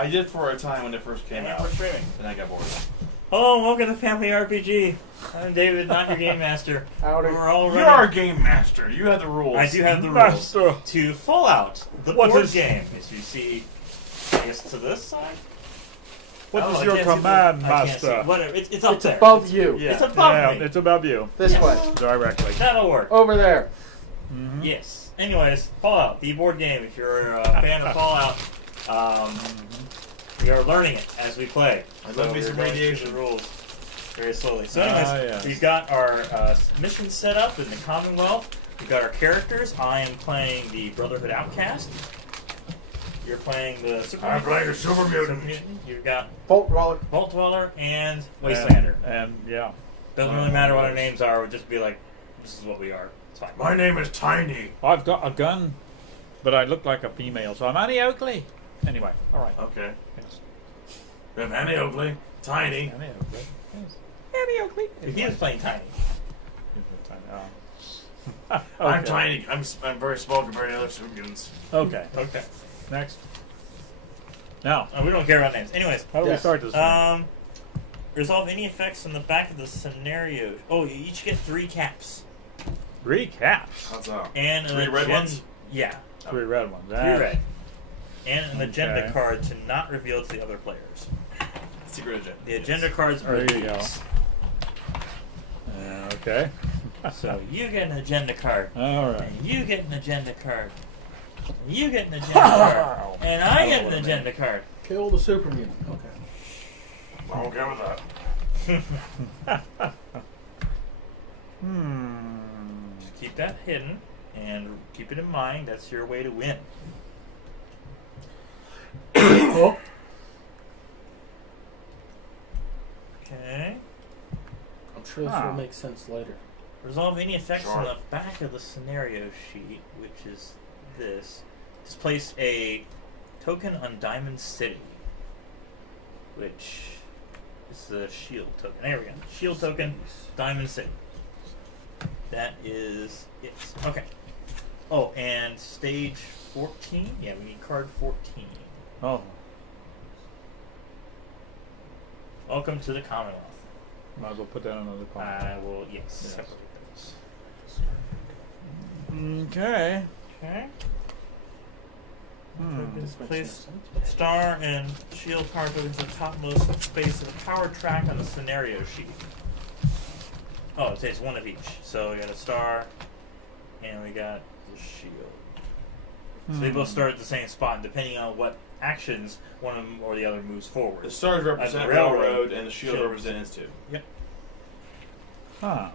I did for a time when it first came out. We're streaming. And I got bored. Hello and welcome to Family RPG. I'm David, not your game master. Howdy. We're all You're running. our game master. You have the rules. I do have the Master. rules. To Fallout, the What board is- game. As you see, I guess to this side? What Oh, is I your can't see command, the- I can't see. master? Whatever. It's up It's there. above you. Yeah. It's above Yeah, me. it's above you. This Yes. way. Directly. That'll work. Over there. Mm-hmm. Yes. Anyways, Fallout, the board game. If you're a fan of Fallout, we are learning it as we play. I love me we're some going through radiation. the rules very slowly. So, anyways, yes. we've got our missions set up in the Commonwealth. We've got our characters. I am playing the Brotherhood Outcast. You're playing the Super I'm playing a super mutant. You've got Vault Dweller. Vault Dweller and Wastelander. And yeah. Doesn't really matter what our names are. We'll just be like, this is what we are. It's fine. My name is Tiny. I've got a gun, but I look like a female, so I'm Annie Oakley. Anyway, all right. Okay. Yes. We have Annie Oakley. Tiny. Annie Oakley. Yes. Annie Oakley. He was playing Tiny. Okay. I'm tiny. I'm very small compared to other super mutants. Okay. Okay. Next. Now, We don't care about names. Anyways, how do we Yes. start this one? resolve any effects on the back of the scenario. Oh, you each get 3 caps. 3 caps. How's that? And Three red ones? Yeah. 3 red ones. 3 red. And an agenda Okay. card to not reveal to the other players. Secret agenda. The agenda cards are There you go. these. Okay. So you get an agenda card. All right. And you get an agenda card. And you get an agenda card. And I get an agenda card. Kill the super mutant. Okay. I'm okay with that. Just keep that hidden and keep it in mind. That's your way to win. Oh. Okay. I'm sure this will make sense later. Resolve any effects on Sure. the back of the scenario sheet, which is this. Just place a token on Diamond City, which is the shield token. There we go. Shield token, Diamond City. That is it. Okay. Oh, and stage 14? Yeah, we need card 14. Oh, Welcome to the Commonwealth. might as well put that on another column. I will, yes, Yes. separate those. Okay. Okay. This makes Place no sense. star and shield card tokens in the topmost space of the power track on the scenario sheet. Oh, it takes 1 of each. So we got a star, and we got the shield. So they both start at the same spot, and depending on what actions one of them or the other moves forward. The stars represent the railroad, railroad, and the shield shield. represents Institute. Yep. Huh.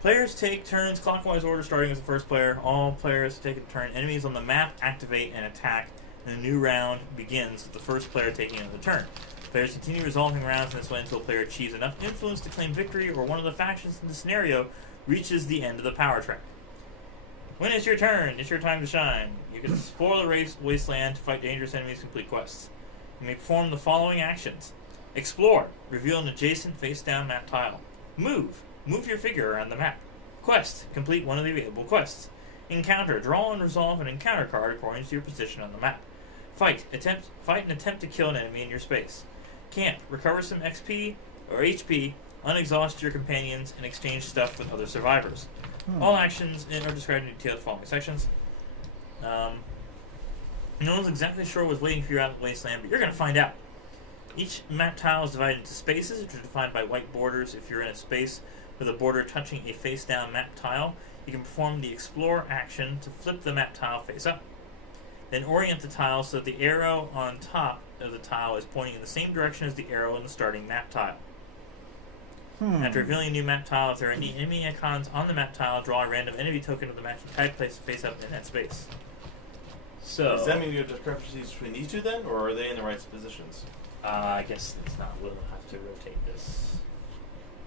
Players take turns clockwise order, starting as the first player. All players take a turn. Enemies on the map activate and attack, and a new round begins with the first player taking another turn. Players continue resolving rounds in this way until a player achieves enough influence to claim victory or one of the factions in the scenario reaches the end of the power track. When it's your turn, it's your time to shine. You can explore the wasteland to fight dangerous enemies, complete quests. You may perform the following actions. Explore. Reveal an adjacent face-down map tile. Move. Move your figure around the map. Quest. Complete one of the available quests. Encounter. Draw and resolve an encounter card according to your position on the map. Fight. Fight and attempt to kill an enemy in your space. Camp. Recover some XP or HP, unexhaust your companions, and exchange stuff with other survivors. All actions are described in detail in the following sections. No one's exactly sure what's waiting for you out in the wasteland, but you're going to find out. Each map tile is divided into spaces, which are defined by white borders. If you're in a space with a border touching a face-down map tile, you can perform the Explore action to flip the map tile face up. Then orient the tile so that the arrow on top of the tile is pointing in the same direction as the arrow in the starting map tile. After revealing a new map tile, if there are any enemy icons on the map tile, draw a random enemy token of the matching type, place it face up in that space. So, Does that mean you have discrepancies between these two then, or are they in the right positions? I guess it's not. We'll have to rotate this.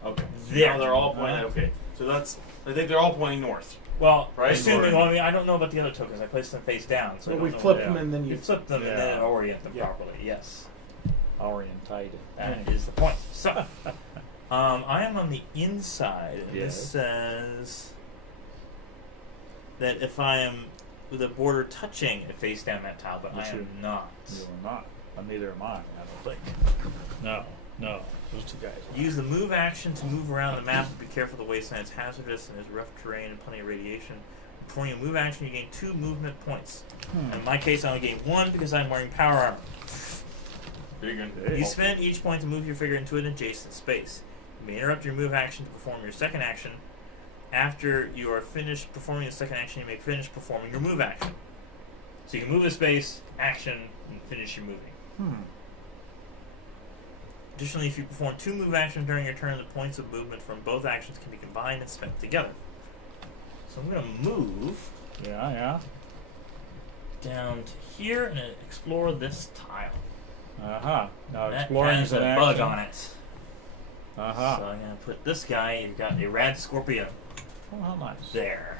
Okay. There. Now they're all pointing. Okay. So that's. I think they're all pointing north. Well, Right? assuming, Or- well, I mean, I don't know about the other tokens. I placed them face down, so I Well, don't we know flip what- them and then You you flip them and Yeah. then orient them Yeah. properly. Yes, Orientated. that is the point. So, I am on the inside, and Yes. this says that if I am the border touching a face down that tile, but Which I am you- not. You are not. Neither am I don't think. No. Those two guys. Use the move action to move around the map, but be careful the wasteland is hazardous and there's rough terrain and plenty of radiation. Before you move action, you gain 2 movement points. And in my case, I only gain 1 because I'm wearing power armor. Very good. Hey. You spend each point to move your figure into an adjacent space. You may interrupt your move action to perform your second action. After you are finished performing the second action, you may finish performing your move action. So you can move a space, action, and finish your moving. Additionally, if you perform 2 move actions during your turn, the points of movement from both actions can be combined and spent together. So I'm going to move Yeah. down to here and explore this tile. Now That exploring has is a an bug action. on it. So I'm going to put this guy, you've got a rad scorpion Oh, how nice. there.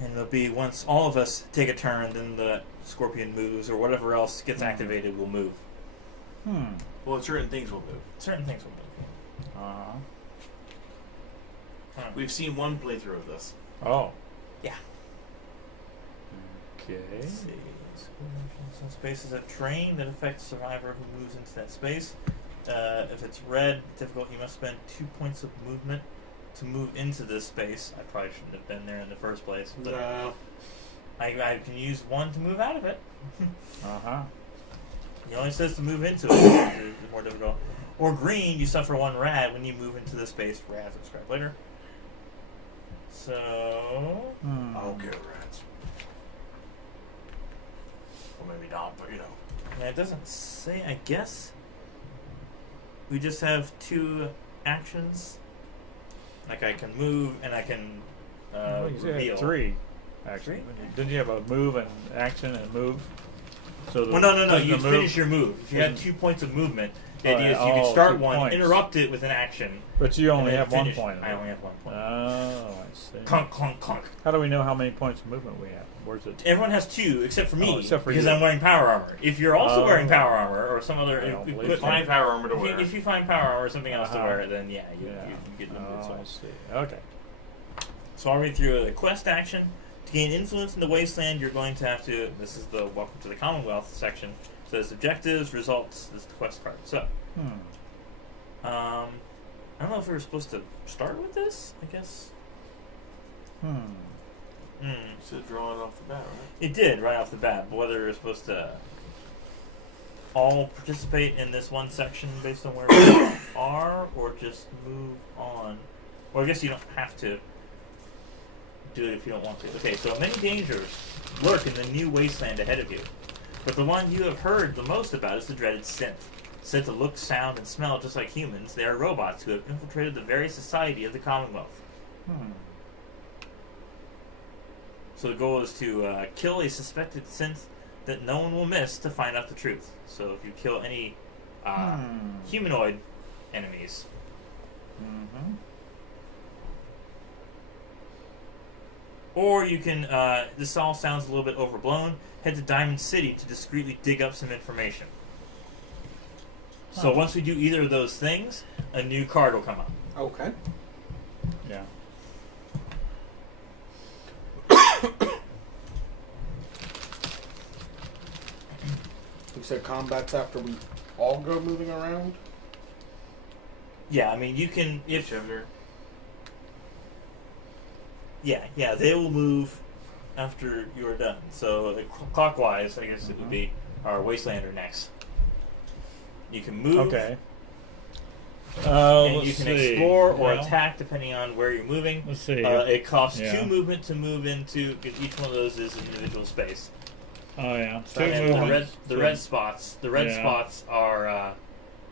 And it'll be once all of us take a turn, then the scorpion moves, or whatever else gets activated will move. Well, certain things will move. Certain things will move. We've seen one playthrough of this. Oh. Yeah. Okay. Let's see. Some spaces of terrain that affects the survivor who moves into that space. If it's red, difficult, you must spend 2 points of movement to move into this space. I probably shouldn't have been there in the first place. But No. I can use 1 to move out of it. He only says to move into it. It's more difficult. Or green, you suffer 1 rad when you move into the space. Rads will scrap later. So... I'll get rats. Or maybe not, but you know. Yeah, it doesn't say. I guess we just have 2 actions. Like I can move and I can Well, you said reveal. 3, actually. 3? Didn't you have a move and action and move? So Well, no. doesn't You the move- finish your move. If you had Isn't- 2 points of movement, the Oh, idea is yeah. you can Oh, start 2 one, points. interrupt it with an action. But you only and then have 1 finish. point. of I it. only have 1 point. Oh, I see. Clunk, clunk, clunk. How do we know how many points of movement we have? Where's it? Everyone has 2 except for me, Oh, except for because you. I'm wearing power armor. If you're also Oh. wearing power armor or some other I don't believe equipment, so. Find power armor to if wear. you find power armor or something else to Uh-huh. wear, then you Yeah. get limited as Oh, well. I see. Okay. So I'll read through the quest action. To gain influence in the wasteland, you're going to have to. This is the Welcome to the Commonwealth section. So it's objectives, results. This is the quest card. So, I don't know if we were supposed to start with this. I guess. So draw it off the bat, right? It did right off the bat, but whether we're supposed to all participate in this one section based on where we are, or just move on. Or I guess you don't have to do it if you don't want to. Okay, so many dangers lurk in the new wasteland ahead of you. But the one you have heard the most about is the dreaded synth. Synth that look, sound, and smell just like humans, they are robots who have infiltrated the very society of the Commonwealth. So the goal is to kill a suspected synth that no one will miss to find out the truth. So if you kill any humanoid enemies, or you can, this all sounds a little bit overblown, head to Diamond City to discreetly dig up some information. So once we do either of those things, a new card will come up. Okay. Yeah. You said combat's after we all go moving around? Yeah, I mean, you can, if... Whichever. Yeah, they will move after you are done. So clockwise, I guess it would be our Wastelander next. You can move, Okay. and Let's you can see. explore or Well, attack depending on where you're moving. Let's see. It costs Yeah. 2 movement to move into, because each one of those is an individual space. Oh yeah. Two And movements. the red spots Yeah. spots are,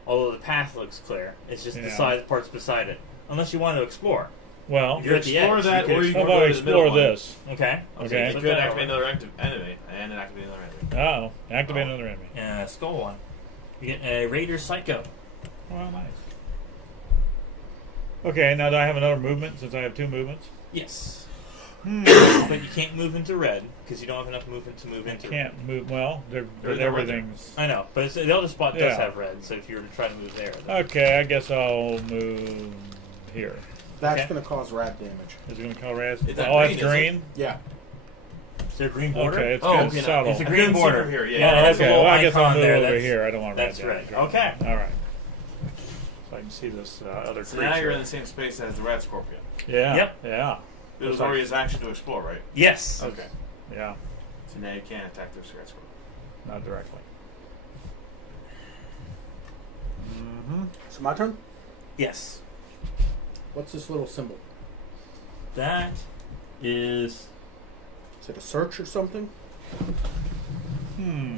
although the path looks clear, it's just the Yeah. side parts beside it. Unless you want to explore. Well, If you're at the Explore edge, that, you could or you how can about go to the middle explore one. this? Okay. Okay. You flip could that activate over. another enemy, and activate another enemy. Oh, activate another enemy. Yeah, skull one. You get a Raider Psycho. Well, nice. Okay, now do I have another movement since I have 2 movements? Yes. But you can't move into red because you don't have enough movement to move I into can't move. Well, There's no everything's. I know, but the other spot does Yeah. have red, so if you were to try to move there. then- Okay, I guess I'll move here. That's Okay. going to cause rad damage. Is it going to call red? Is that Oh, green, it's is it? green? Yeah. there a green border? Okay, it's Oh, good. okay, no. Subtle. It's a I green couldn't see border. from here, yeah. it has a Okay, little well, I guess I'll icon move there. over That's- here. I don't want to That's right. Okay. All right. So I can see this other So creature. now you're in the same space as the rat scorpion. Yeah. Yep. Yeah. It was Looks like- already his action to explore, right? Yes. Okay. Yeah. So now you can't attack the rat scorpion. Not directly. Mm-hmm. So my turn? Yes. What's this little symbol? That is. Is it a search or something?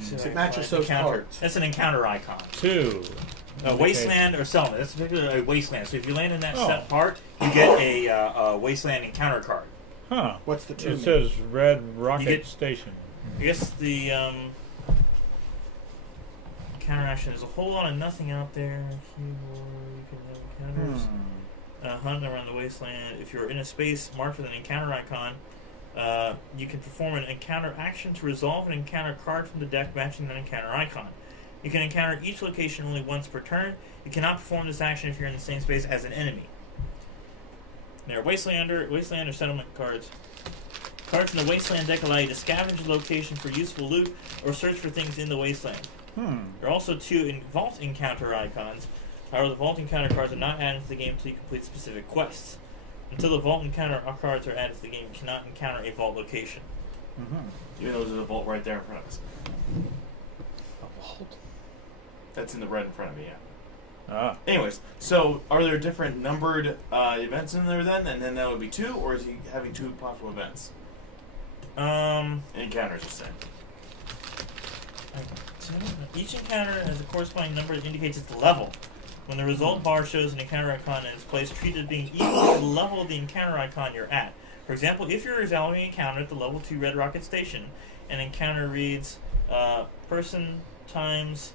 So it matches those cards. That's an encounter icon. 2. A wasteland or settlement. That's particularly a wasteland. So if you land in that Oh. set part, you get a wasteland encounter card. Huh. What's the 2 It mean? says Red Rocket get- Station. I guess the counter action is a whole lot of nothing out there. Keyboard, you can have encounters. Hunt around the wasteland. If you're in a space marked with an encounter icon, you can perform an encounter action to resolve an encounter card from the deck matching that encounter icon. You can encounter each location only once per turn. You cannot perform this action if you're in the same space as an enemy. There are wasteland or settlement cards. Cards in the wasteland deck allow you to scavenge the location for useful loot or search for things in the wasteland. There are also 2 vault encounter icons. However, the vault encounter cards are not added to the game until you complete specific quests. Until the vault encounter cards are added to the game, you cannot encounter a vault location. Even though there's a vault right there in front of us. A vault? That's in the red in front of me, yeah. Ah. Anyways, so are there different numbered events in there then? And then that would be 2, or is he having 2 possible events? Encounters, just saying. Each encounter has a corresponding number that indicates its level. When the result bar shows an encounter icon in its place, treat it as being equal to the level of the encounter icon you're at. For example, if you're resolving an encounter at the level 2 Red Rocket Station, an encounter reads person times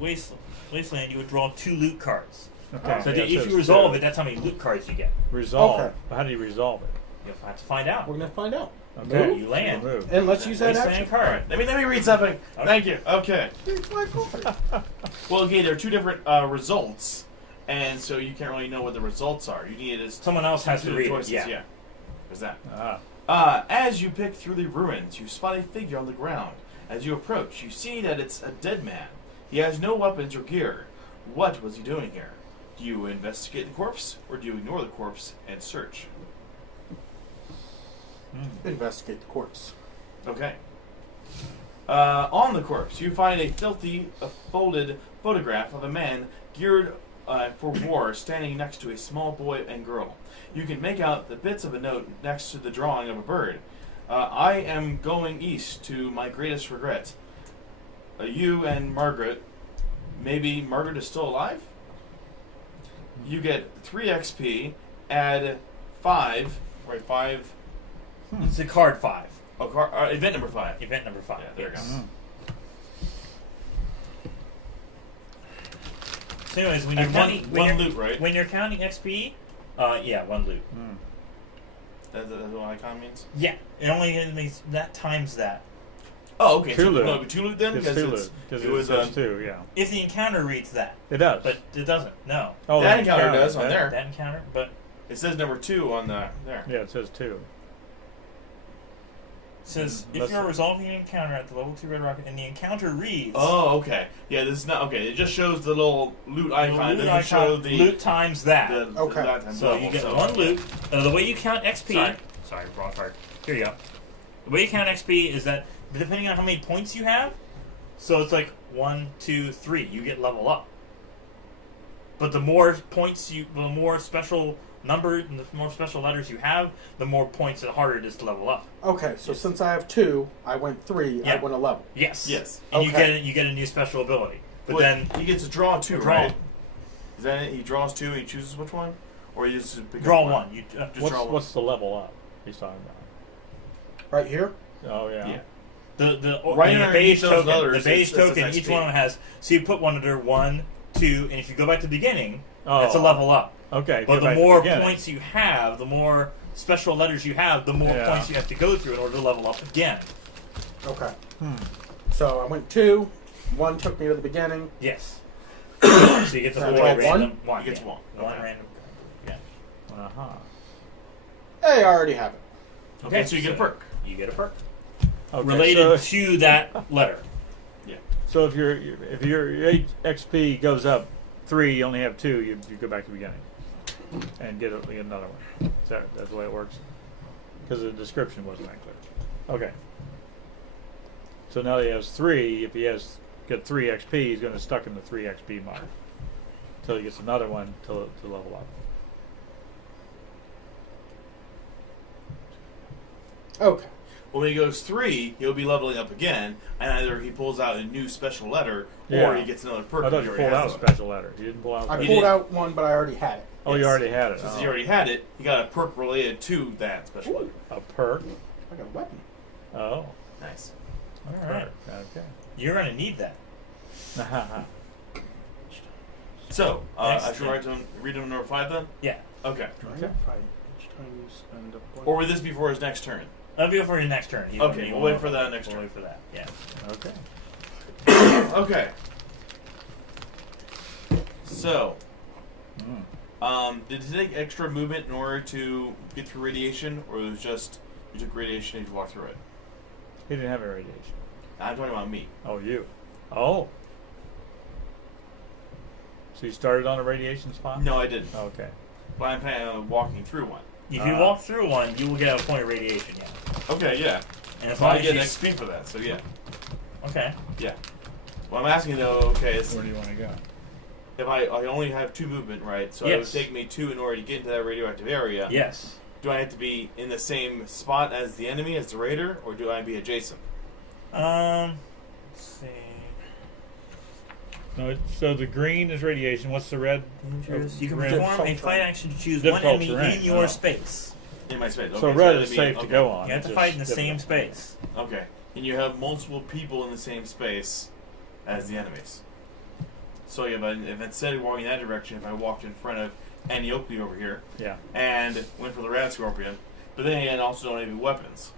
wasteland, you would draw 2 loot cards. Okay. So Yeah, it if says you resolve 2. it, that's how many loot cards you get. Resolve. Okay. How do you resolve it? You'll have to find out. We're going to find out. Okay. You land. Move. And let's use that Wasteland action. card. Alright, let me read something. Okay. Thank you. Okay. It's my card. Well, okay, there are 2 different results, and so you can't really know what the results are. You need is Someone else has to the read it. choices. Yeah. There's that. Ah. As you pick through the ruins, you spot a figure on the ground. As you approach, you see that it's a dead man. He has no weapons or gear. What was he doing here? Do you investigate the corpse, or do you ignore the corpse and search? Investigate the corpse. Okay. On the corpse, you find a filthy, folded photograph of a man geared for war standing next to a small boy and girl. You can make out the bits of a note next to the drawing of a bird. I am going east to my greatest regret. You and Margaret. Maybe Margaret is still alive? You get 3 XP, add 5, right, 5. It's a card 5. Oh, event number 5. Event number 5. Yeah, there you go. So anyways, when And you're counting one loot, right? when you're counting XP, yeah, 1 loot. That's what icon means? Yeah, it only means that times that. Oh, okay. 2 so, loot. No, 2 loot then? It's 2 loot. it Because was it says 2, yeah. If the encounter reads that, It does. but it doesn't. No, Oh, that the encounter does on there. that encounter, but It says number 2 on the there. Yeah, it says 2. it says if Let's- you're resolving an encounter at the level 2 Red Rocket and the encounter reads. Oh, okay. Yeah, this is not okay. It just shows the little loot icon. loot It doesn't show icon, the loot times that. Okay. that times So level, you get 1 loot. The way you count XP. Sorry, wrong card. Here you go. The way you count XP is that depending on how many points you have, so it's like 1, 2, 3. You get level up. But the more points the more special number, and the more special letters you have, the more points, the harder it is to level up. Okay, so since I have 2, I went 3, I Yeah. went a level. Yes. Yes. And Okay. you get a new special ability. But Well, then he gets to draw 2, draw. right? Is that it? He draws 2 and he chooses which one? Or he just pick draw up 1. You Just What's, draw 1. what's the level up he's talking Right here? about? Oh, yeah. Yeah. the Right the underneath beige those token. others, The beige it says token. it's Each XP. one of them has. So you put one under 1, 2, and if you go back to the beginning, Oh. that's a level up. Okay. But go the back to more beginning. points you have, the more special letters you have, the more Yeah. points you have to go through in order to level up again. Okay. So I went 2, 1 took me to the beginning. Yes. So you get the Can I boy draw random 1? one. He gets yeah. 1. One Okay. random. Yeah. Uh-huh. Hey, I already have it. Okay, so you get a perk. You get a perk. Okay, related so, to that letter. so if your XP goes up 3, you only have 2. You go back to the beginning and get another one. That's the way it works. Because the description wasn't that clear. Okay. So now he has 3. If he has got 3 XP, he's going to stuck in the 3 XP mark until he gets another one to level up. Okay. Well, when he goes 3, he'll be leveling up again, and either he pulls out a new special letter, or Yeah. he gets another perk. I thought he you already pulled out a has one. special letter. You didn't pull out. I A You pulled did. out one, but I already had it. Oh, you Yes. already had it. Since Oh. he already had it, he got a perk related to that special letter. A perk. I got a weapon. Oh. Nice. All right. Okay. You're going to need that. So, Next, I should read him number 5 then? Yeah. Okay. Try Okay. to fight each time you spend a point. Or would this be for his next turn? That'll be for your next turn. Okay, we'll wait for that next We'll turn. wait for that. Yeah. Okay. Okay. So, did he take extra movement in order to get through radiation, or it was just you took radiation and you walked through it? He didn't have any radiation. I'm talking about me. Oh, you. Oh. So you started on a radiation spot? No, I didn't. Okay. But I'm planning on walking through one. If you walk through one, you will get a point of radiation. Yeah. Okay, yeah. And as So long I as get you an XP for that, so yeah. Okay. Yeah. Well, I'm asking though, okay, is Where do you want to go? if I only have 2 movement, right? So it would Yes. take me 2 in order to get into that radioactive area. Yes. Do I have to be in the same spot as the enemy, as the raider, or do I be adjacent? Let's see. No, so the green is radiation. What's the red? Dangerous. You can Red. perform a Difficult fight terrain. action to choose Difficult one enemy terrain, in your oh. space. In my space. Okay, So red that'd is be- safe to okay. go on. You have to It's fight in the just same difficult. space. Okay. And you have multiple people in the same space as the enemies. So yeah, but if instead of walking that direction, if I walked in front of Annie Oakley over here Yeah. and went for the Rad Scorpion, but then again, also don't have any weapons.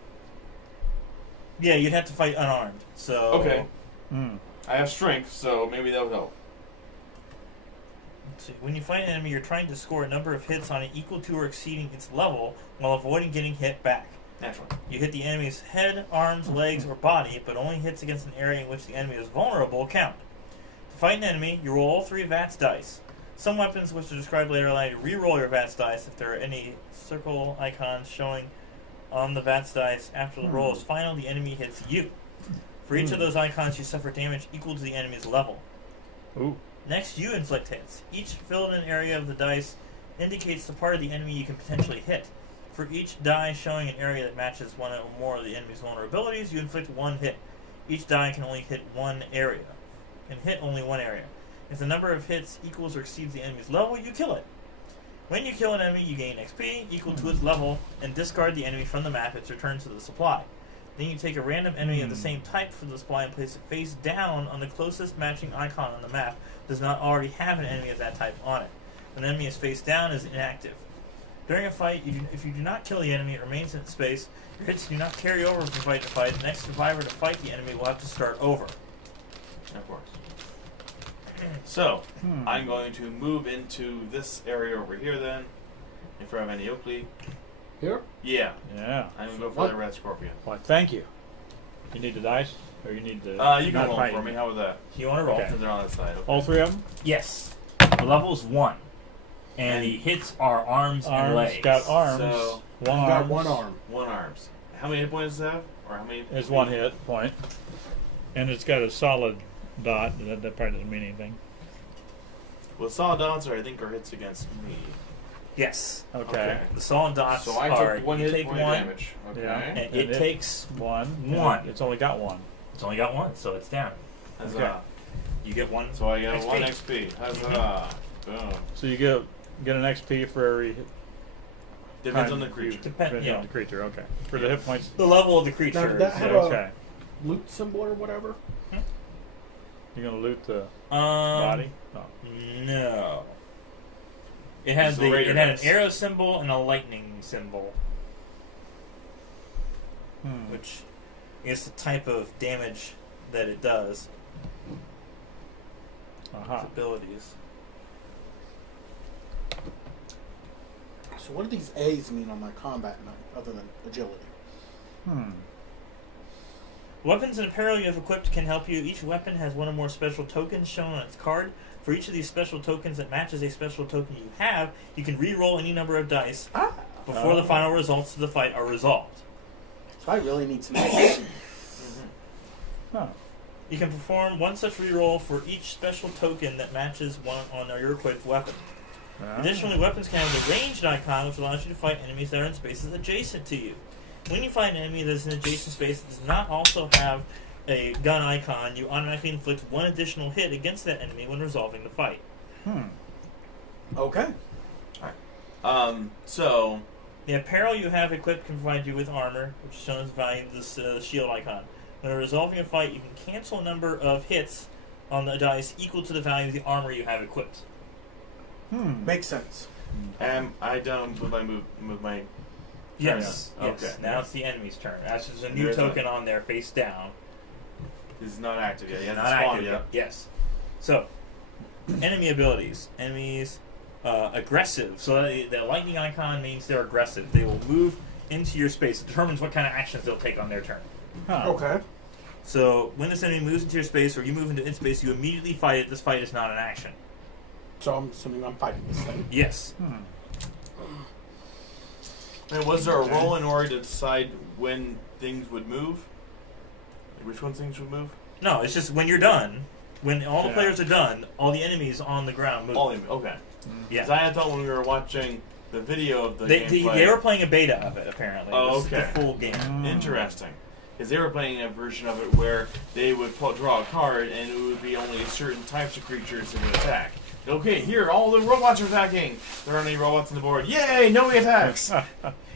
Yeah, you'd have to fight unarmed. So. Okay. Mm. I have strength, so maybe that would help. Let's see. When you fight an enemy, you're trying to score a number of hits on it equal to or exceeding its level while avoiding getting hit back. Naturally. You hit the enemy's head, arms, legs, or body, but only hits against an area in which the enemy is vulnerable count. To fight an enemy, you roll all 3 VATS dice. Some weapons, which are described later, allow you to re-roll your VATS dice if there are any circle icons showing on the VATS dice. After the roll is final, the enemy hits you. For each of those icons, you suffer damage equal to the enemy's level. Ooh. Next, you inflict hits. Each filled-in area of the dice indicates the part of the enemy you can potentially hit. For each die showing an area that matches one or more of the enemy's vulnerabilities, you inflict 1 hit. Each die can only hit one area. Can hit only one area. If the number of hits equals or exceeds the enemy's level, you kill it. When you kill an enemy, you gain XP equal to its level and discard the enemy from the map. It's returned to the supply. Then you take a random enemy of the same type from the supply and place it face down on the closest matching icon on the map. Does not already have an enemy of that type on it. When the enemy is face down, is inactive. During a fight, if you do not kill the enemy, it remains in space. Your hits do not carry over from fight to fight. The next survivor to fight the enemy will have to start over. Of course. So, I'm going to move into this area over here then, in front of Annie Oakley. Here? Yeah. Yeah. I'm going to go for What? the Red Scorpion. Why, thank you. You need the dice? Or you need the... You not can roll fighting? for me. How was that? You want to roll? Okay. Since they're on that side. Okay. All 3 of them? Yes. The level is 1. And the hits are arms and Arms. legs. Got arms. So, one I got arms. 1 arm. 1 arms. How many hit points does it have? Or how many? It's 1 hit point. And it's got a solid dot. That probably doesn't mean anything. Well, solid dots are, I think, are hits against me. Yes. Okay. The solid dots So I are took 1 you hit take point of 1, damage. Okay. Yeah. and it takes 1. One. It's only got 1. it's only got 1, so it's down. Huzzah. Okay. You get 1. So I get XP. 1 XP. Huzzah. Boom. So you get an XP for every hit. Depends time on the creature. Depends yeah. on the creature, okay. For the hit points. The level of the Now, creature. did that is- have Okay. Loot symbol or whatever? You're going to loot the Um, body? No. No. It had It's the Raider it had an dice. arrow symbol and a lightning symbol, Hmm. which is the type of damage that it does. Aha. Its abilities. So what do these A's mean on my combat knife other than agility? Hmm. Weapons and apparel you have equipped can help you. Each weapon has one or more special tokens shown on its card. For each of these special tokens that matches a special token you have, you can re-roll any number of dice before the final results of the fight are resolved. So I really need some action. Huh. You can perform one such re-roll for each special token that matches one on your equipped weapon. Additionally, weapons can have the ranged icon, which allows you to fight enemies that are in spaces adjacent to you. When you fight an enemy that is in an adjacent space that does not also have a gun icon, you automatically inflict one additional hit against that enemy when resolving the fight. Okay. So The apparel you have equipped can provide you with armor, which is shown as value of this shield icon. When resolving a fight, you can cancel a number of hits on the dice equal to the value of the armor you have equipped. Makes sense. am I done with my move my Yes. turn? Yes. Okay. Now it's the enemy's turn. That's just a new There's token on there, face down. This is not active yet. He hasn't Not spawned active yet. yet. Yes. So, enemy abilities. Enemies aggressive. So the lightning icon means they're aggressive. They will move into your space. It determines what kind of actions they'll take on their turn. Okay. So when this enemy moves into your space or you move into its space, you immediately fight it. This fight is not an action. So I'm assuming I'm fighting this thing. Yes. And was there a roll in order to decide when things would move? Which one things would move? No, it's just when you're done, when all the Yeah. players are done, all the enemies on the ground move. All okay. Yeah. Because I thought when we were watching the video of the gameplay. They were playing a beta of it, apparently. Oh, This is okay. the full game. Interesting. Because they were playing a version of it where they would draw a card and it would be only certain types of creatures that would attack. Okay, here, all the robots are attacking. There aren't any robots on the board. Yay, nobody attacks.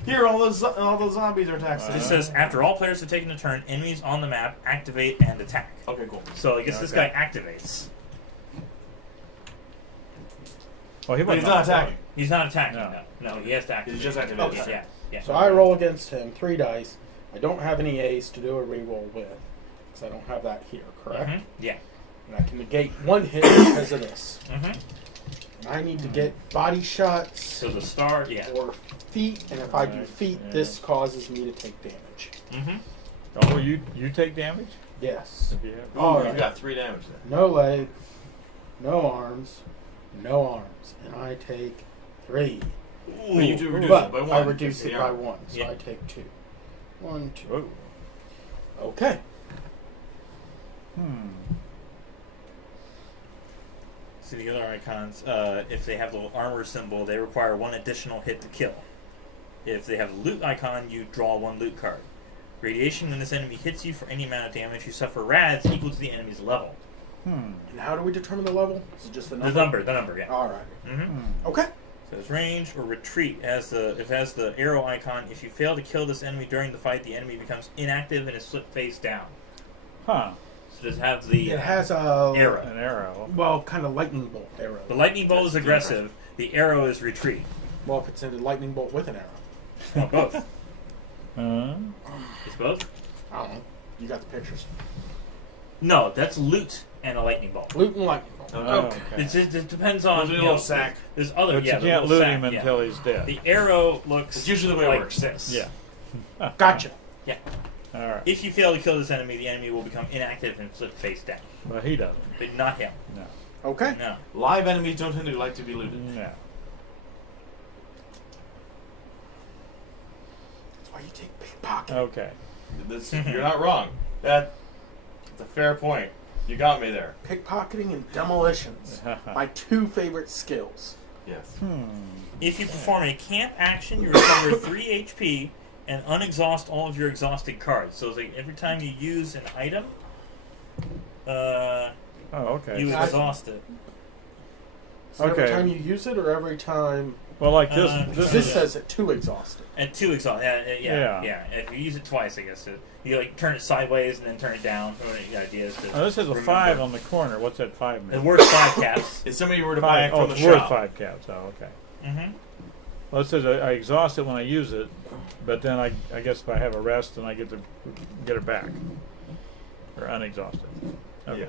Here, all those zombies are attacking. It says, after all players have taken a turn, enemies on the map activate and attack. Okay, cool. So I guess this guy activates. Well, But he's not attacking. He's not attacking. No. No, he has to activate. He's just activated. Okay. Yeah, yeah. So I roll against him 3 dice. I don't have any A's to do a reroll with, because I don't have that here, correct? Mhm. Yeah. And I can negate 1 hit because of this. Mm-hmm. And I need to get body shots So the star, yeah. or feet, and if I do Right, feet, yeah. this causes me to take damage. Mm-hmm. Oh, you take damage? Yes. If you have. Ooh, Alright. you got 3 damage there. No leg, no arms, no arms, and I take 3. But you do reduce But it by 1. I reduce it Yeah. by 1, so Yeah. I take 2. 1, 2. Whoa. Okay. See the other icons, if they have the little armor symbol, they require 1 additional hit to kill. If they have a loot icon, you draw 1 loot card. Radiation, when this enemy hits you for any amount of damage, you suffer rads equal to the enemy's level. And how do we determine the level? Is it just the The number? number, yeah. Alright. Mm-hmm. Okay. So it's range or retreat. If it has the arrow icon, if you fail to kill this enemy during the fight, the enemy becomes inactive and is flipped face down. Huh. So does it have the It has a arrow. An arrow. Well, kind of lightning bolt arrow. The lightning bolt That's is aggressive. The arrow is retreat. Well, if it's a lightning bolt with an arrow. Well, both. It's both? I don't know. You got the pictures. No, that's loot and a lightning bolt. Loot and lightning bolt. Oh, Okay. It depends on There's a little sack. There's other. But Yeah, you the can't little loot sack, him yeah. until he's dead. The arrow looks. It's usually the way it like works. this. Yeah. Gotcha. Yeah. All right. If you fail to kill this enemy, the enemy will become inactive and flip face down. Well, he doesn't. But not him. No. Okay. No. Live enemies don't tend to like to be looted. No. That's why you take pickpocket. Okay. You're not wrong. That's a fair point. You got me there. Pickpocketing and demolitions. My 2 favorite skills. Yes. If you perform a camp action, you recover 3 HP and unexhaust all of your exhausted cards. So it's like every time you use an item, Oh, okay. you Gotcha. exhaust it. So every Okay. time you use it, or every time Well, like this. this This is. says it to exhaust it. And 2 exhaust. Yeah. Yeah. If you use it twice, I guess you like turn it sideways and then turn it down. The idea is to. Oh, this has a remember. 5 on the corner. What's that 5 It's mean? worth 5 caps. If somebody were to buy it 5. Oh, from the it's worth shop, 5 caps. Oh, okay. Mm-hmm. Well, it says I exhaust it when I use it, but then I guess if I have a rest, then I get to get it back or unexhausted. Okay. Yeah.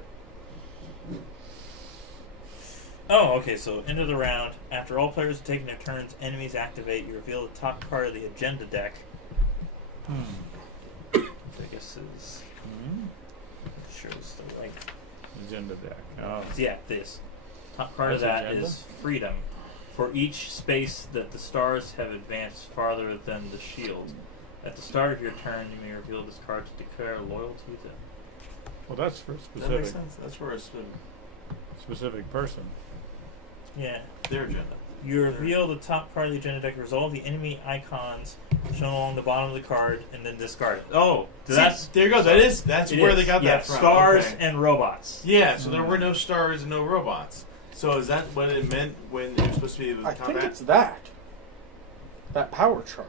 Oh, okay, so end of the round. After all players have taken their turns, enemies activate. You reveal the top card of the agenda deck. So I guess is shows the right. Agenda deck. Oh. Yeah, this. Top card of That's that agenda? is freedom. For each space that the stars have advanced farther than the shield. At the start of your turn, you may reveal this card to declare loyalty to. Well, that's for a That makes specific sense. That's for a specific person. Yeah. their agenda. You reveal the top card of the agenda deck, resolve the enemy icons shown along the bottom of the card, and then discard it. Oh, See, that's there you go. That's it where is. they got yeah, that from. stars Okay. and robots. Yeah, so there were no stars and no robots. So is that what it meant when it was supposed to be the I combat? think it's that power chart.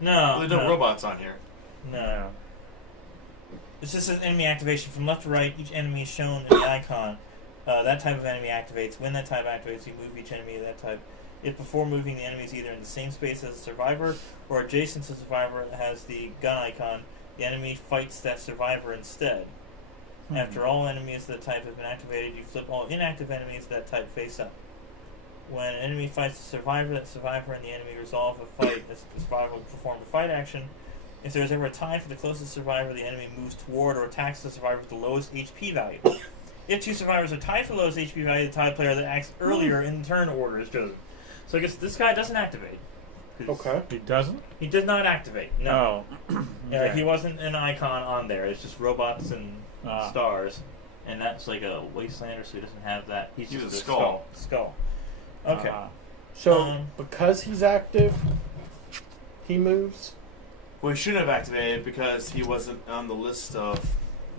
No, Well, there's no robots on here. No. It's just an enemy activation from left to right. Each enemy is shown in the icon. That type of enemy activates. When that type activates, you move each enemy of that type. If before moving the enemy is either in the same space as the survivor or adjacent to the survivor that has the gun icon, the enemy fights that survivor instead. After all enemies of that type have been activated, you flip all inactive enemies of that type face up. When an enemy fights the survivor, that survivor and the enemy resolve a fight. The survivor will perform a fight action. If there is ever a tie for the closest survivor, the enemy moves toward or attacks the survivor with the lowest HP value. If two survivors are tied for the lowest HP value, the tied player that acts earlier in the turn order is chosen. So I guess this guy doesn't activate. Okay. He doesn't? He does not activate. No. Oh. Yeah, he wasn't an icon on there. It's just robots and stars. And that's like a Wastelander, so he doesn't have that. He's He's just a a skull. Skull. Okay. So because he's active, he moves. Well, he shouldn't have activated because he wasn't on the list of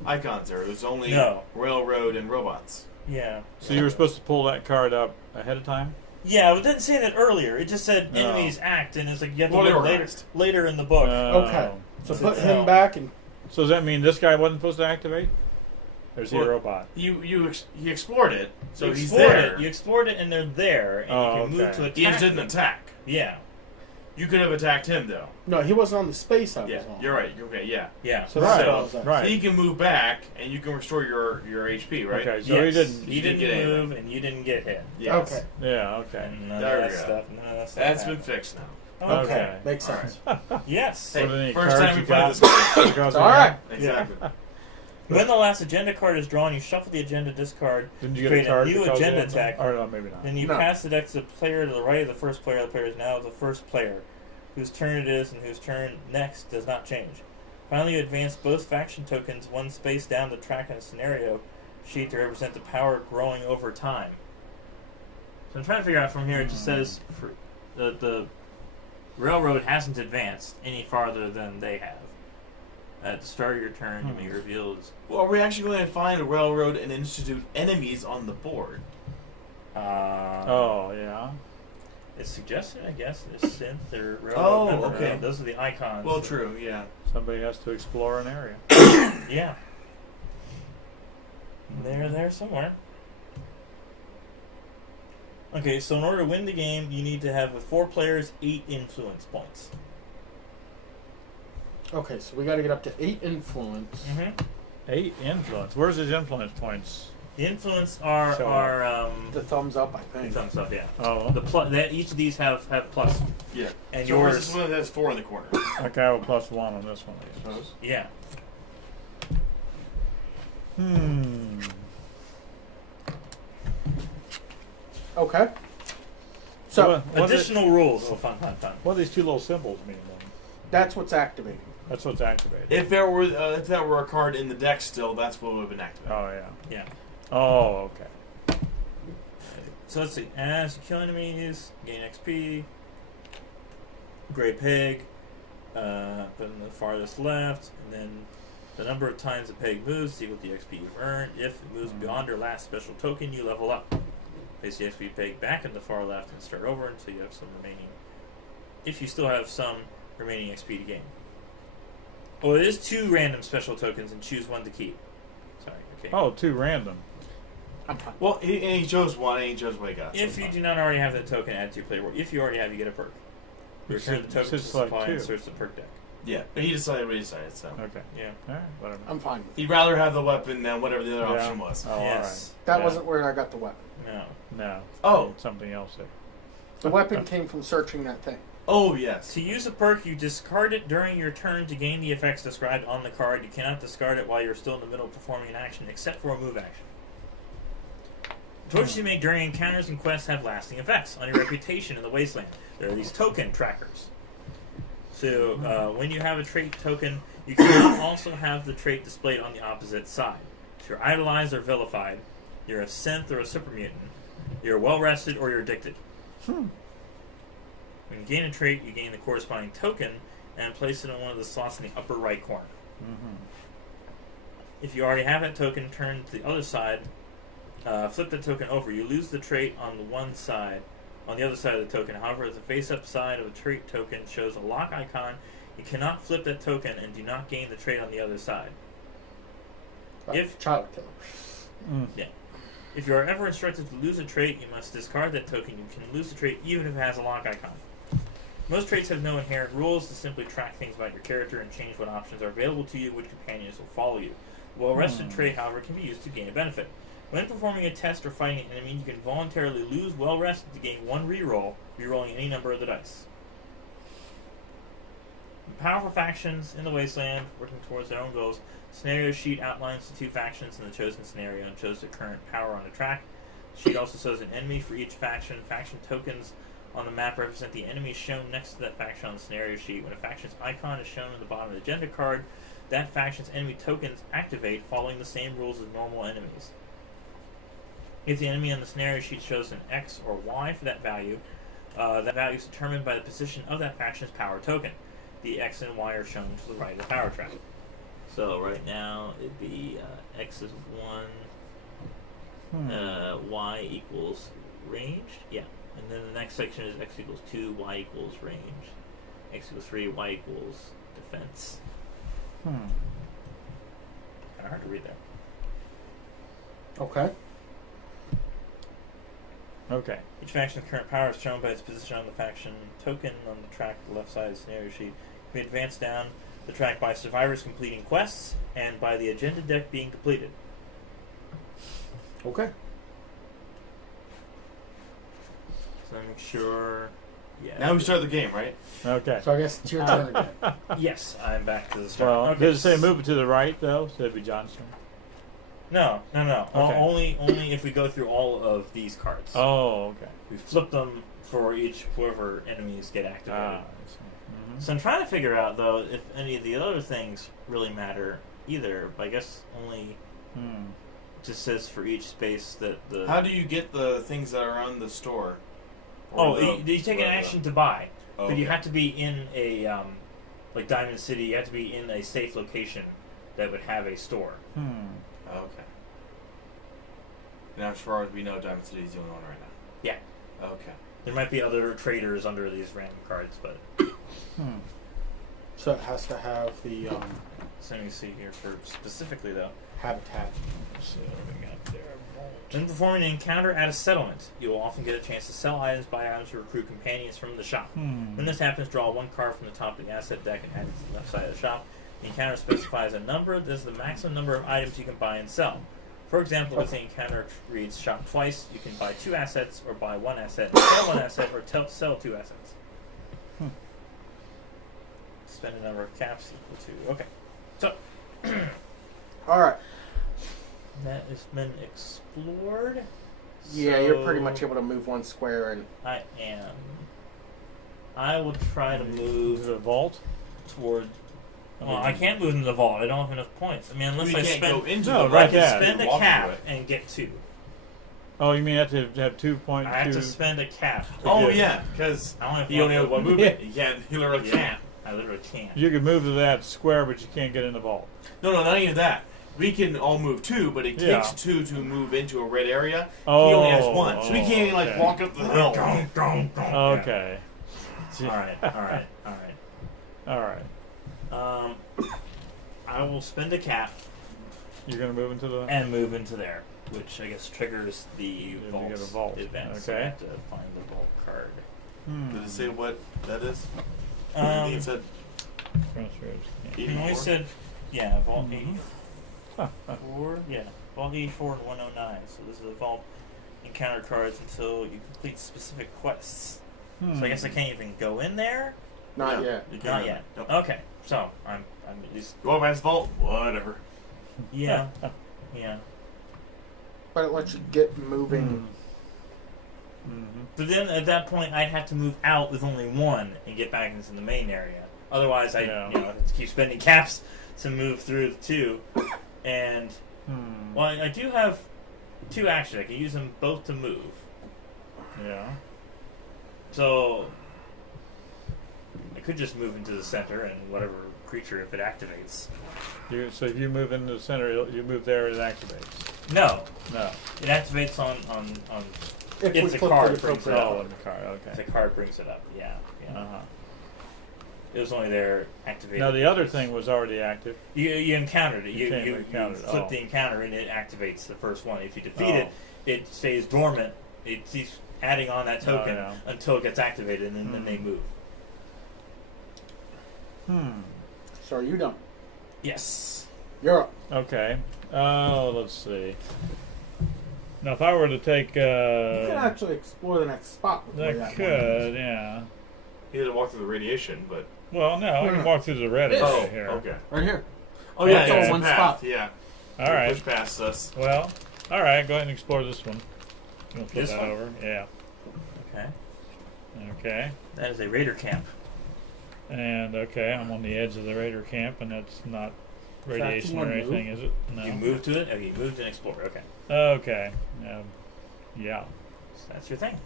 icons there. It was only No. railroad and robots. Yeah. So you were supposed to pull that card up ahead of time? Yeah, it didn't say that earlier. It just said No. enemies act, and it's like you have to Well, look organized. later in the book. Okay. So Is put it him no? back and So does that mean this guy wasn't supposed to activate? Or is he Well, a robot? He explored it, so you he's explored there. it. You explored it, and they're there, and Oh, you can move okay. to attack. He just didn't them. attack. Yeah, You could have attacked him though. no, he wasn't on the space I Yeah, was on. you're right. Okay, yeah. yeah. So that's Right. what I was asking. Right. So he can move back, and you can restore your HP, right? Okay, so Yes. he didn't. He You didn't didn't get move, and you didn't get hit. Yes. Okay. Yeah, okay. And none There of we that go. stuff. None of that stuff. That's been happened. fixed now. Okay. Okay. Makes All sense. Yes. What are any First cards time we you played got? this game. Because All right. Exactly. When the last agenda card is drawn, you shuffle the agenda discard. Didn't you get Create a card? a new that tells you agenda that? tag. Or no, maybe not. Then you No. pass the deck to the player to the right of the first player. The player is now the first player, whose turn it is and whose turn next does not change. Finally, you advance both faction tokens one space down the track in a scenario sheet to represent the power growing over time. So I'm trying to figure out from here. It just says the railroad hasn't advanced any farther than they have. At the start of your turn, you may reveal this. Well, are we actually going to find a railroad and institute enemies on the board? Oh, yeah. It's suggested, I guess, is synth or railroad. Oh, member. okay. Those are the icons. Well, true. Yeah. Somebody has to explore an area. Yeah. They're there somewhere. Okay, so in order to win the game, you need to have, with 4 players, 8 influence points. Okay, so we got to get up to 8 influence. Mm-hmm. 8 influence. Where's his influence points? The influence are So, The thumbs up, I think. thumbs up, yeah. Oh, That each of these have plus. Yeah. And So where's yours, this one that has 4 in the corner? okay, I have a +1 on this one. I guess. Suppose. yeah. Okay. So What do- Additional rules. Oh, fun. what do these two little symbols mean then? that's what's activating. That's what's activated. If there were a card in the deck still, that's what would have been activated. Oh, yeah. Yeah. Oh, okay. So let's see. As you kill enemies, gain XP. Gray peg. Put in the farthest left, and then the number of times the peg moves is equal to the XP you've earned. If it moves beyond your last special token, you level up. Place the XP peg back in the far left and start over until you have some remaining. If you still have some remaining XP to gain. Oh, it is 2 random special tokens, and choose one to keep. Sorry. Okay. Oh, 2 random. I'm fine. Well, he chose one, and he chose what he got. If you do not already have that token, add to your player board. If you already have, you get a perk. You Return should- the token to you the should select supply and 2. search the perk deck. Yeah, but he decided what he decided, so. Okay. Yeah. All right, whatever. I'm fine with it. He'd rather have the weapon than whatever the other Yeah. option was. Oh, Yes. That Yeah. wasn't where I got the weapon. No. all right. No. Oh. Something else there. The weapon came from searching that thing. Oh, yes. To use a perk, you discard it during your turn to gain the effects described on the card. You cannot discard it while you're still in the middle of performing an action, except for a move action. Choices you make during encounters and quests have lasting effects on your reputation in the Wasteland. There are these token trackers. So when you have a trait token, you can also have the trait displayed on the opposite side. If you're idolized or vilified, you're a synth or a super mutant, you're well-rested or you're addicted. When you gain a trait, you gain the corresponding token and place it on one of the slots in the upper right corner. If you already have that token, turn to the other side, flip the token over. You lose the trait on the one side, on the other side of the token. However, if the face-up side of a trait token shows a lock icon, you cannot flip that token and do not gain the trait on the other side. If child killer. Yeah. If you are ever instructed to lose a trait, you must discard that token. You can lose the trait even if it has a lock icon. Most traits have no inherent rules to simply track things about your character and change what options are available to you, which companions will follow you. The well-rested trait, however, can be used to gain a benefit. When performing a test or fighting an enemy, you can voluntarily lose well-rested to gain one reroll, rerolling any number of the dice. Powerful factions in the Wasteland, working towards their own goals. Scenario sheet outlines the two factions in the chosen scenario and shows the current power on the track. The sheet also shows an enemy for each faction. Faction tokens on the map represent the enemies shown next to that faction on the scenario sheet. When a faction's icon is shown in the bottom of the agenda card, that faction's enemy tokens activate following the same rules as normal enemies. If the enemy on the scenario sheet shows an X or Y for that value is determined by the position of that faction's power token. The X and Y are shown to the right of the power track. So right now it'd be X is 1, Y equals ranged. Yeah. And then the next section is X equals 2, Y equals range. X equals 3, Y equals defense. Kind of hard to read there. Okay. Okay. Each faction's current power is shown by its position on the faction token on the track to the left side of the scenario sheet. It can be advanced down the track by survivors completing quests and by the agenda deck being completed. Okay. So make sure... Yeah. Now we start the game, right? Okay. So I guess it's your turn again. Yes, I'm back to the start. Well, Okay. does it say move it to the right, though? So it'd be John's turn. No. Okay. Only if we go through all of these cards. Oh, okay. We flip them for each whoever enemies get activated. I see. So I'm trying to figure out though if any of the other things really matter either. But I guess only just says for each space that the. How do you get the things that are on the store? Oh, you take an action to buy, Oh, but you okay. have to be in a like Diamond City. You have to be in a safe location that would have a store. Okay. Now, as far as we know, Diamond City is the only one right now. Yeah. Okay. There might be other traders under these random cards, but So it has to have the so let me see here for specifically though. habitat. So what we got there. When performing an encounter at a settlement, you will often get a chance to sell items, buy items, or recruit companions from the shop. When this happens, draw one card from the top of the asset deck and add it to the left side of the shop. The encounter specifies a number. This is the maximum number of items you can buy and sell. For example, if the encounter reads shop twice, you can buy 2 assets, or buy 1 asset, and sell 1 asset, or sell 2 assets. Spend a number of caps equal to... Okay. So, Alright. that has been explored. Yeah, So you're pretty much able to move 1 square and I am. I will try to Move move the vault. toward... Well, I can't move into the vault. I don't have enough points. I mean, unless We I can't spend... go into No, the right I vault. can there. spend a Walk cap through it. and get 2. Oh, you mean you have to have 2.2? I have to spend a cap. Oh, Good. yeah, because I only have he only has one movement. movement. He literally Yeah. can't. I literally can't. You can move to that square, but you can't get in the vault. No, not even that. We can all move 2, but it Yeah. takes 2 to move into a red area. Oh, He only has 1, so we can't even okay. walk up the hill. Okay. Alright. All right. I will spend a cap You're going to move into the... and move into there, which I guess triggers the You get a vault's vault. event. So I Okay. have to find the vault card. Does it say what that is? I think it said It only 84. said, yeah, Vault 84. Yeah, Vault 84 and 109. So this is a Vault encounter cards until you complete specific quests. So I guess I can't even go in there. Not No. yet. You can't Not do yet. that. Nope. Okay, so I'm at least Go past the vault. Whatever. yeah. But it lets you get moving. But then at that point, I'd have to move out with only one and get back into the main area. Otherwise, I have to keep spending caps to move through the two. And well, I do have two actions. I can use them both to move. Yeah. So I could just move into the center and whatever creature if it activates. So if you move into the center, you move there, it activates. No, No. it activates on If It's we a flip card the brings it appropriate up. Oh, order. in the card. if the Okay. card brings it up. Yeah. Uh-huh. It was only there activated. Now the other thing was already active. You encountered it. You can't You encounter it. flip Oh. the encounter and it activates the first one. If you defeat Oh. it, it stays dormant. It keeps adding on that token yeah. until it gets activated, and then they move. So are you done? Yes. You're up. Okay. Oh, let's see. Now, if I were to take, You can actually explore the next spot. with that that one. could, yeah. He had to walk through the radiation, but Well, no, I can walk through the red This. area here. okay. Right here. Oh yeah, Okay. yeah, it's a One path. spot. Yeah. All right. Push past us. Well, all right. Go ahead and explore this one. You want to flip This that one? over? Yeah. Okay. Okay. That is a raider camp. And okay, I'm on the edge of the raider camp, and that's not radiation or one anything, is it? No. You moved to it. Okay, you moved and explored. Okay, Okay. Yeah. so that's your thing.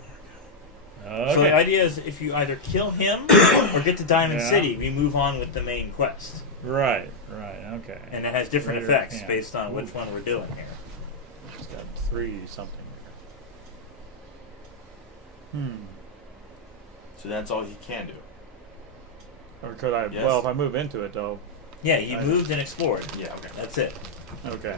Okay. So the idea is, if you either kill him or get to Diamond Yeah. City, we move on with the main quest, Right. Okay. and it has different Raider effects camp. based on which one we're doing here. It's got 3 something there. So that's all he can do. Or could I? Yes. Well, if I move into it, though. Yeah, you moved and explored. Yeah. Okay. That's it. Okay.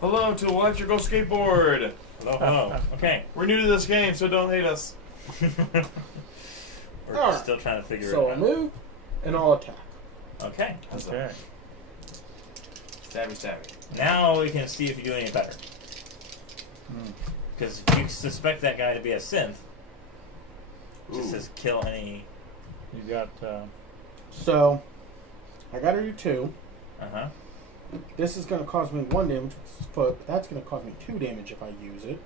Hello to electrical skateboard. Hello, hello. Okay. We're new to this game, so don't hate us. We're Alright. still trying to figure So it I'll out. move and I'll attack. Okay. That's Okay. Stabby. Now we can see if you do any better. Because if you suspect that guy to be a synth, it just Ooh. says kill any. You got. So I got to do 2. Uh-huh. This is going to cause me 1 damage, but that's going to cause me 2 damage if I use it.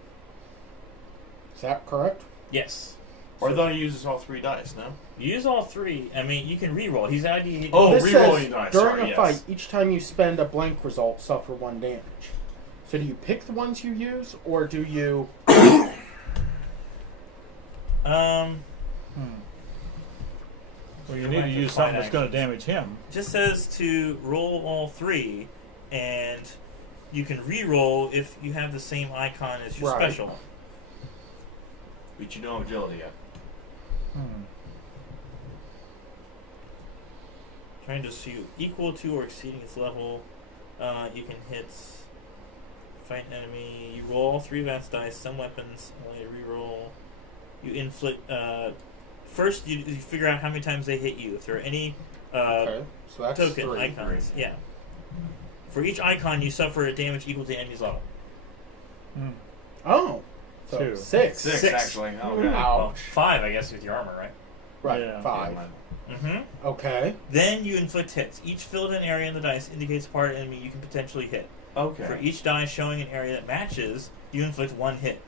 Is that correct? Yes. Or I thought he uses all 3 dice. No. Use all 3. I mean, you can re-roll. He's ID. Oh, This re-rolling says, dice. during Sorry, a fight, yes. each time you spend a blank result, suffer 1 damage. So do you pick the ones you use, or do you... Well, you You need might to have to use something find that's going to actions. damage him. Just says to roll all 3, and you can re-roll if you have the same icon as your Right. special. But you know agility yet. Trying to see equal to or exceeding its level. You can hit fight enemy. You roll all 3 advanced dice. Some weapons only re-roll. You inflict. First, you figure out how many times they hit you. If there are any Okay, so that's token 3. icons, yeah. For each icon, you suffer a damage equal to the enemy's level. Oh. So 2. 6. Six, Six. actually. Oh, Ouch. God. Well, 5, I guess, with your armor, right? Right, Yeah. 5. Mm-hmm. Okay. Then you inflict hits. Each filled-in area in the dice indicates a part of the enemy you can potentially hit. Okay. For each die showing an area that matches, you inflict 1 hit.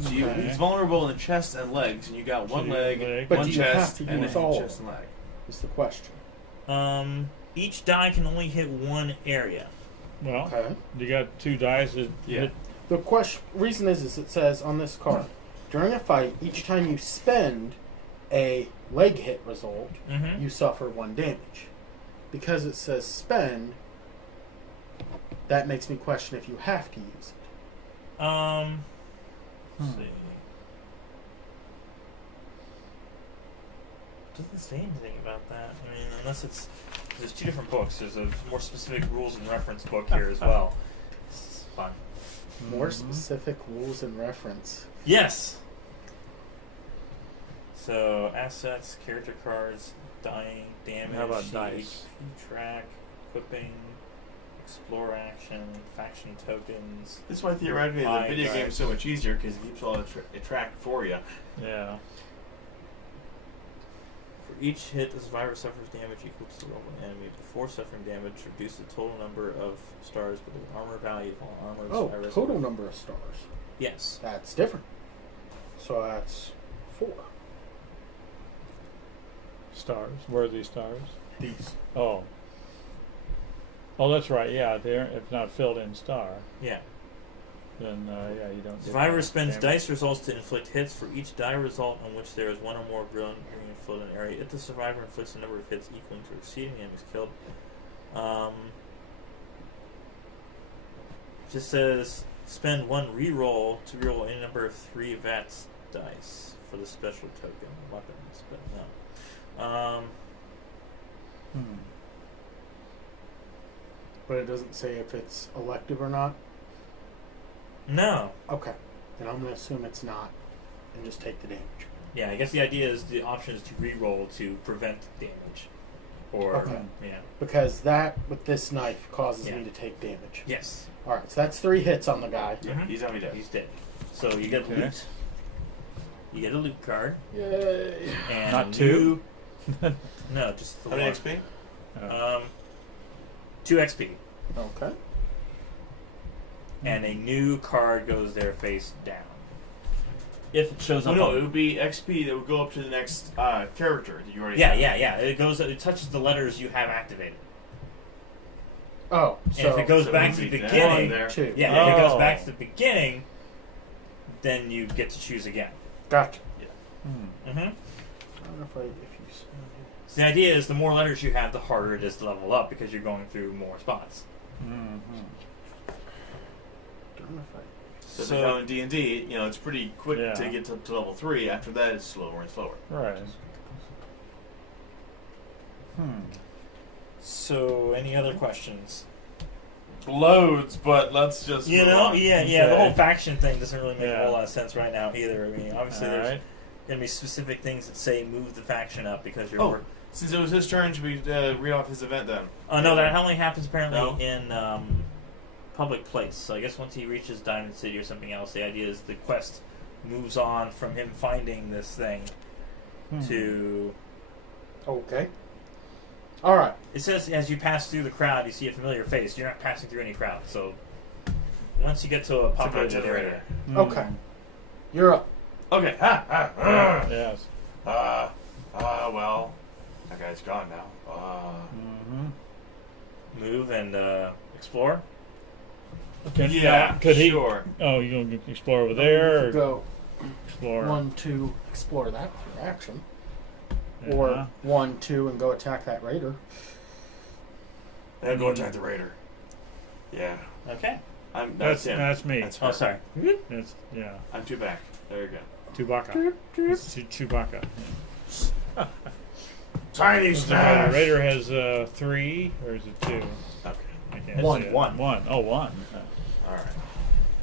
So Okay. he's vulnerable in the chest and legs, and you got So one you leg, But one do you have chest, to and use then all of chest and leg. Is the question. Each die can only hit 1 area. Well, Okay. you got 2 dice that Yeah. hit. The reason is it says on this card, during a fight, each time you spend a leg hit result, Mm-hmm. you suffer 1 damage. Because it says spend, that makes me question if you have to use it. Let's see. Doesn't say anything about that. I mean, unless it's there's 2 different books. There's a more specific rules and reference book here as well. It's fun. More specific rules and reference. Yes. So assets, character cards, dying, damage, How about HP, dice? track, equipping, explore action, faction tokens. This is why theoretically the video Guys. game is so much easier because it keeps all the track for you. Yeah. For each hit, the survivor suffers damage equal to the level of the enemy. Before suffering damage, reduce the total number of stars by the armor value of all armor. Oh, survivors. total number of stars. Yes. That's different. So that's 4. Stars. Where are these stars? These. Oh. Oh, that's right. Yeah, they're if not filled in star, Yeah. then yeah, you don't. get Survivor that spends damage. dice results to inflict hits for each die result on which there is one or more green filled in area. If the survivor inflicts a number of hits equaling to exceeding the enemy's killed, just says spend 1 reroll to reroll any number of 3 VATS dice for the special token weapons, but no. But it doesn't say if it's elective or not. No. Okay. Then I'm going to assume it's not and just take the damage. Yeah, I guess the idea is the option is to reroll to prevent damage. Or, Okay. yeah. Because that, with this knife, causes Yeah. me to take damage. Yes. Alright, so that's 3 hits on the guy. Yeah, Mhm. he's on me dead. He's dead. So you get Okay. loot. You get a loot card. Yay. And Not a 2? new- no, just the How many one. XP? 2 XP. Okay. And a new card goes there face down. If it shows Oh, up no, on- it would be XP that would go up to the next character that you already Yeah, have. yeah. It touches the letters you have activated. Oh, And so if it goes So back it to would the be down beginning, there. 2. yeah, if it goes Oh. back to the beginning, then you get to choose again. Gotcha. Mm-hmm. I don't know if you spend it. So the idea is the more letters you have, the harder it is to level up because you're going through more spots. Don't know if I. So, you know, in D&D, you know, it's pretty quick Yeah. to get to level 3. After that, it's slower and slower. Right. So, any other questions? Loads, but let's just You move know, on. yeah. The Okay. whole faction thing doesn't really make a Yeah. whole lot of sense right now either. I mean, obviously All there's right. going to be specific things that say move the faction up because you're. Oh, since it was his turn, should we read off his event then? No, that only happens apparently No? in public place. So I guess once he reaches Diamond City or something else, the idea is the quest moves on from him finding this thing to. Okay. Alright. It says as you pass through the crowd, you see a familiar face. You're not passing through any crowd, so once you get to a populated area, Okay. You're up. Okay. Yes. Well, that guy's gone now. move and explore. Okay. Yeah, Could he? sure. Oh, you gonna explore over there, or Go explore? 1, 2, explore that for action. Yeah. Or 1, 2, and go attack that raider. Then go attack the raider. Yeah. Okay. That's him. that's me. That's Oh, her. sorry. It's yeah. I'm two back. There you go. Chewbacca. It's Chewbacca. Tiny The Raider has 3, or is it 2? Okay. I can't One. see it. One. One. Oh, 1. All right.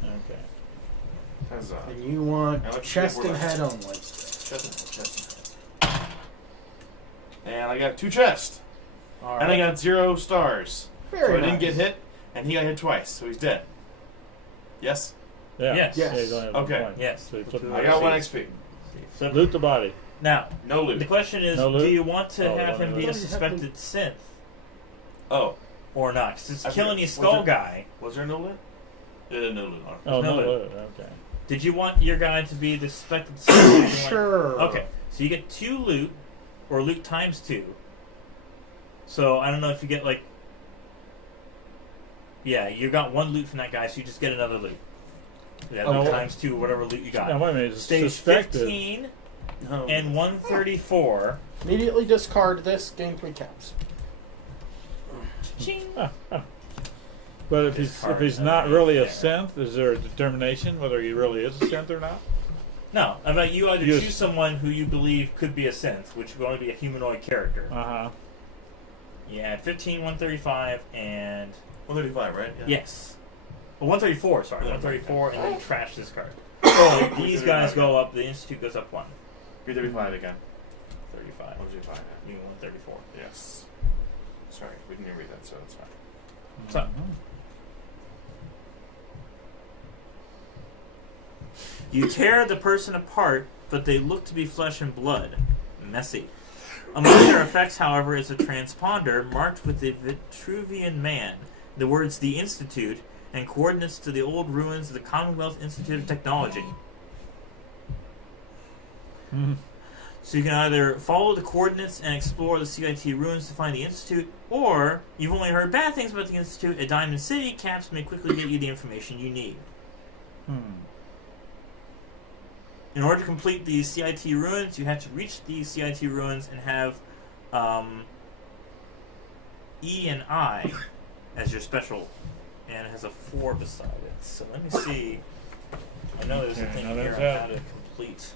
Okay. Huzzah. And you want Now let's chest see and if we're head left. only. Chest. And I got 2 chests. Alright. And I got 0 stars. Very So I nice. didn't get hit, and he got hit twice, so he's dead. Yes? Yeah. Yes. Yeah, you don't have Okay. one point. Yes. So you flip I got 1 XP. So Loot the body. now No the loot. question is, No loot? do you want to Oh, have no him loot. be a Don't you have suspected synth Oh. or not? 'Cause it's I killing forget. you Was skull there- guy. Was there no loot? No loot on it. Oh, no no loot. loot. Okay. Did you want your guy to be the suspected synth? Or do you want- Sure. Okay, so you get 2 loot, or loot times 2. So I don't know if you get like. Yeah, you got 1 loot from that guy, so you just get another loot. Yeah, loot Okay. times 2, whatever loot you got. Now wait a minute. It's Stage suspected. 15 No. and 134. Immediately discard this, gain 3 caps. Ching. But if Discard he's not another really a there. synth, is there a determination whether he really is a synth or not? No, I mean, you either Yes. choose someone who you believe could be a synth, which will only be a humanoid character. Uh huh. Yeah, 15, 135, and 135, right? Yeah. yes. Well, 134, sorry. Yeah, 134, and then you trash this card. Oh, So these guys go up, the Institute goes up 1. 335 again. 35. 135, You 134. yeah. Yes. Sorry, we didn't even read that, so that's fine. So, you tear the person apart, but they look to be flesh and blood. Messy. Among their effects, however, is a transponder marked with the Vitruvian Man, the words "The Institute," and coordinates to the old ruins of the Commonwealth Institute of Technology. So you can either follow the coordinates and explore the CIT ruins to find the Institute, or you've only heard bad things about the Institute. At Diamond City, Caps may quickly get you the information you need. In order to complete the CIT ruins, you have to reach the CIT ruins and have E and I as your special, and it has a 4 beside it. So let me see. I know there's a thing here on how to complete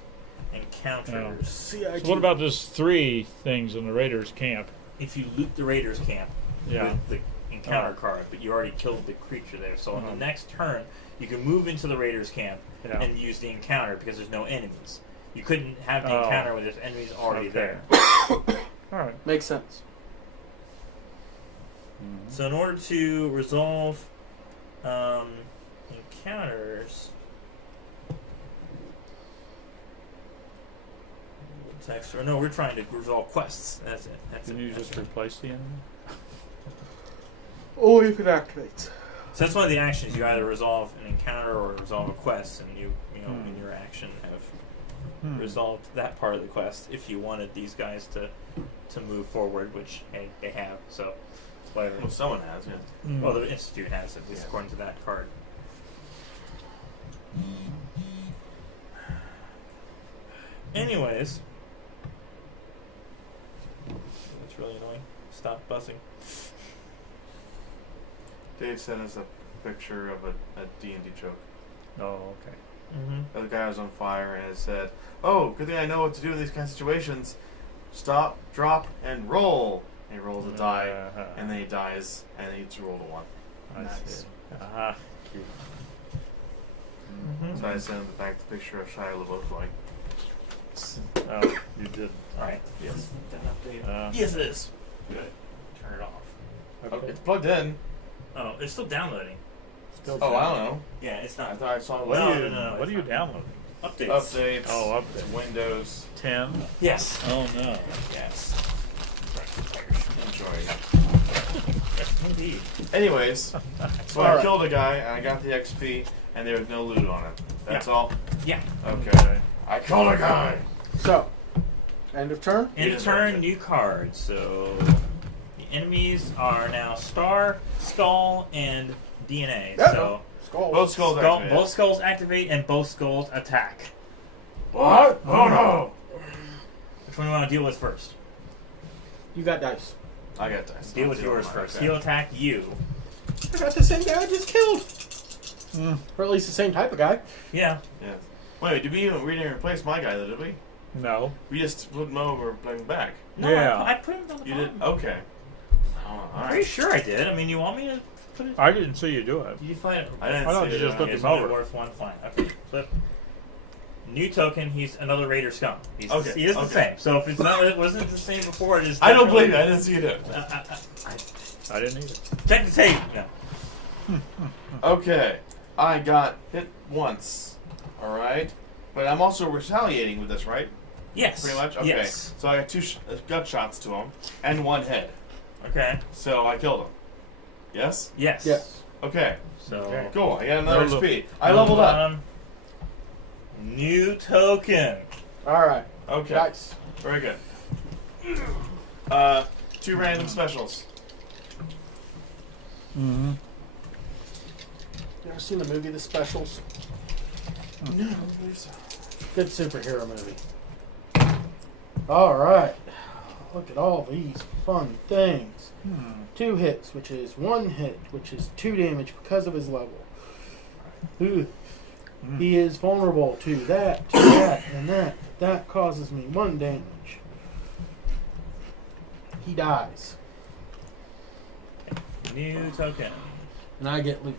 encounters. CIT. So what about this 3 things in the Raiders camp? If you loot the Raiders camp Yeah. with the encounter card, but you already killed the creature there, so on the next turn, you can move into the Raiders camp and use the encounter because there's no enemies. You couldn't have the encounter when there's enemies already there. Alright. Makes sense. So in order to resolve encounters, text, or no, we're trying to resolve quests. That's it. That's Can it. you That's just it. replace the enemy? Or you can activate. So that's one of the actions. You either resolve an encounter or resolve a quest, and you know in your action have resolved that part of the quest. If you wanted these guys to move forward, which hey, they have, so whatever. Well, someone has, yeah. Well, the Institute has, at least according to that card. Anyways, that's really annoying. Stop buzzing. Dave sent us a picture of a D&D joke. Oh, okay. The guy was on fire and it said, "Oh, good thing I know what to do in these kind of situations. Stop, drop, and roll." And he rolls a die, and then he dies, and he's rolled a 1. I Nice. see. Ah, cute. So I sent him back the picture of Shia LaBeouf going, Oh, you did. Alright. yes. That update. Yes, it is. Good. Turn it off. Oh, it's plugged in. Oh, it's still downloading. Still Oh, I don't know. Yeah, it's I not. thought I saw What No, are you? no, What are it's you not. downloading? Updates. Updates. Oh, update. Windows. 10. Yes. Oh no. Yes. Enjoy. Indeed. Anyways, so I Alright. killed a guy, and I got the XP, and there was no loot on him. That's all? Yeah. Okay. I killed a guy! So, end of turn. End of turn, new cards. So the enemies are now Star, Skull, and DNA. Yeah. So Skull. Both skulls activated. both skulls activate and both skulls attack. What? Oh no! Which one do you want to deal with first? You got dice. I got dice. Deal I'll with deal yours mine, first. okay. He'll attack you. I got the same guy I just killed. Or at least the same type of guy. Yeah. Yes. Wait, we didn't replace my guy, though, did we? No. We just flipped him over and put him back. No, Yeah. I put him on the You bottom. did? Okay. Oh, I'm alright. pretty sure I did. I mean, you want me to put it? I didn't see you do it. Did you find it? I didn't Why don't see you it. just I look guess him It's only over? worth 1 fine. Okay, flip. New token. He's another Raider scum. Okay, He is the okay. same. So if it's not, it wasn't the same before. It is. I don't definitely- believe you. I didn't see you do it. I didn't either. Check the tape. No. Okay. I got hit once. Alright? But I'm also retaliating with this, right? Yes. Pretty much? Okay. Yes. So I got 2 gut shots to him and 1 head. Okay. So I killed him. Yes? Yes. Yes. Okay. So. Okay. Cool. I got another No, XP. I leveled up. New token. Alright. Okay. Dice. Very good. 2 random specials. Mm-hmm. You ever seen the movie The Specials? No. Good superhero movie. Alright. Look at all these fun things. 2 hits, which is 1 hit, which is 2 damage because of his level. Ooh. He is vulnerable to that, and that. That causes me 1 damage. He dies. New token. And I get loot.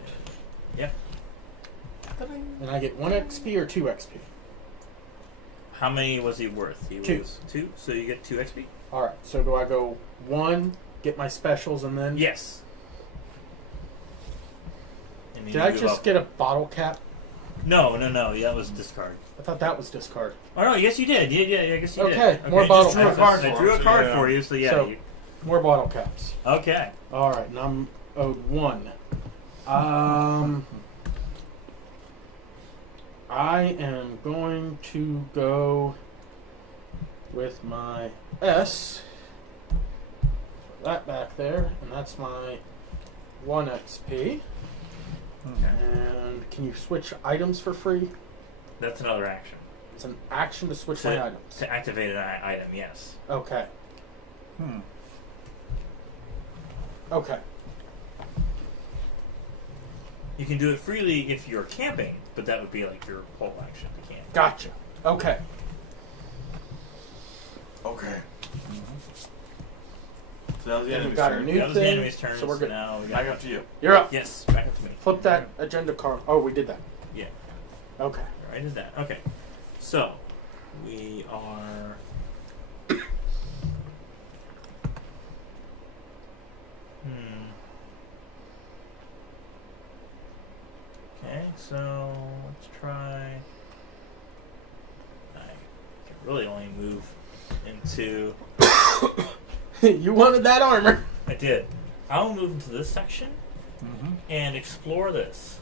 Yep. And I get 1 XP or 2 XP. How many was he worth? He 2. was 2. So you get 2 XP. Alright, so do I go 1, get my specials, and then... Yes. And then Did you I move just up. get a bottle cap? No. That was discard. I thought that was discard. Oh no, yes you did. Yeah, I guess you did. Okay, more bottle drew a caps. card I for drew him, a so card yeah. for you, so yeah. So- More bottle caps. Okay. All right, and I'm owed 1. I am going to go with my S. Put that back there, and that's my 1 XP. And can you switch items for free? That's another action. It's an action to switch my items. To activate an item, yes. Okay. Okay. You can do it freely if you're camping, but that would be like your whole action. You can't. Gotcha. Okay. Okay. So that was the Then enemy's we've got turn. a new That was the thing, enemy's turn, so we're good. now we Back got... up to you. You're up. Yes, back up to me. Flip that agenda card. Oh, we did that. Yeah, Okay. I did that. Okay, so we are... Okay, so let's try... I can really only move into... You wanted that armor. I did. I'll move into this section and explore this.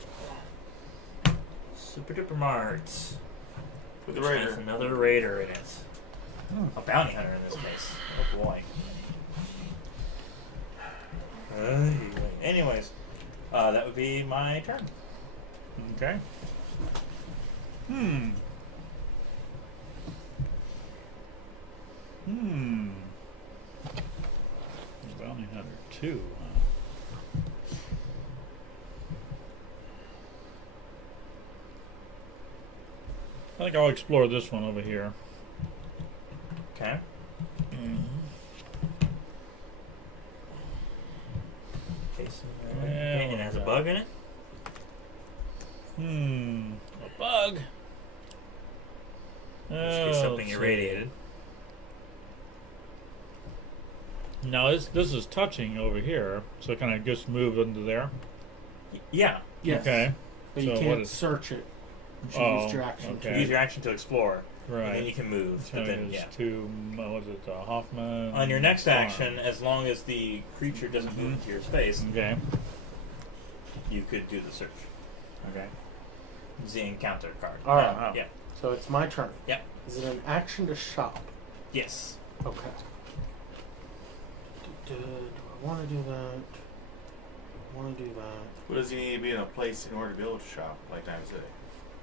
Super Duper Mart. With the Which raider. has another raider in it. A bounty hunter in this case. Oh boy. Anyways, that would be my turn. Okay. Bounty Hunter 2. I think I'll explore this one over here. Okay. Case of Yeah, Companion has a bug in it. A bug. Must be something irradiated. Now this is touching over here, so can I just move into there? Yeah. Yes. Okay. But So you what can't is- search it. You should Oh, use your action. okay. Use your action to explore. Right. And then you can move. So But then, it's yeah. to what was it? Hoffman. On your next Farm. action, as long as the creature doesn't move into your space, Okay. you could do the search. Okay. It's the encounter card. All right. Wow. Yeah. So it's my turn. Yep. Is it an action to shop? Yes. Okay. Do I want to do that? Want to do that? What does he need to be in a place in order to be able to shop, like Diamond City?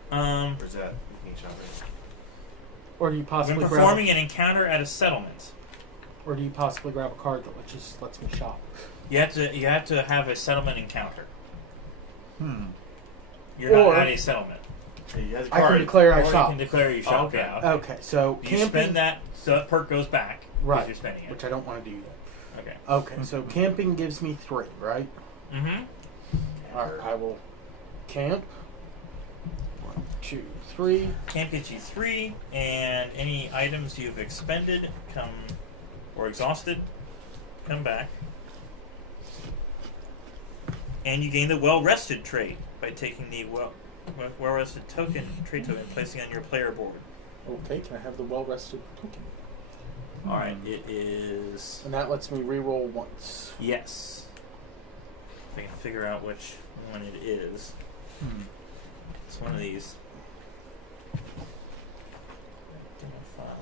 Or is that you can shop anywhere? Or do you When possibly performing an encounter at a settlement, or do you possibly grab a card that just lets me shop? you have to have a settlement encounter. You're Or- not at a settlement. He has a I card. can declare I Or shop. you can declare you shop. okay. Yeah. Okay, so You camping, spend that, so that perk goes back. 'Cause right? You're spending it. Which I don't want to do yet. Okay. Okay, so camping gives me 3, right? Mm-hmm. All right, I will camp. 1, 2, 3. Camp gets you 3, and any items you've expended or exhausted come back. And you gain the well-rested trait by taking the well-rested trait token and placing it on your player board. Okay, can I have the well-rested token? All right, it is And that lets me reroll once. yes. If I can figure out which one it is. It's one of these. Identify.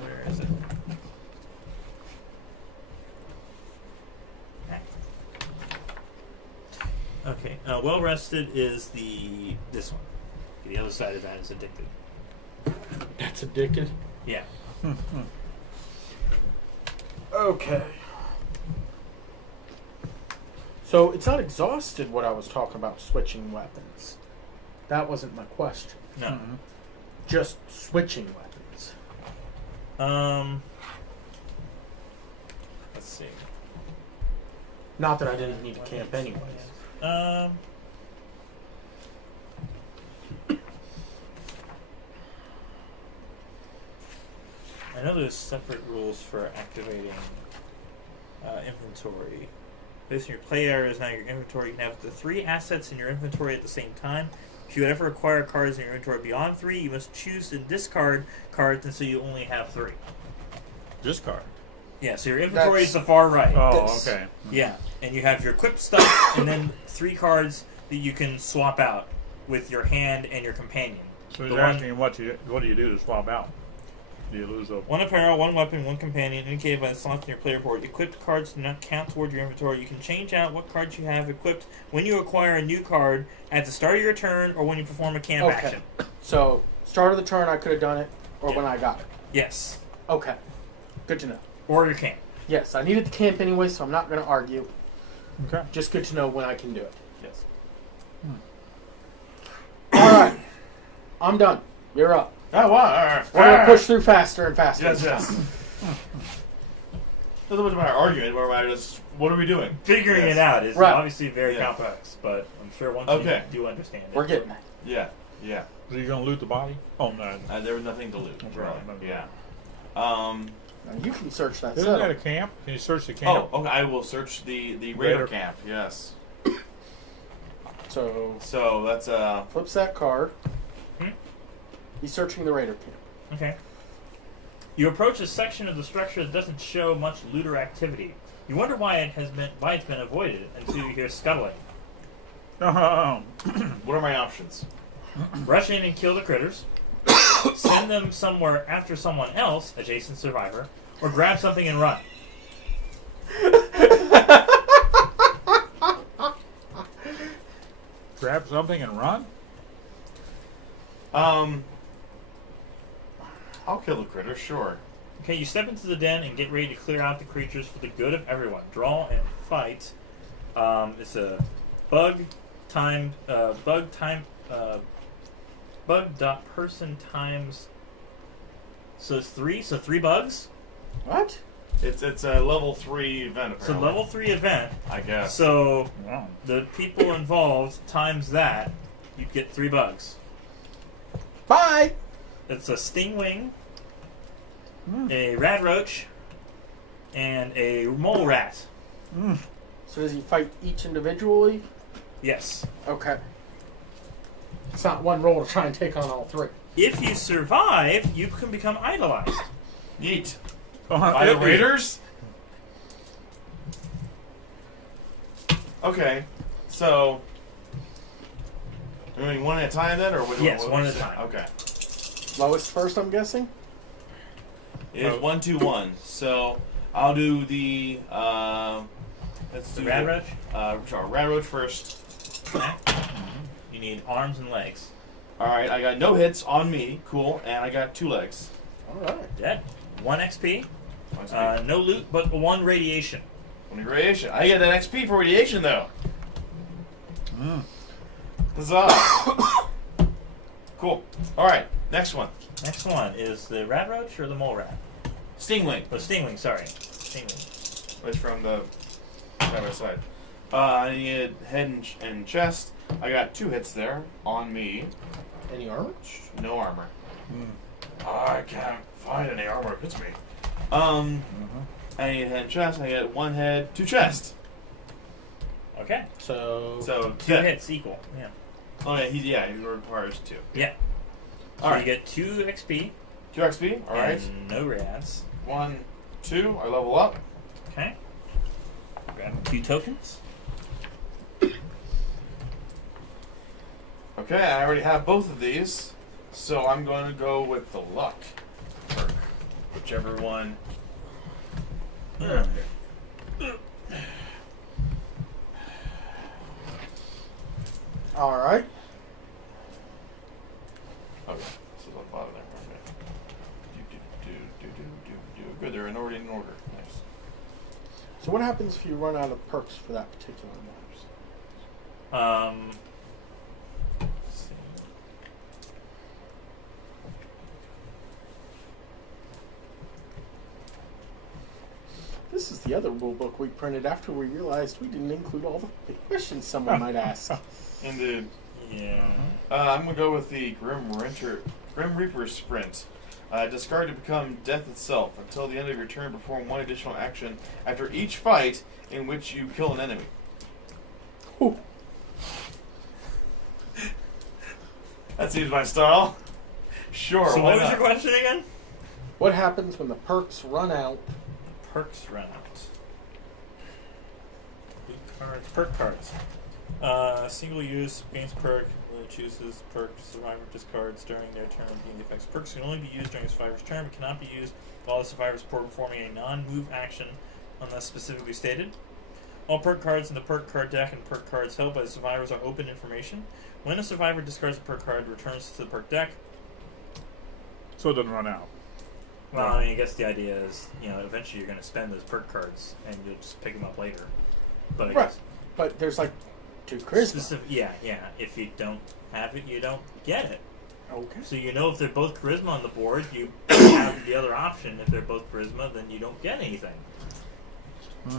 Where is it? Okay. Well rested is this one. The other side of that is addicted. That's addicted. Yeah. Okay. So it's not exhausted what I was talking about switching weapons. That wasn't my question. No. Just switching weapons. Let's see. Not that I didn't need to camp anyways. I know there's separate rules for activating inventory. Based on your play area is now your inventory. You can have up to 3 assets in your inventory at the same time. If you ever acquire cards in your inventory beyond 3, you must choose to discard cards until you only have 3. Discard. Yeah, so your inventory is the far right. Oh, okay. Yeah, and you have your equipped stuff, and then 3 cards that you can swap out with your hand and your companion. So he's asking what do you do to swap out? Do you lose a... 1 apparel, 1 weapon, 1 companion, indicated by the slots in your player board. Equipped cards do not count toward your inventory. You can change out what cards you have equipped when you acquire a new card at the start of your turn or when you perform a camp action. So, start of the turn I could have done it, or when I got it. Yes. Okay. Good to know. Or your camp. Yes, I needed the camp anyway, so I'm not going to argue. Okay. Just good to know when I can do it. Yes. Alright. I'm done. You're up. Oh, wow. We're going to push through faster and faster. Yes, yes. Not so much about our argument, but about just what are we doing? Figuring Yes. it out is Right. obviously very Yeah. complex, but I'm sure once Okay. you do understand it. We're getting it. Yeah, yeah. So you're going to loot the body? Oh, no. There was nothing to loot. That's Really. right. Yeah. Now you can search that Isn't that settle. a camp? Can you search the Oh, camp? okay. I will search the Raider Raider. camp. Yes. So, So that's flips that card. Hmm? He's searching the Raider camp. Okay. You approach a section of the structure that doesn't show much looter activity. You wonder why it's been avoided until you hear scuttling. what are my options? Rush in and kill the critters. Send them somewhere after someone else, adjacent survivor, or grab something and run. Grab something and run? I'll kill the critter, sure. Okay, you step into the den and get ready to clear out the creatures for the good of everyone. Draw and fight. It's a bug dot person times. So it's 3. So 3 bugs. What? It's a level 3 event. It's a Apparently. level 3 event. I guess. So Wow. the people involved times that, you get 3 bugs. Bye! It's a stingwing, a rat roach, and a mole rat. So does he fight each individually? Yes. Okay. It's not one roll to try and take on all 3. If you survive, you can become idolized. Yeet. Oh, By the Raiders? Okay. So. Are we doing one at a time then? Or what, Yes, what one was at a it? time. Okay. Lowest first, I'm guessing? It is 1, 2, 1. So I'll do the. Let's do The rat roach? Sorry, rat roach first. Okay. You need arms and legs. Alright, I got no hits on me. Cool. And I got 2 legs. Alright. Dead. 1 XP. One XP. No loot, but 1 radiation. Only radiation. I get that XP for radiation though. Huzzah. Cool. Alright, next one. Next one is the rat roach or the mole rat? Stingwing. Oh, stingwing, sorry. Stingwing. Which from the side by side. I need head and chest. I got 2 hits there on me. Any armor? No armor. I can't find any armor that fits me. I need head and chest. I get 1 head, 2 chest. Okay. So 2 hits equal. Yeah. Oh yeah, he requires 2. Yeah. So Alright. you get 2 XP. 2 XP. All right. And no rats. 1, 2. I level up. Okay. Grab 2 tokens. Okay, I already have both of these, so I'm going to go with the luck perk, whichever one. alright. Okay, so the bottom there. Okay. Good, they're already in order. Nice. So what happens if you run out of perks for that particular monster? Let's see. This is the other rule book we printed after we realized we didn't include all the questions someone might ask. Indeed. Yeah. I'm going to go with the Grim Reaper Sprint. Discard to become death itself. Until the end of your turn, perform one additional action after each fight in which you kill an enemy. Whew. That seems my style. Sure. So why what was not? your question again? What happens when the perks run out? Perks run out. Cards. Perk cards. Single use, gains perk, chooses perk, survivor discards during their turn being effects. Perks can only be used during a survivor's turn, but cannot be used while the survivor is performing a non-move action unless specifically stated. All perk cards in the perk card deck and perk cards held by the survivors are open information. When a survivor discards a perk card, returns to the perk deck. So it doesn't run out. Well, I mean, I guess the idea is, eventually you're going to spend those perk cards, and you'll just pick them up later. But I Right. guess But there's like 2 charisma. yeah. If you don't have it, you don't get it. Okay. So if they're both charisma on the board, you have the other option. If they're both charisma, then you don't get anything.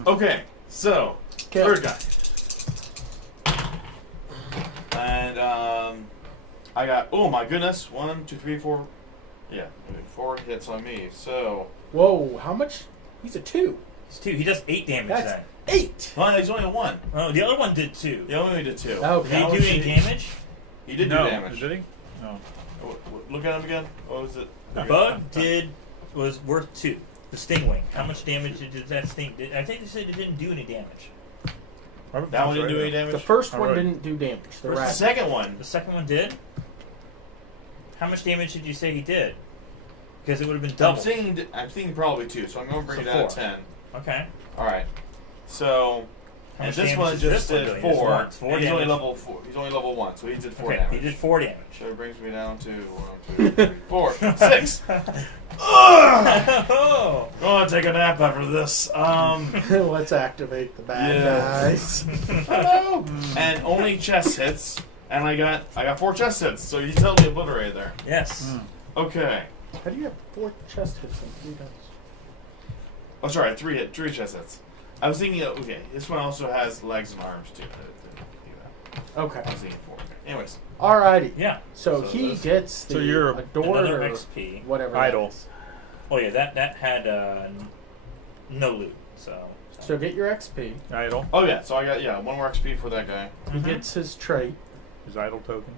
Okay, so Okay. third guy, and I got my goodness, 1, 2, 3, 4, 4 hits on me. So Whoa, how much? He's a 2. It's 2. He does 8 damage That's then. 8. he's only a 1. Oh, the other one did 2. The only did 2. Okay. Did he do any damage? He did No. do damage. Did he? No. Look at him again. What was it? Bug was worth 2. The sting wing. How much damage did that sting? I think they said it didn't do any damage. That one didn't do any damage. The first one Alright. didn't do damage. The Where's the rat. second one? The second one did. How much damage did you say he did? Because it would have been double. I'm thinking probably 2. So I'm going to bring So it down 4. to 10. Okay. All right. So. How And much this damage one is just this one did doing? 4. It's 4 and he's only damage. level 4. He's only level 1, so he did 4 Okay, damage. he did 4 damage. So it brings me down to 1, 2, 3, 4, 6. Oh! I'm gonna take a nap after this. Let's activate the bad Yeah. guys. Hello. And only chest hits, and I got 4 chest hits. So you totally obliterated there. Yes. Okay. How do you have 4 chest hits and 3 dice? Oh, sorry, 3 chest hits. I was thinking, okay, this one also has legs and arms too. Okay. I was thinking 4. Anyways, Alrighty. Yeah. So he those- gets the So you're adored another or XP. whatever. Idle. that is. Oh yeah, that had no loot. So So get your XP. Idle. oh yeah, so I got 1 more XP for that guy. He gets his trait. His idle token.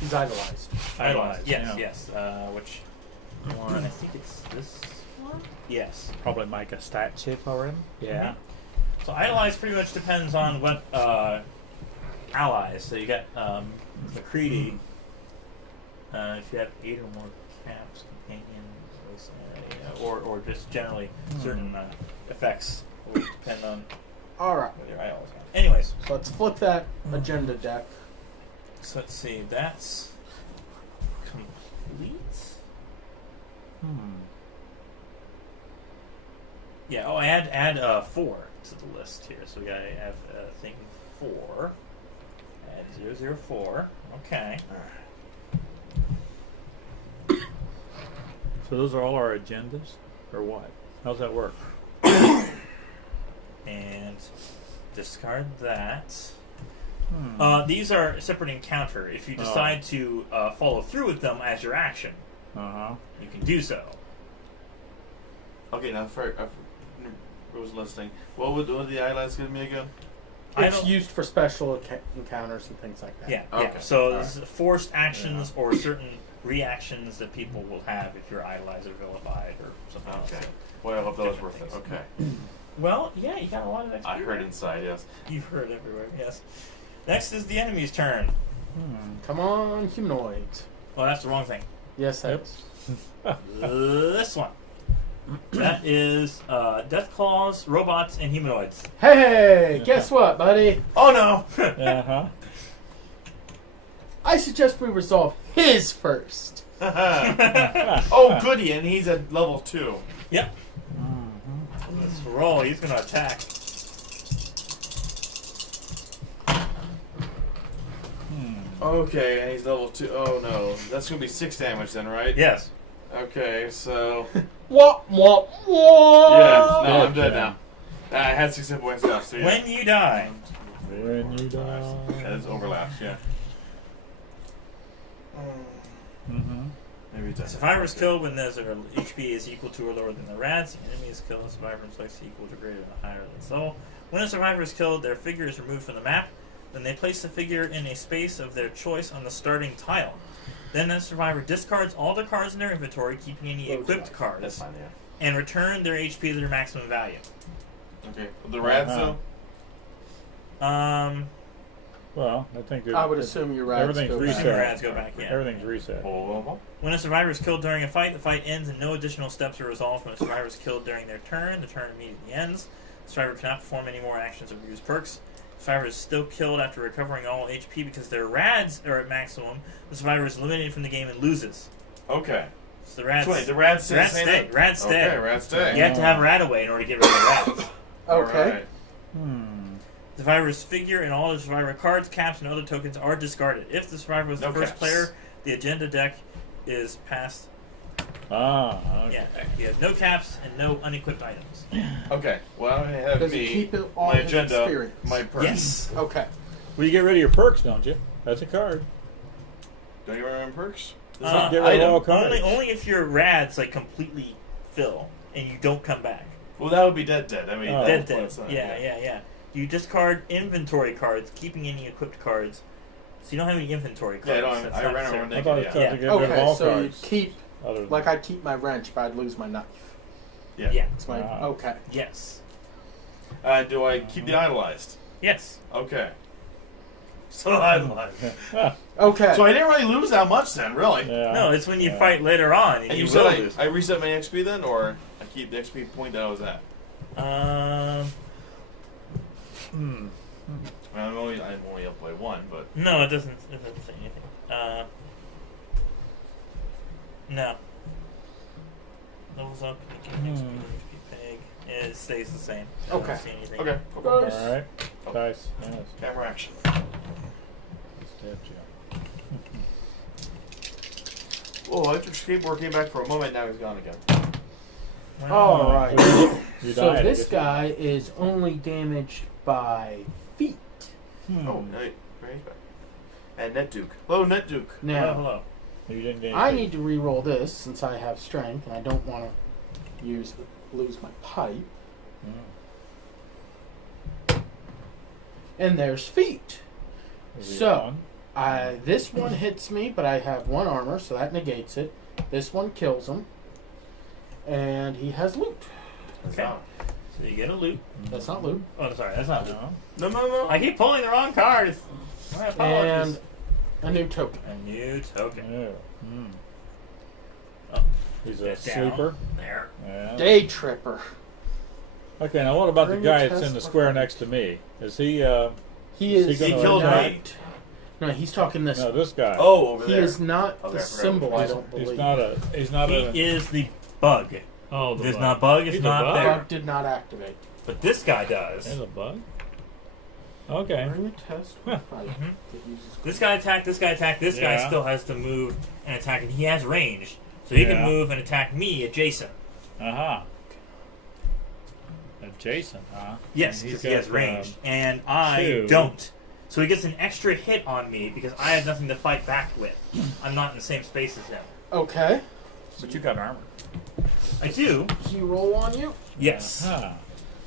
He's idolized. idolized. yeah. Yes. Which one? I think it's this one. Yes. Probably make a stat check for him. Yeah. So idolized pretty much depends on what allies. So you got McCready. If you have 8 or more caps, companions, or just generally certain effects will depend on Alright. what your idols are. Anyways, So let's flip that agenda deck. so let's see. That's complete. Yeah. Oh, add 4 to the list here. So we gotta have thing 4. Add 004. Okay. So those are all our agendas, or what? How's that work? And discard that. Hmm. These are separate encounter. If you decide to follow through with them as your action, you can do so. Okay, now I was listening. What would the eyelids give me again? It's used for special encounters and things like that. Yeah. Okay. Yeah. So All this is forced actions or certain reactions that people will have if you're idolized or vilified or something else. Okay. Boy, I hope that was Different worth it. things. Okay. Well, yeah, you got a lot of XP. I heard inside, yes. You've heard everywhere. Yes. Next is the enemy's turn. Come on, humanoids. Well, that's the wrong thing. Yes, that Yep. is. This one. That is Death Claws, Robots, and Humanoids. Hey, guess what, buddy? Oh no! I suggest we resolve his first. Oh goody, and he's at level 2. Yep. Let's roll. He's going to attack. Okay, and he's level 2. Oh no. That's gonna be 6 damage then, right? Yes. Okay, so. Wah, wah, wah. Yeah, no, I'm dead now. I had 6 hit points left, so yeah. When you die. When you die. Yeah, this overlaps, yeah. Mm-hmm. Maybe Survivor is killed when their HP is equal to or lower than the rats. The enemy is killed and survivor is likely equal to greater than higher than soul. When a survivor is killed, their figure is removed from the map. Then they place the figure in a space of their choice on the starting tile. Then the survivor discards all the cards in their inventory, keeping any equipped cards, That's fine, yeah. and return their HP to their maximum value. Okay. The rats, though? Well, I think I would assume your rats everything's go back. reset. Your rats go back, yeah. Everything's reset. When a survivor is killed during a fight, the fight ends and no additional steps are resolved. When a survivor is killed during their turn, the turn immediately ends. The survivor cannot perform any more actions or use perks. The survivor is still killed after recovering all HP because their rads are at maximum. The survivor is eliminated from the game and loses. Okay. So the rats, So wait, the rats stay? Rats stay. Okay, rats stay. You have to have a rat away in order to get rid of the rats. Okay. Alright. The survivor's figure and all the survivor cards, caps, and other tokens are discarded. If the survivor was the first caps. player, the agenda deck is passed. Okay. Yeah, you have no caps and no unequipped items. Okay. Well, I have Does he me, keep it all my his agenda, experience? my perks. Yes. Okay. Well, you get rid of your perks, don't you? That's a card. Don't you remember perks? Get rid of all cards. Only if your rads like completely fill and you don't come back. Well, that would be dead. I mean, Oh. that Dead. would play Yeah. You discard inventory cards, keeping any equipped cards. So you don't have any inventory cards. Yeah, I don't. That's I not ran fair. around I naked. thought it Yeah. said Yeah. to get rid of Okay, all so you cards. keep, Other than like I'd keep my wrench, but I'd lose my knife. Yeah. Yeah. It's my, Wow. okay. Yes. Do I keep the idolized? Yes. Okay. So idolized. Okay. So I didn't really lose that much then, really. Yeah. No, it's when you Yeah. fight later on and And you you will said lose. I reset my XP then, or I keep the XP point that I was at? I'm only up by one, but No, it doesn't say anything. No. Levels up, you can use peg. It stays the same. I Okay. don't see anything. okay. All right. Dice. Yes. Camera action. Stabbed you. Oh, electric skateboard came back for a moment. Now he's gone again. All right. You So died, I this guess. guy is only damaged by feet. Oh, right. And Net Duke. Hello, Net Duke. Now, Hello. You didn't get I any need to re-roll this since I have strength and I don't want to lose my pipe. And there's feet. Is he So, on? this one hits me, but I have 1 armor, so that negates it. This one kills him. And he has loot. Okay. So you get a loot. That's not loot. Oh, sorry, that's not loot. No. No. I keep pulling the wrong card. My apologies. And a new token. A new token. Yeah. Oh. He's a Get down. sleeper. There. Yeah. Day Tripper. Okay, now what about Bring the guy a that's in test the for square fight. next to me? Is he? He Is is. he He gonna killed not, me. No, he's talking this. No, this guy. Oh, over He there. is not Okay, the I forgot. symbol, I don't He's believe. not a. He's not a. He is the bug. Oh, If it's not bug, it's He's a not bug? there. Bug did not activate. But this guy does. There's a bug. Okay. Bring a test for fight that uses This guy attacked, this guy attacked, this guy Yeah. still has to move and attack, and he has range. So he can Yeah. move and attack me adjacent. Uh-huh. Jason, huh? Yes, And he's because he has got, range. And I 2. don't. So he gets an extra hit on me because I have nothing to fight back with. I'm not in the same space as him. Okay. But you got armor. I do. Does he roll on you? Yes. Uh-huh.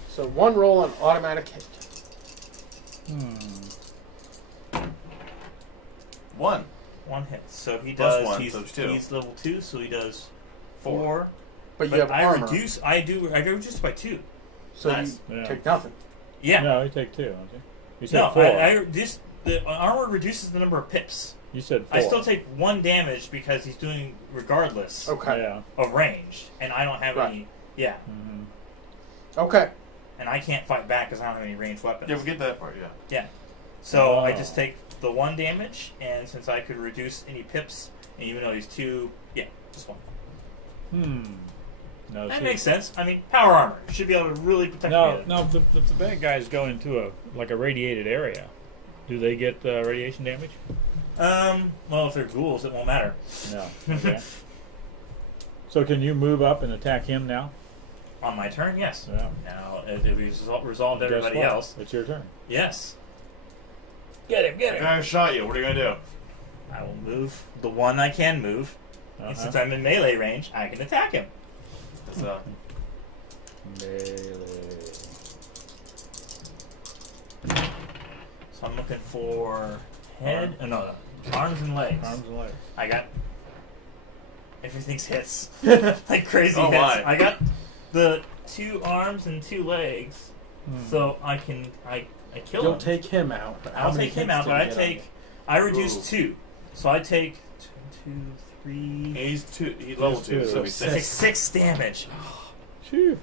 So 1 roll on automatic hit. One. 1 hit. So he Plus does. 1, he's, so it's 2. he's level 2, so he does 4. But you But have I armor. I reduce by 2. So Nice. you Yeah. take nothing. Yeah. No, you take 2, don't you? You said No, 4. the armor reduces the number of pips. You said 4. I still take 1 damage because he's doing regardless Okay. Yeah. of range, and I don't have Right. any. Yeah, Mm-hmm. Okay. and I can't fight back because I don't have any ranged weapons. Yeah, we get that part. Yeah. So I Oh. just take the 1 damage, and since I could reduce any pips, and even though he's 2, yeah, just 1. No, That see- makes sense. I mean, power armor should be able to really protect No, me. no. If the bad guys go into a radiated area, do they get radiation damage? Well, if they're ghouls, it won't matter. No. Okay. So can you move up and attack him now? On my turn, yes. Yeah. Now, if we resolved Guess everybody what? else, It's your turn. yes. Get him, get The him. guy shot you. What are you gonna do? I will move the 1 I can move. And since I'm in melee range, I can attack him. So, Melee. So I'm looking for head. No, arms and legs. Arms and legs. I got everything's hits, like crazy Oh, hits. my. I got the 2 arms and 2 legs, so I kill You'll him. take him out. But how I'll many take him hits out, did but you get on I reduce Ooh. 2, so I take 2, 3, he's level 2, so he's So 6. 6 damage. Phew.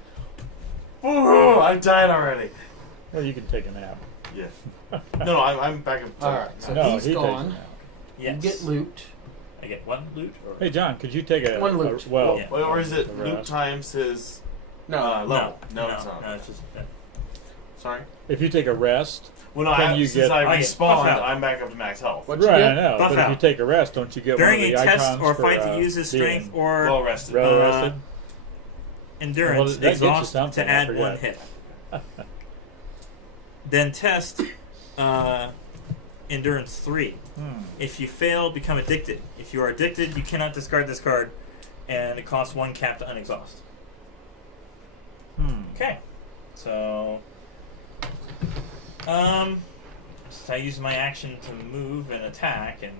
Ooh, I died already. Well, you can take a nap. Yeah. No, I'm back up. All right, so No, he's he takes a gone. nap. Yes. You get loot. I get 1 loot. Or Hey, John, could you take a One loot. well, Yeah. Or is it a loot rest? times his No, level? no, it's not. no, it's just. Sorry. If you take a rest, Well, no, Can you since get- I I get respawned, buff out. I'm back up to max health. What'd you right? get? I know. Buff But if you out. take a rest, don't you get During one a of the test icons or for, fight that uses being strength or Well rested. well rested? endurance, Well, that gets you exhaust something, to I add 1 forget. hit. Then test endurance 3. If you fail, become addicted. If you are addicted, you cannot discard this card, and it costs 1 cap to unexhaust. Okay, so since I use my action to move and attack and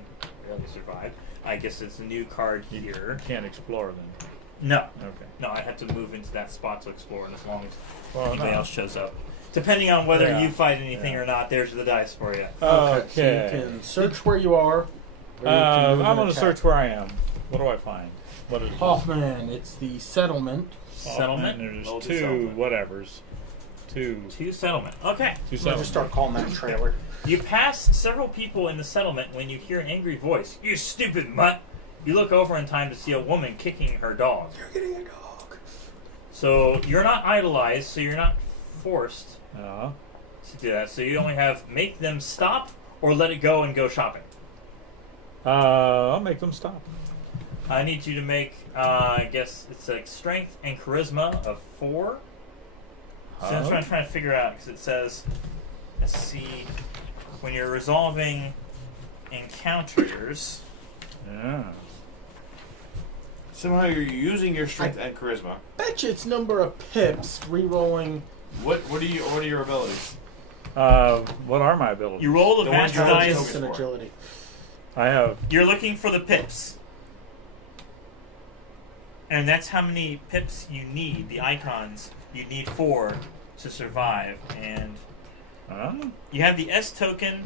barely survive, I guess it's a new card here. Can't explore then. No, Okay. no, I have to move into that spot to explore, and as long as Well, anybody no. else shows up, depending on whether Yeah. you fight anything Yeah. or not, there's the dice for you. So Okay. you can search where you are. or you can move I'm and going to attack. search where I am. What do I find? What is Hoffman, it's the settlement. Settlement. There's Load the 2 settlement. whatevers. 2 To settlement. Okay. 2 I'll settlements. just start calling that trailer. You pass several people in the settlement when you hear an angry voice. You stupid mutt! You look over in time to see a woman kicking her dog. You're getting a dog. So you're not idolized, so you're not forced Uh, to do that. So you only have make them stop or let it go and go shopping. I'll make them stop. I need you to make, I guess it's like strength and charisma of 4. So that's what I'm trying to figure out, because it says, let's see, when you're resolving encounters, Yeah. Somehow you're using your strength and charisma. Bet you it's number of pips re-rolling. What are your abilities? What are my abilities? you roll the The ones match you roll dice. tokens and for. agility. I have. You're looking for the pips. And that's how many pips you need, the icons you need 4 to survive. And you have the S token,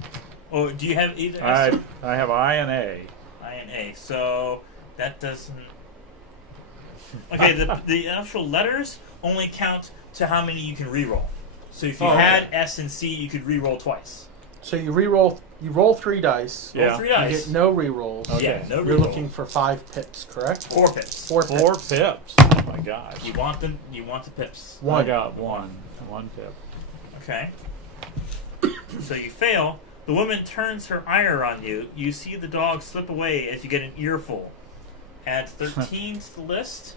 or do you have either S I have I and A. I and A? So that doesn't. Okay, the actual letters only count to how many you can reroll. So if you Oh, had okay. S and C, you could reroll twice. So you re-roll. You roll 3 dice. Roll Yeah. 3 You dice. get no re-rolls. Okay. Yeah, no You're reroll. looking for 5 pips, correct? 4 pips. 4 4 pips. pips. Oh my gosh. You want them? You want the pips? I 1. got 1 pip. Okay. So you fail. The woman turns her ire on you. You see the dog slip away as you get an earful. Add 13 to the list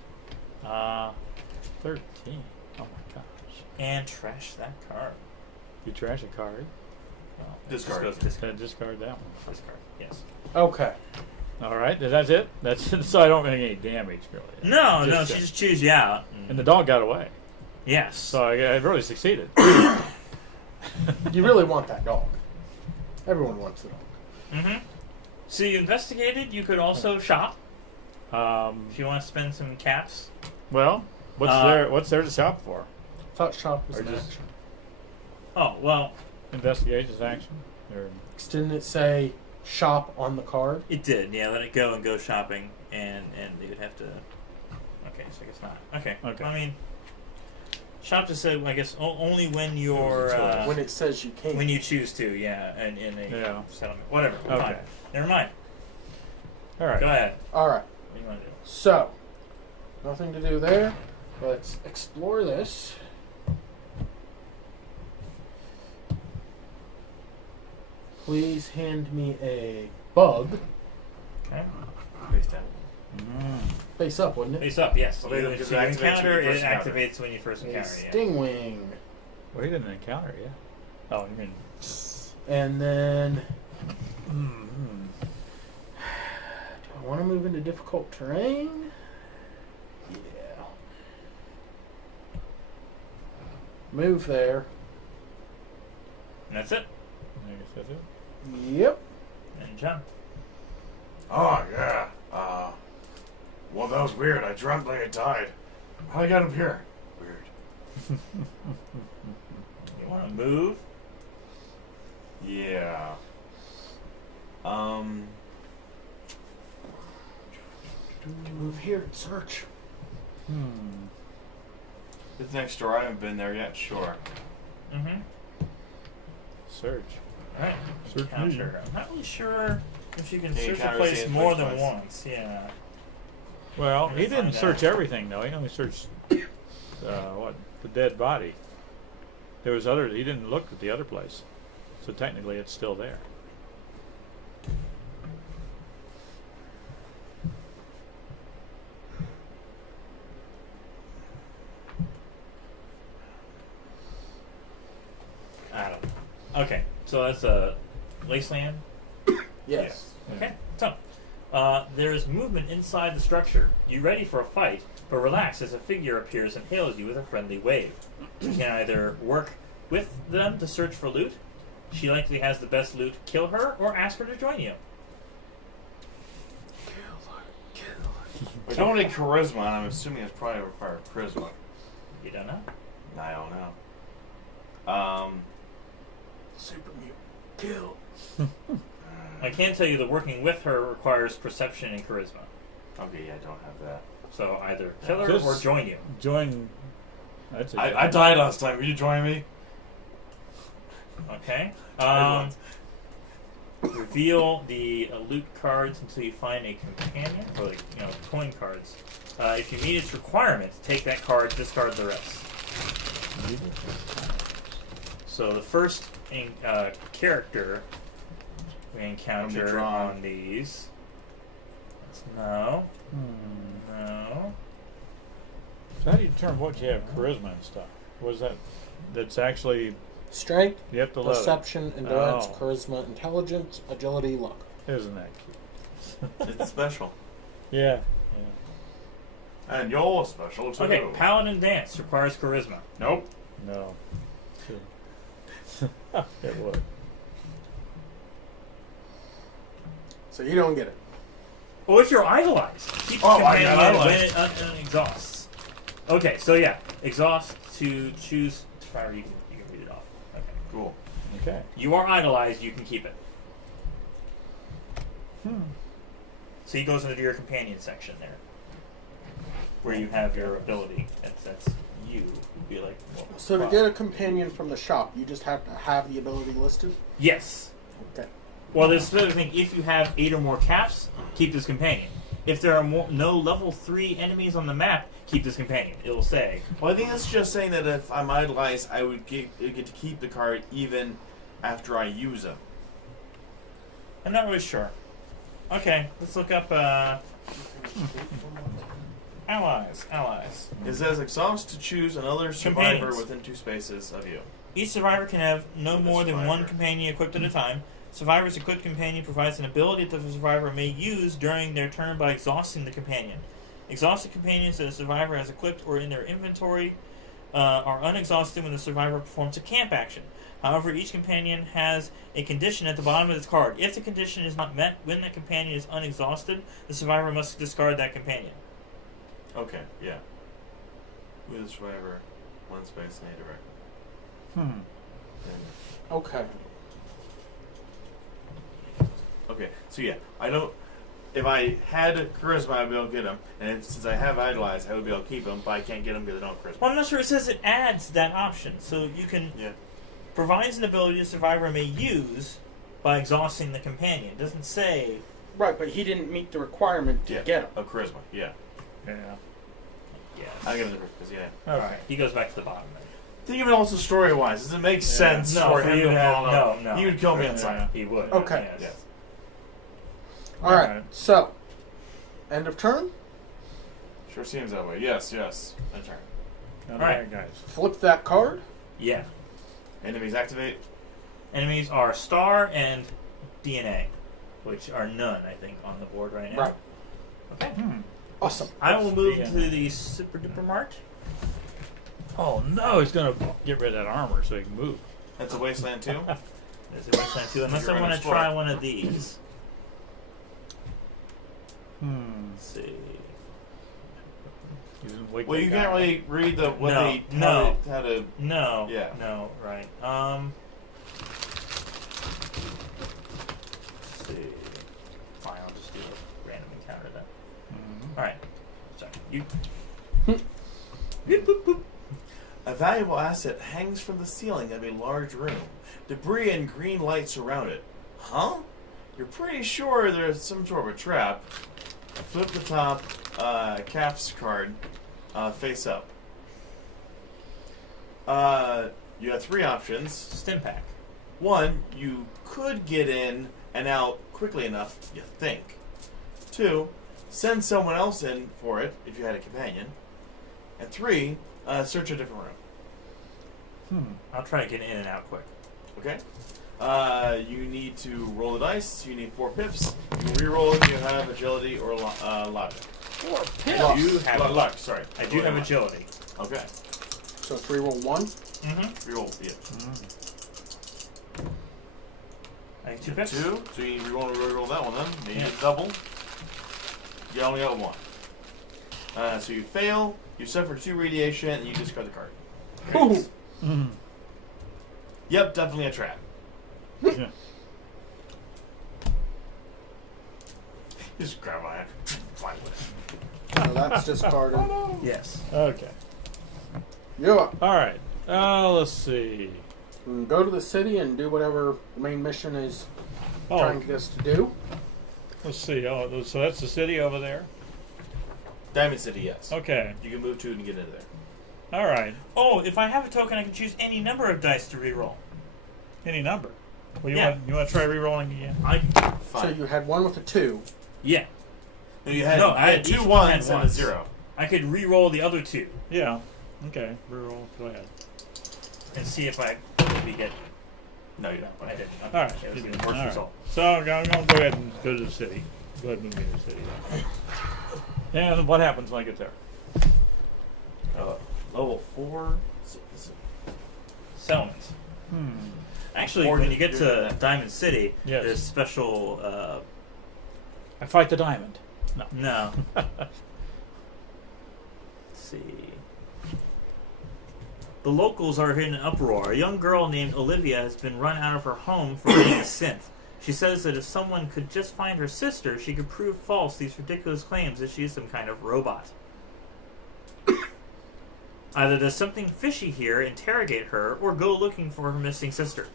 13. Oh my gosh. and trash that card. You trash a card. Well, Discard. It just goes discard. Discard that one. Discard. Yes. Okay. All right. That's it. That's it. So I don't make any damage really. No, no. Just, She just chews you out. And the dog got away. Yes. So I really succeeded. You really want that dog. Everyone wants the dog. Mm-hmm. So you investigated. You could also shop Um, if you want to spend some caps. well, what's there to shop for? Thought shop was Or an just- action. Oh well, Investigations action? Or, Didn't it say shop on the card? it did. Yeah, let it go and go shopping, and they would have to. Okay, so I guess not. Okay. Okay. I mean, shop just said I guess only when you're when it says you can. when you choose to. Yeah, and in a Yeah. settlement, whatever. Okay. Fine. Never mind. all right. Go ahead. All right. What do you want to do? So, nothing to do there. Let's explore this. Please hand me a bug. Okay. Face down. Face up, wouldn't it? Face up. Yes. Well, You, because if you it activates when encounter, you it first encounter. activates when you first A encounter. Yeah. stingwing. Well, he didn't encounter it yet. Oh, you mean. And then, Mm-hmm. do I want to move into into difficult terrain. Yeah. Move there. And that's it. I guess that's it. Yep. And John. Oh, yeah. Well, that was weird. I dreamt like I died. How'd I get up here? Weird. You want to move? Yeah. Move here and search. It's next door. I haven't been there yet. Sure. Mm-hmm. Search. All right. Search Counter. I'm not really sure if you can Yeah, you search a can't place see it more twice. than once. Yeah. Well, We're he gonna didn't find search out. everything though. He only searched the dead body. There was other. He didn't look at the other place, so technically it's still there. I don't know. Okay. So that's Laceland. Yes. Okay, so there is movement inside the structure. You ready for a fight, but relax as a figure appears and hails you with a friendly wave. You can either work with them to search for loot. She likely has the best loot. Kill her or ask her to join you. I don't need charisma, and I'm assuming it's probably required charisma. You don't know? I don't know. Super mute. Kill. I can tell you that working with her requires perception and charisma. Okay, yeah, I don't have that. So either kill her Just- or join you. Join. I'd say I died last time. Will you join me? Okay. Died Reveal the loot cards until you find a companion, or coin cards. If you meet its requirement, take that card, discard the rest. So the first character we encounter drawn. on these. No. No. So how do you determine what you have charisma and stuff? What is that? That's actually Strength, you have to love perception, endurance, Oh. charisma, intelligence, agility, luck. it. Isn't that cute? It's special. Yeah. And you're special too. Okay, Paladin Dance requires charisma. Nope. No. It would. So you don't get it. Oh, if you're idolized, keep the Oh, I companion got when it idolized. exhausts. Okay, so yeah, exhaust to choose. Fire, you can read it off. Okay. Cool. Okay. You are idolized, you can keep it. So he goes into your companion section there, where you have your ability. That's you. Would be like. Well, So to fuck. get a companion from the shop, you just have to have the ability listed? Yes. Okay. Well, there's the other thing. If you have 8 or more caps, keep this companion. If there are no level 3 enemies on the map, keep this companion. It'll say. Well, I think that's just saying that if I'm idolized, I would get to keep the card even after I use them. I'm not really sure. Okay, let's look up allies. Allies. It says exhaust to choose another survivor Companions. within 2 spaces of you. Each survivor can have no The more than one survivor. companion equipped at a time. Survivor's equipped companion provides an ability that the survivor may use during their turn by exhausting the companion. Exhausted companions that a survivor has equipped or in their inventory are unexhausted when the survivor performs a camp action. However, each companion has a condition at the bottom of its card. If the condition is not met when that companion is unexhausted, the survivor must discard that companion. Okay, yeah. With the survivor, 1 space in a direction. Okay. Okay, so yeah, I don't. If I had charisma, I'd be able to get him, and since I have idolized, I would be able to keep him, but I can't get him because I don't have charisma. Well, I'm not sure. It says it adds that option, so you can Yeah. provides an ability the survivor may use by exhausting the companion. It doesn't say. Right, but he didn't meet the requirement to Yeah. get him. Of charisma, yeah. Yeah. Yes. I give him the because yeah. All right. He goes back to the bottom. Then. Think of it also story-wise. Does it make sense No, for for him you to to have- fall out? no. He would kill me inside. He would. Okay. Yes. Yes. Alright, Alright. so, end of turn, Sure seems that way. Yes, yes. My turn. All right. right, guys. flip that card. Yeah. Enemies activate. Enemies are star and DNA, which are none, I think, on the board right now. Right. Okay. Awesome. I will move Yeah. to the Super Duper Mart. Oh no, he's gonna get rid of that armor so he can move. That's a wasteland too. There's a Wasteland 2, unless You're I gonna want to explore. try one of these. Hmm. Let's see. He doesn't wake Well, that you guy can't up. really read the what No, they no. how to. No. Yeah. No, right. Let's see. Fine, I'll just do a random encounter then. Mhm. Alright. Sorry. You. A valuable asset hangs from the ceiling of a large room. Debris and green light surround it. Huh? You're pretty sure there's some sort of a trap. Flip the top caps card face up. You have three options. Stim pack. One, you could get in and out quickly enough, you think. Two, send someone else in for it if you had a companion. And three, search a different room. I'll try to get in and out quick. Okay? You need to roll the dice. You need 4 pips. You reroll if you have agility or logic. 4 Luck. pips. You have luck, sorry. I do have agility. Okay. So it's reroll 1. Mm-hmm. Reroll, yeah. I have 2 pips. 2, so you reroll that one then. You need Yeah. a double. You only got 1. So you fail, you suffer 2 radiation, and you discard the card. Ooh. Mhm. Yep, definitely a trap. Yeah. Just grab my fly with So that's discarded. Yes. Okay. You're up. All right. Let's see. Go to the city and do whatever the main mission is Oh, trying to get us to do. let's see. Oh, so that's the city over there. Diamond City, yes. Okay. You can move to and get into there. All right. Oh, if I have a token, I can choose any number of dice to reroll. Any number. Well, you Yeah. want to try re-rolling again? So Fine. you had one with a 2. Yeah. No, you had, No, you I had had 2 each 1s had and a ones. 0. I could re-roll the other 2 Yeah. Okay. Re-roll. Go ahead. and see if I maybe get. No, you don't. I did. All right. It was you the did. worst All right. result. So I'm going to go ahead and go to the city. Go ahead and move me to the city. And what happens when I get there? Level 4. Settlements. Actually, Or when you get you're to doing that. Diamond City, Yes. there's special. I fight the diamond. No. No. Let's see. The locals are in an uproar. A young girl named Olivia has been run out of her home for being a synth. She says that if someone could just find her sister, she could prove false these ridiculous claims that she is some kind of robot. Either does something fishy here, interrogate her, or go looking for her missing sister.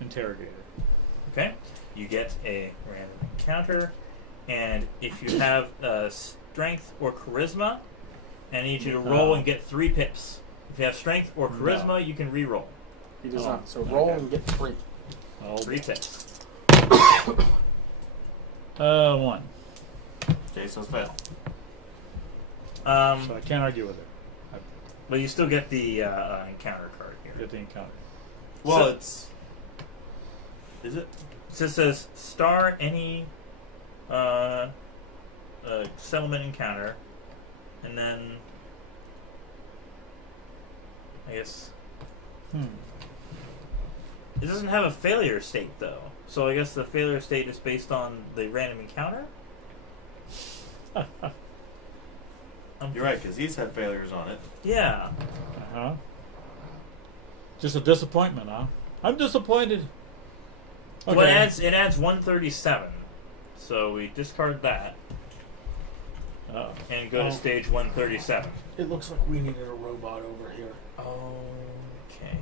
Interrogator. Okay? You get a random encounter, and if you have strength or charisma, I need you to roll and get 3 pips. If you have strength or charisma, No. you can re-roll. He does Oh, not. So roll okay. and get 3. Oh, 3 pips. 1. Okay, so it's fail. So I can't argue with her. But you still get the encounter card I here. get the encounter. Well, So- it's. Is it? It just says star any settlement encounter, and then I guess it doesn't have a failure state though. So I guess the failure state is based on the random encounter. You're right, because these have failures on it. Yeah. Uh-huh. Just a disappointment, huh? I'm disappointed. Well, it adds 137. So we discard that Oh. and go to stage 137. It looks like we needed a robot over here. Okay.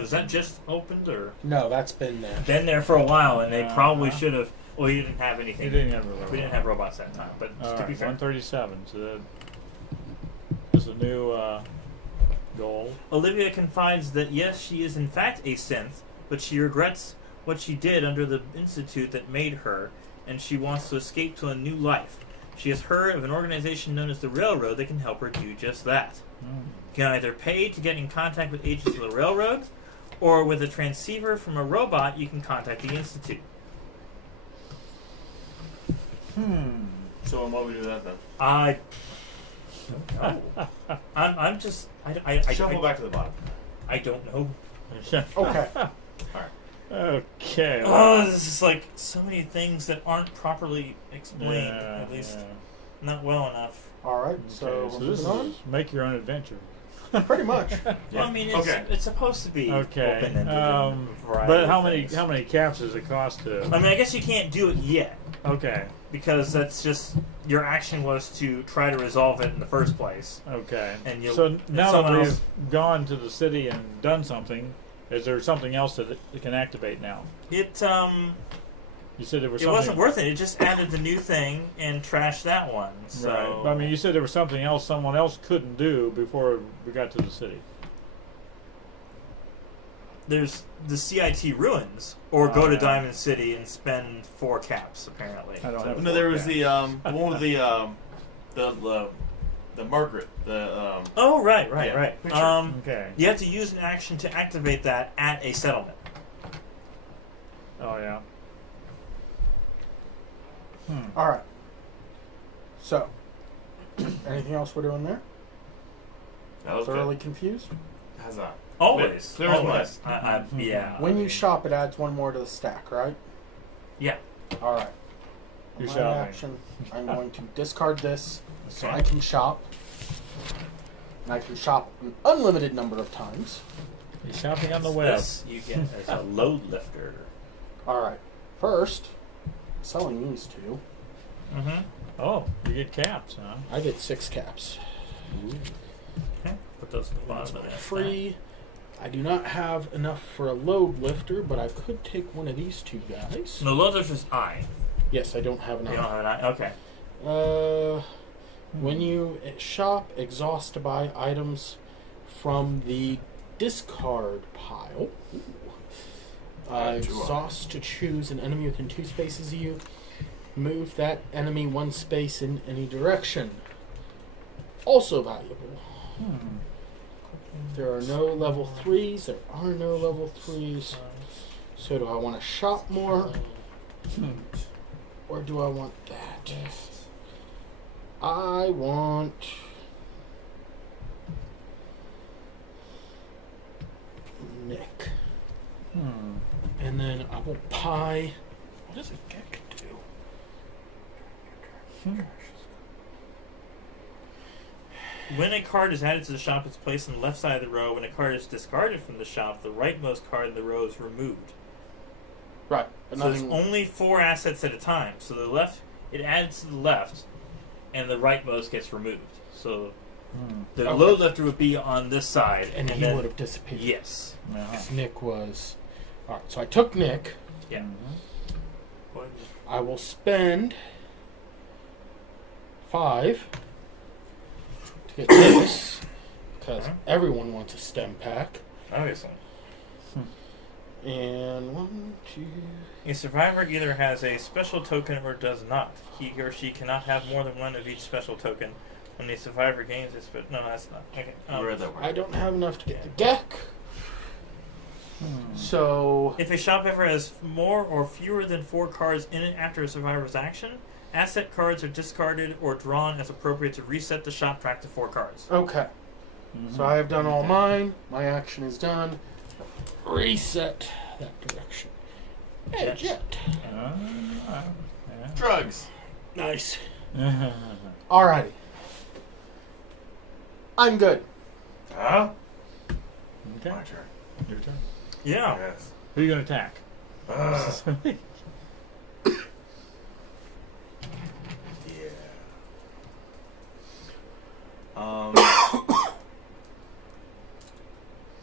Was that just opened or No, that's been there. been there for a while? And they probably Uh-huh. should have. Well, you didn't have anything. You didn't have a robot. We didn't have robots that time. But All to right, be fair, 137. So that is a new goal. Olivia confides that yes, she is in fact a synth, but she regrets what she did under the institute that made her, and she wants to escape to a new life. She has heard of an organization known as the Railroad that can help her do just that. You can either pay to get in contact with agents of the Railroad, or with a transceiver from a robot, you can contact the Institute. So what we do that then? I I'm just Shuffle back to the bottom. I don't know. Okay. Okay. Oh, this is like so many things that aren't properly explained, at least not well enough. All right. Okay, So, so we're this moving is make your own adventure. on. Pretty much. Well, I mean, it's supposed to be Okay. open-ended. and a variety But of how many things. caps does it cost to? I mean, I guess you can't do it yet Okay. because that's just your action was to try to resolve it in the first place. Okay. And you'll- so and now that someone we've else- gone to the city and done something, is there something else that it can activate now? It You said there was it something. wasn't worth it. It just added the new thing and trashed that one. So Right. But, I mean, you said there was something else someone else couldn't do before we got to the city. there's the CIT ruins, or go to yeah. Diamond City and spend 4 caps. Apparently, I don't have No, there was four the one with the Margaret. Oh, right. Yeah, picture. Okay. You have to use an action to activate that at a settlement. Oh yeah. All right. So, anything else we're doing there? That was Thoroughly good. confused? How's that? Always, Clear as always. Yeah. When you shop, it adds one more to the stack, right? Yeah. All right. You're My shopping. action, I'm going to discard this so Okay. I can shop. And I can shop an unlimited number of times. You're shopping on the web. This you get as a load lifter. All right. First, selling these two, Mm-hmm. Oh, you get caps, huh? I get 6 caps. Okay. Put those at the That's bottom of my that. free. I do not have enough for a load lifter, but I could take one of these two guys. No, load lifter's I. Yes, I don't have You enough. don't have an I. Okay. When you shop, exhaust to buy items from the discard pile. Exhaust to choose an enemy within 2 spaces of you. Move that enemy 1 space in any direction. Also valuable. There are no level 3s. There are no level 3s. So do I want to shop more? Or do I want that? I want... Nick. And then I will buy... What does a deck do? When a card is added to the shop, it's placed on the left side of the row. When a card is discarded from the shop, the rightmost card in the row is removed. Right. But So there's nothing... only 4 assets at a time. So the left, it adds to the left, and the rightmost gets removed. So the Okay. load lifter would be on this side, And he then would have disappeared. yes, Because Nick was... Alright, so I took Nick. yeah. I will spend 5 to get this. Because everyone wants a stem pack. Obviously, And 1, 2... a survivor either has a special token or does not. He or she cannot have more than 1 of each special token. When a survivor gains a special... No, that's not. Okay. You read that word. I don't have enough to get the deck. So... If a shop ever has more or fewer than 4 cards in it after a survivor's action, asset cards are discarded or drawn as appropriate to reset the shop track to 4 cards. Okay. So I have done all mine. My action is done. Reset that direction. Hey, jet. Drugs. Nice. Alrighty. I'm good. Huh? Okay. My turn. Your turn. Yeah. Yes. Who are you going to attack? Yeah.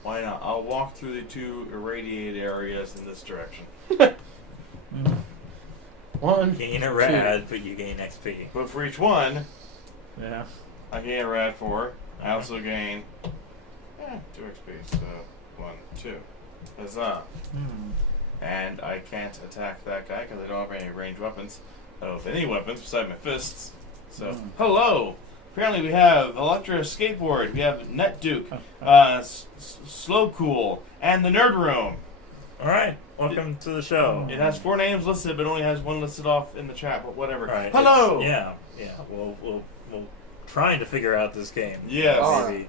Why not? I'll walk through the 2 irradiated areas in this direction. 1. Gain a rad, but you gain XP. But for each one, Yeah. I gain a rad 4. I also gain 2 XP. So 1, 2. Huzzah. And I can't attack that guy because I don't have any ranged weapons. I don't have any weapons besides my fists. So, hello. Apparently, we have Electra Skateboard. We have Net Duke, Slow Cool, and the Nerd Room. All right. Welcome to the show. It has 4 names listed, but only has 1 listed off in the chat. But whatever. All right. Hello. Yeah. We'll trying to figure out this game. Yes. Maybe.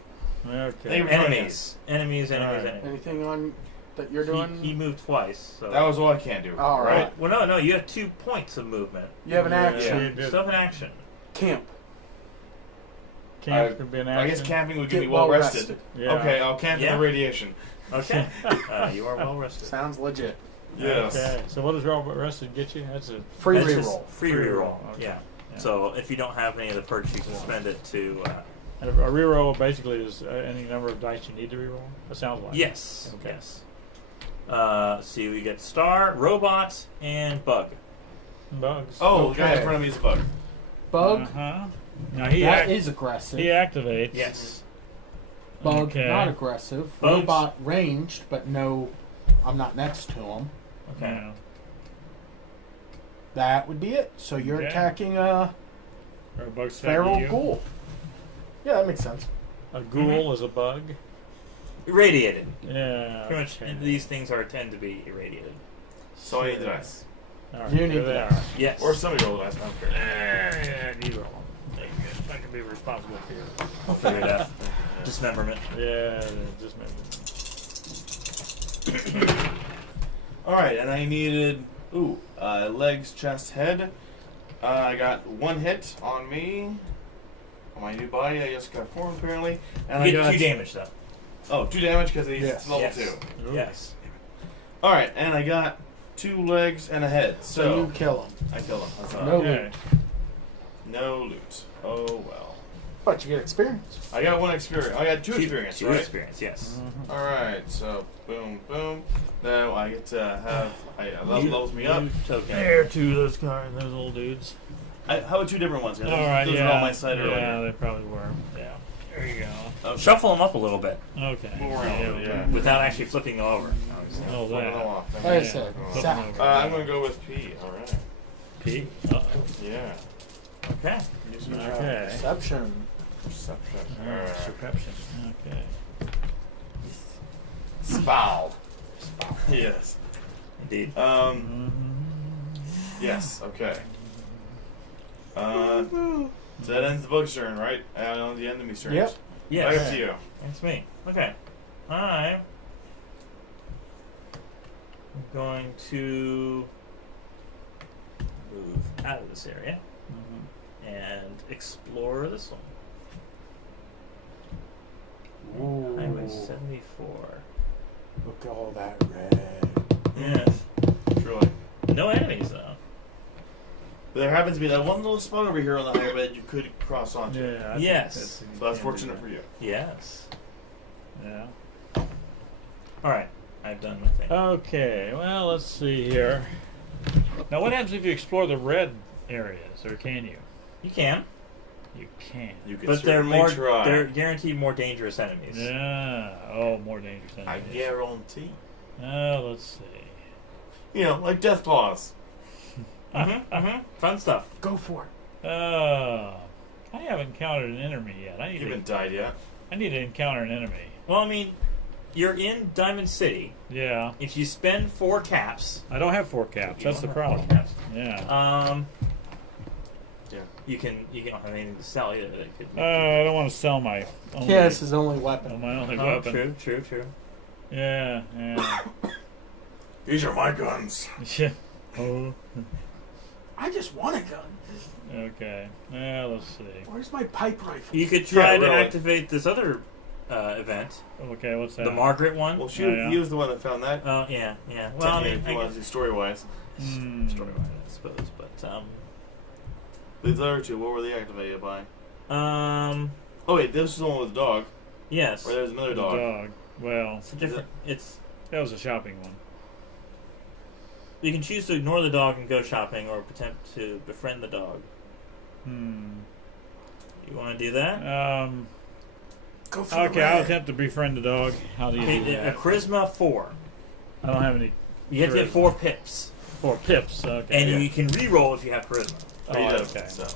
Okay. Enemies. Anything on that you're doing? He moved twice. So. That was all I can't do. All right. Well, no. You have 2 points of movement. You have an action. Yeah. Stuff in action. Camp. Camp could be an action. I guess camping would Get give me well rested. Yeah. Okay, I'll camp in Yeah. the radiation. Okay. You are well rested. Sounds legit. Yes. Okay. So what does Roll Rested get you? That's a Free That's reroll. just Free Free reroll. reroll, okay. Yeah. Yeah. So if you don't have any of the perks, you can spend it to. and a reroll basically is any number of dice you need to reroll. That sounds like. Yes. Okay. Yes. See, we get star, robots, and bug. Bugs. Oh, the guy in Okay. front of me is a bug. Bug. Uh-huh. Now he That is aggressive. he activates. Yes. Bug, Okay. not aggressive. Bugs. Robot ranged, but no, I'm not next to him. Okay. Yeah. That would be it. So you're Okay. attacking a Or a bug feral you. ghoul. Yeah, that makes sense. A ghoul is a bug. Irradiated. Yeah. Pretty much, okay. these things are tend to be irradiated. So I need the dice. All right, You here need they the are. dice. Yes. Or somebody roll the dice. I don't care. Yeah, you roll them. There you go. I can be responsible for you. I'll figure it out. Dismemberment. Yeah, just maybe. Alright, and I needed, legs, chest, head. I got 1 hit on me. On my new body, I just got formed apparently. And You I get got 2 damage though. Oh, 2 damage because he's Yes. level Yes. 2. Yes. Alright, and I got 2 legs and a head. So So, you kill him. I killed him. That's No. Okay. no loot. Oh well. But you get experience. I got 1 experience. I got 2 experience, 2 right? experience. Yes. Alright, so boom, boom. Now I get to have. That levels me up. Token. There, 2 of those guys, those old dudes. How about 2 different ones? All right, those yeah. are on my side yeah, earlier. they probably were. Yeah. There you go. Okay. Shuffle them up a little bit Okay. Move around, yeah. without actually flipping them over. obviously. Oh, Flip them that. off. Like I said, Flip Zach. them over. I'm gonna go with P. All right. P. Uh-oh. Yeah. Okay. Use my Okay. Perception. perception. Perception. Okay. Spal. Yes. Indeed. Yes. Okay. So that ends the bug's turn, right? And on the enemy's turns. Yep. Yes. Back up to you. That's me. Okay. I'm going to move out of this area and explore this one. Ooh. Highway 74. Look at all that red. Yes. Truly. No enemies, though. There happens to be that one little spot over here on the higher bed you could cross onto. Yeah. I think Yes. So that's fortunate for you. Yes. Yeah. Alright. I've done my thing. Okay. Well, let's see here. Now, what happens if you explore the red areas, or can you? You can. You can. You could But they're certainly try. they're guaranteed more dangerous enemies. Yeah. Oh, more dangerous I enemies. guarantee. Let's see. You know, like death claws. Fun stuff. Go for it. I haven't encountered an enemy yet. You haven't died yet. I need to encounter an enemy. Well, I mean, you're in Diamond City. Yeah. If you spend 4 caps, I don't have 4 caps. you That's the don't have 4 problem. caps. Yeah. Yeah. You don't have anything to sell either. That could. I don't want to sell my only, Yeah, it's his only weapon. my only Oh, weapon. true. Yeah. These are my guns. Yeah. Oh. I just want a gun. Okay. Yeah, let's see. Where's my pipe rifle? You could try Yeah, to really. activate this other event, Okay, what's that? the Margaret one. Well, Yeah. he was the one that found that. Oh yeah. Well, I mean, if you want to do story-wise. story-wise, I suppose, but These other 2, what were they activated by? um, Oh wait, this is the one with the dog. yes, Or there's another The dog. dog. Well, it's a different. It's that was a shopping one. you can choose to ignore the dog and go shopping, or attempt to befriend the dog. You want to do that? Go for Okay, the I'll red. attempt to befriend the dog. How do you do Okay, a that? charisma 4. I don't have any. You have to get Charisma. 4 pips, 4 pips. Okay. and you can re-roll if you have charisma. Oh, you Oh, did. okay. So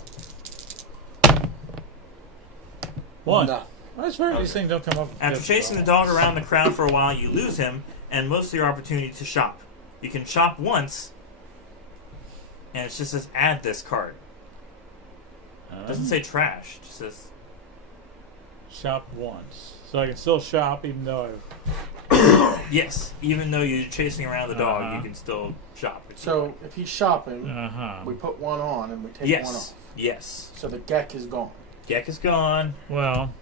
One. No. I swear these things don't come up. After chasing the dog around the crowd for a while, you lose him and most of your opportunity to shop. You can shop once, and it just says add this card. It doesn't say trash. It just says shop once. So I can still shop even though I've... yes. Even though you're chasing around the dog, Uh-huh. you can still shop. So if he's shopping, Uh-huh. we put one on and we take one Yes. off. Yes. So the Gek is gone. Gek is gone. Well,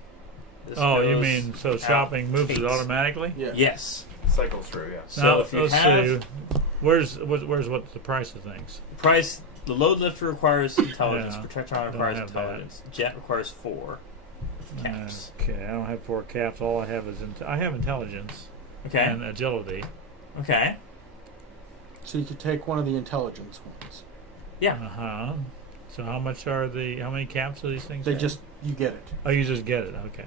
This oh, you goes mean so out shopping moves it Kate's. automatically? Yeah. Yes. Cycles through, yeah. So Now, if you let's have see. Where's what's the price of things? price, the load lifter requires intelligence. Yeah. Protectron Don't requires have that. intelligence. Jet requires 4 caps. Okay, I don't have 4 caps. All I have is I have intelligence Okay. and agility. Okay. So you could take one of the intelligence ones. Yeah. Uh huh. So how many caps do these things? They have? just, you get it. Oh, you just get it. Okay.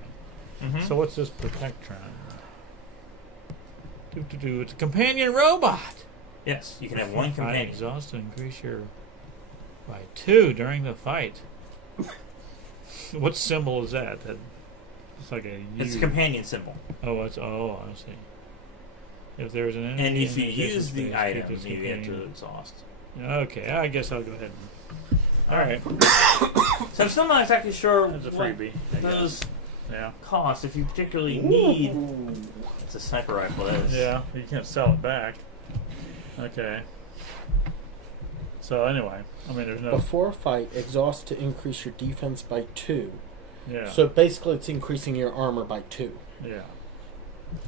Mm-hmm. So what's this Protectron? It's a companion robot. yes, you can have one Fighting companion. exhaust to increase your by 2 during the fight. What symbol is that? It's like a U. It's a companion symbol. I see. If there's an enemy And if in you adjacent use the space, item, keep this you get to companion- exhaust. Okay, I guess I'll go ahead. All right, So I'm still not exactly sure that's a what freebie. I guess. those Yeah, cost if you particularly need. It's a sniper rifle. That is. yeah. You can't sell it back. Okay. So anyway, I mean, there's no. Before a fight, exhaust to increase your defense by 2. Yeah. So basically it's increasing your armor by 2. Yeah.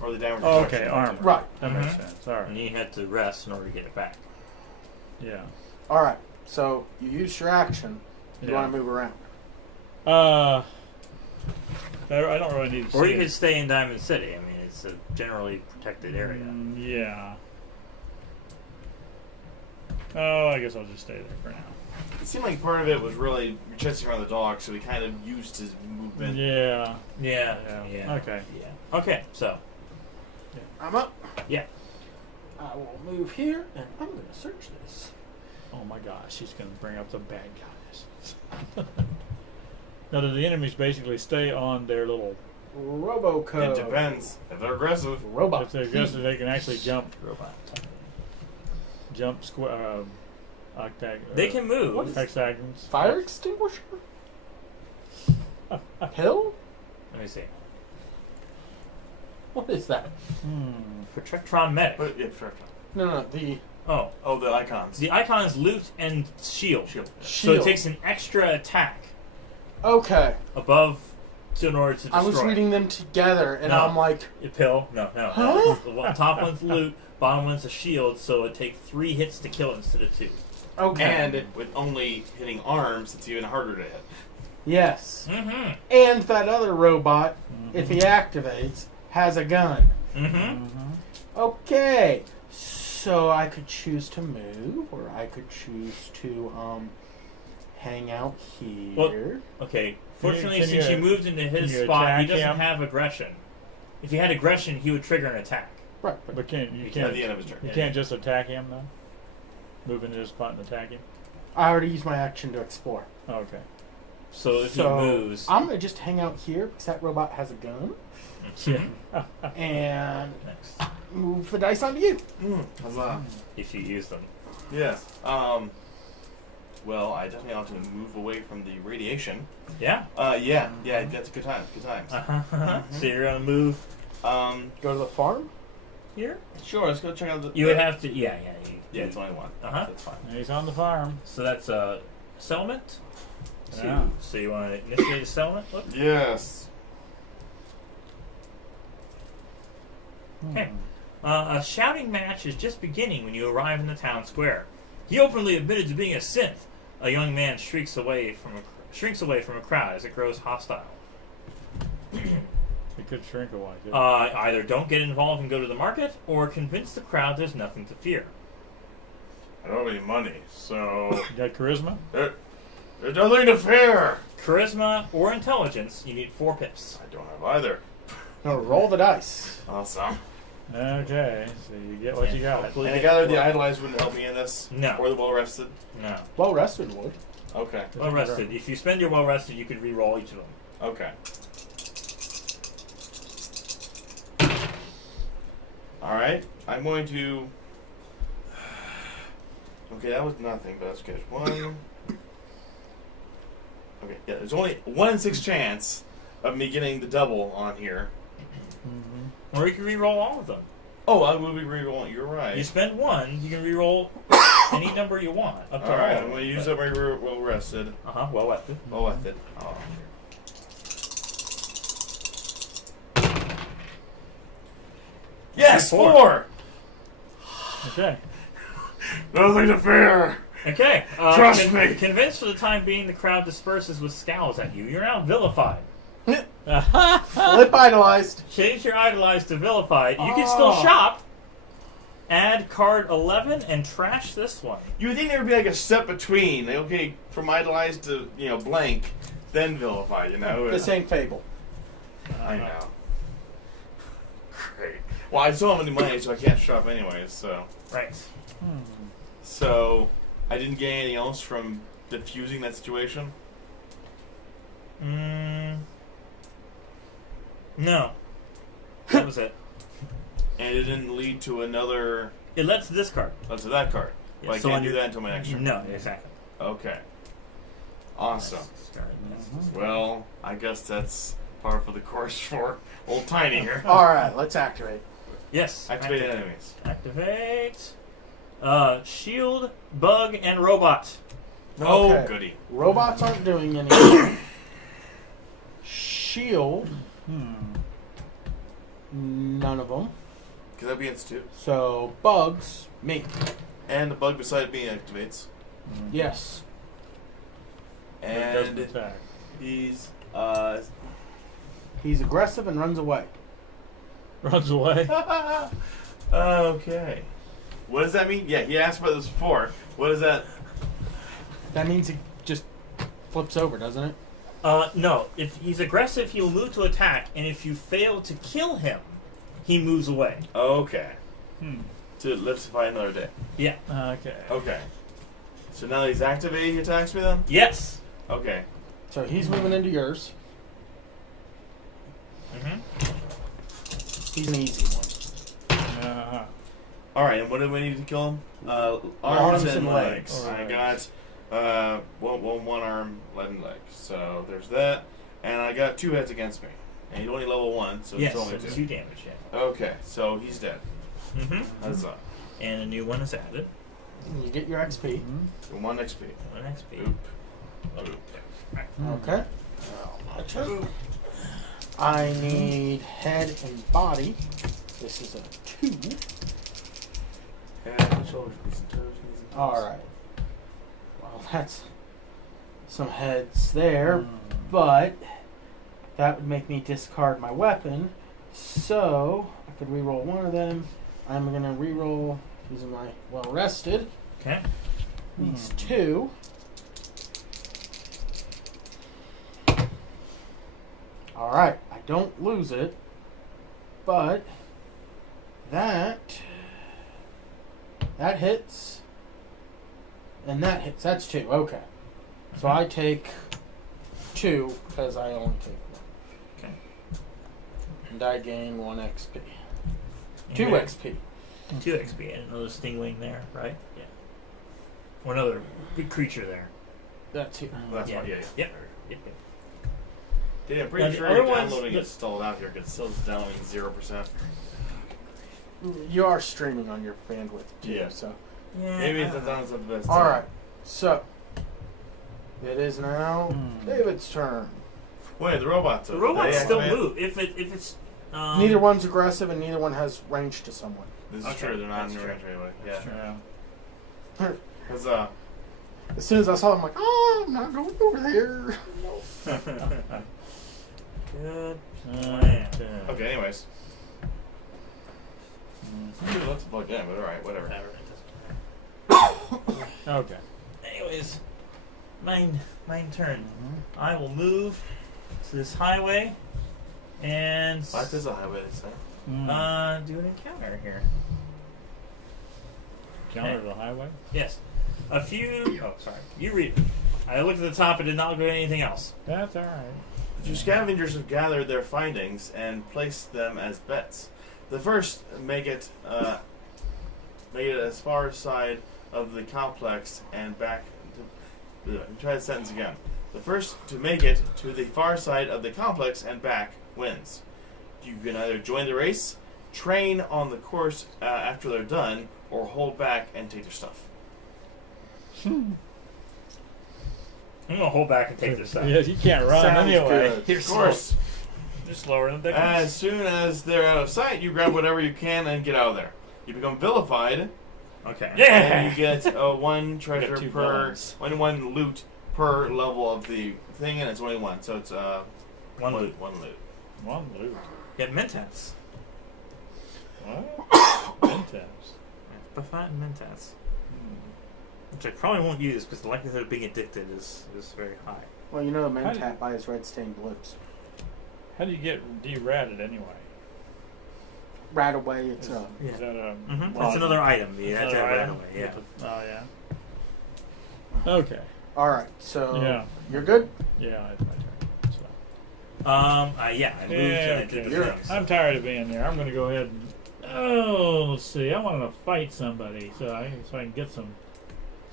Or the damage Oh, reduction. okay, armor. Right. That makes sense. All And right. you had to rest in order to get it back. Yeah. Alright, so you use your action. You Yeah. want to move around. I don't really need to Or see you it. could stay in Diamond City. I mean, it's a generally protected area. Yeah. Oh, I guess I'll just stay there for now. It seemed like part of it was really chasing around the dog, so he kind of used his movement. Yeah. Yeah. Yeah. Okay. Yeah. Okay. So. I'm up. Yeah. I will move here and I'm going to search this. Oh my gosh, he's going to bring up the bad guys. Now, do the enemies basically stay on their little? Robocode. It depends. If they're aggressive, Robot. If they're aggressive, they can actually jump, Robot. octag. They can move. What is- hexagons. Fire extinguisher? Pill? Let me see. What is that? Protectron medic. but yeah, sure. No, the Oh, Oh, the icons. the icon is loot and shield. Shield. So shield. it takes an extra attack Okay. above in order to destroy. I was reading them together and No. I'm like, A pill? No. Huh? The top one's loot, bottom one's a shield, so it takes 3 hits to kill it instead of 2. okay. And with only hitting arms, it's even harder to hit. Yes. Mm-hmm. And that other robot, if he activates, has a gun. Mm-hmm. Okay. So I could choose to move, or I could choose to hang out here. Well, Okay. Fortunately, Can since you- you moved into his can you spot, he attack doesn't him? have aggression. If he had aggression, he would trigger an attack. Right. But can't you At can't the end of his turn. you can't just attack him though? Move into his spot and attack him. I already used my action to explore. Oh, okay. So if So he moves, I'm gonna just hang out here because that robot has a gun, Mhm. and Next. move the dice onto you. Huzzah. If you use them. Yes. Well, I definitely ought to move away from the radiation. Yeah. Yeah, that's good times. Good times. Uh-huh. So you're gonna move Go to the farm. here. Sure. Let's go check out the. You would have to. Yeah. Yeah, it's only one. Uh-huh. That's fine. He's on the farm. So that's a settlement. Yeah. So you want to initiate a settlement? Look. Yes. Okay. A shouting match is just beginning when you arrive in the town square. He openly admitted to being a synth. A young man shrinks away from a crowd as it grows hostile. He could shrink away. couldn't he? Either don't get involved and go to the market, or convince the crowd there's nothing to fear. I don't have any money, so You got charisma? there's nothing to fear. Charisma or intelligence, you need 4 pips. I don't have either. No, roll the dice. Awesome. Okay, so you get what you got. Hopefully And I get gather the 4. idolized wouldn't help me in this? No. Or the well rested? No. Well rested would. Okay. Well rested. If you spend your well rested, you could re-roll each of them. Okay. Alright, I'm going to... Okay, that was nothing, but that's good. 1... Okay, yeah, there's only 1 in 6 chance of me getting the double on here. Or you can re-roll all of them. Oh, I will be re-rolling. You're right. You spend 1, you can re-roll any number you want. Up to Alright, all. I'm going to use up my well rested. Well rested. Well rested. Oh. Yes, 4! Okay. Nothing to fear! Okay. Trust me. Convinced for the time being, the crowd disperses with scowls at you. You're now vilified. Flip idolized. Change your idolized to vilified. You can still shop. Add card 11 and trash this one. You would think there would be like a step between. Like, okay, from idolized to, blank, then vilify, This ain't Fable. I know. Great. Well, I still don't have any money, so I can't shop anyways, so. Right. So, I didn't get anything else from diffusing that situation? No. That was it. And it didn't lead to another... It led to this card. Oh, to that card. Yeah, But I so can't on do your- that until my next turn. No, exactly. Okay. Awesome. Yes. Well, I guess that's par for the course for old Tiny here. Alright, let's activate. Yes. Activate enemies. Activate. Shield, bug, and robot. Oh, Okay. goody. Robots aren't doing anything. Shield. None of them. Because that'd be institute. So, bugs, me. And the bug beside me activates. Yes. It doesn't And attack. he's He's aggressive and runs away. Runs away. okay. What does that mean? Yeah, he asked about this before. What is that? That means he just flips over, doesn't it? No. If he's aggressive, he'll move to attack, and if you fail to kill him, he moves away. Okay. To live another day. Yeah. Okay. Okay. So now that he's activated, he attacks me then? Yes. Okay. So he's moving into yours. He's an easy one. Alright, and what do we need to kill him? Arms and legs. I got one arm, and leg. So there's that. And I got 2 hits against me. And he's only level 1, so Yes. it's only 2. 2 damage. Yeah. Okay, so he's dead. That's up. And a new one is added. You get your XP. 1 XP. 1 XP. Oop. Oop. Okay. My turn. I need head and body. This is a 2. Head, shoulders, knees and toes, knees and toes. Alright. Well, that's some heads there, but that would make me discard my weapon. So, I could reroll one of them. I'm going to reroll using my well rested. Okay. These 2. Alright, I don't lose it, but that hits, and that hits. That's 2. Okay. So I take 2 because I only take 1. Okay. And I gain 1 XP. 2 Okay. XP. 2 XP and another stingwing there, right? Yeah. Or another big creature there. That's here. Well, that's Yeah. fine. Yeah, yeah. Yep. Yeah, I'm Now, pretty the sure other ones- downloading is stalled out here because it's still downloading 0%. You are streaming on your bandwidth too, Yeah. so. Yeah. Maybe it's not the best. Alright, so. It is now David's turn. Wait, the robots. The robots they still activate? move. If it's Neither one's aggressive and neither one has range to someone. This is Okay, true. They're not in that's the true. range anyway. Yeah. Yeah. Because As soon as I saw them, I'm like, oh, I'm not going over there. good plan. okay. Anyways. Let's plug in, but alright, whatever. Whatever, it doesn't matter. Okay. Anyways, mine turn. I will move to this highway and Life is a highway, they say. do an encounter here. Counter the highway. Yes. A few. Oh, sorry. You read it. I looked at the top and did not look at anything else. That's all right. Your scavengers have gathered their findings and placed them as bets. The first make it as far side of the complex and back. Try the sentence again. The first to make it to the far side of the complex and back wins. You can either join the race, train on the course after they're done, or hold back and take their stuff. I'm gonna hold back and take this stuff. Yeah, you can't run Sounds anyway. good. You're Of course. You're slower than Dickens. As soon as they're out of sight, you grab whatever you can and get out of there. You become vilified, Okay. and you get one treasure two per, villains. one loot per level of the thing, and it's only one, so it's One loot. One loot. One loot. Get Mentats. What? Mentats. Befat and Mentats. Which I probably won't use because the likelihood of being addicted is very high. Well, you know the How do Mentat buys red stained lips. How do you get de-ratted anyway? Right away, it's Is, a. Yeah. is that a? That's another item. You have to have right item? away. Yeah. Oh yeah. Okay. Alright, so. Yeah. You're good? Yeah, it's my turn. So. Yeah. I moved and I did the You're- things. I'm tired of being there. I'm going to go ahead and. Let's see. I wanted to fight somebody so I can get some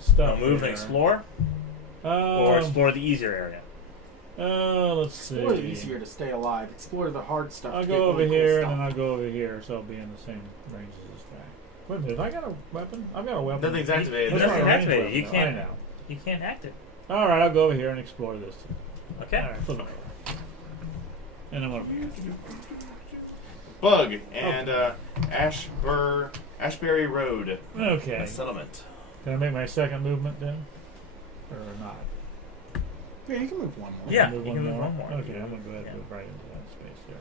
stuff. Move here. and explore, or explore the easier area. Let's see. Explore the easier to stay alive. Explore the hard stuff. I'll to go get over really cool here stuff. and then I'll go over here, so I'll be in the same range as this guy. Wait a minute, I got a weapon? I've got a weapon. Nothing's activated. It That's doesn't not a activate ranged it. You weapon, can't- though. I know. You can't act it. Alright, I'll go over here and explore this. Okay. Alright, flip it over. And I'm over here. Bug and Ashbury Road, Okay. a settlement. Can I make my second movement then? Or not? Yeah, you can move one more. Yeah, Move you can move one more. Okay, I'm going to go ahead Yeah. and move right into that space here.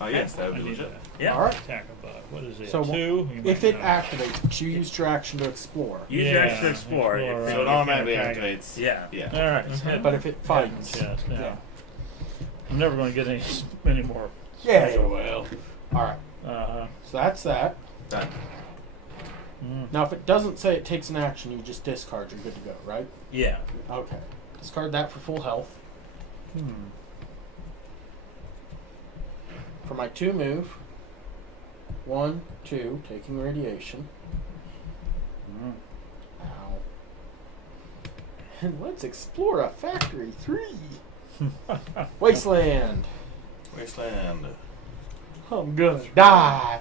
Oh yes, that I would be need legit. that. Yeah. Alright. Attack a bug. What is it? So 2? You If might it know. activates, but you used your action to explore. Use your action to explore. explore, So it you automatically can't attack activates. Yeah. Yeah. Alright, Mhm. But if it fights. Yes, now. Yeah. I'm never going to get any more. Yeah. Well. Alright, Uh-huh. so that's that. Done. Now, if it doesn't say it takes an action, you just discard. You're good to go, right? Yeah. Okay. Discard that for full health. For my 2 move. 1, 2, taking radiation. Ow. And let's explore a factory 3. Wasteland. Wasteland. I'm gonna die.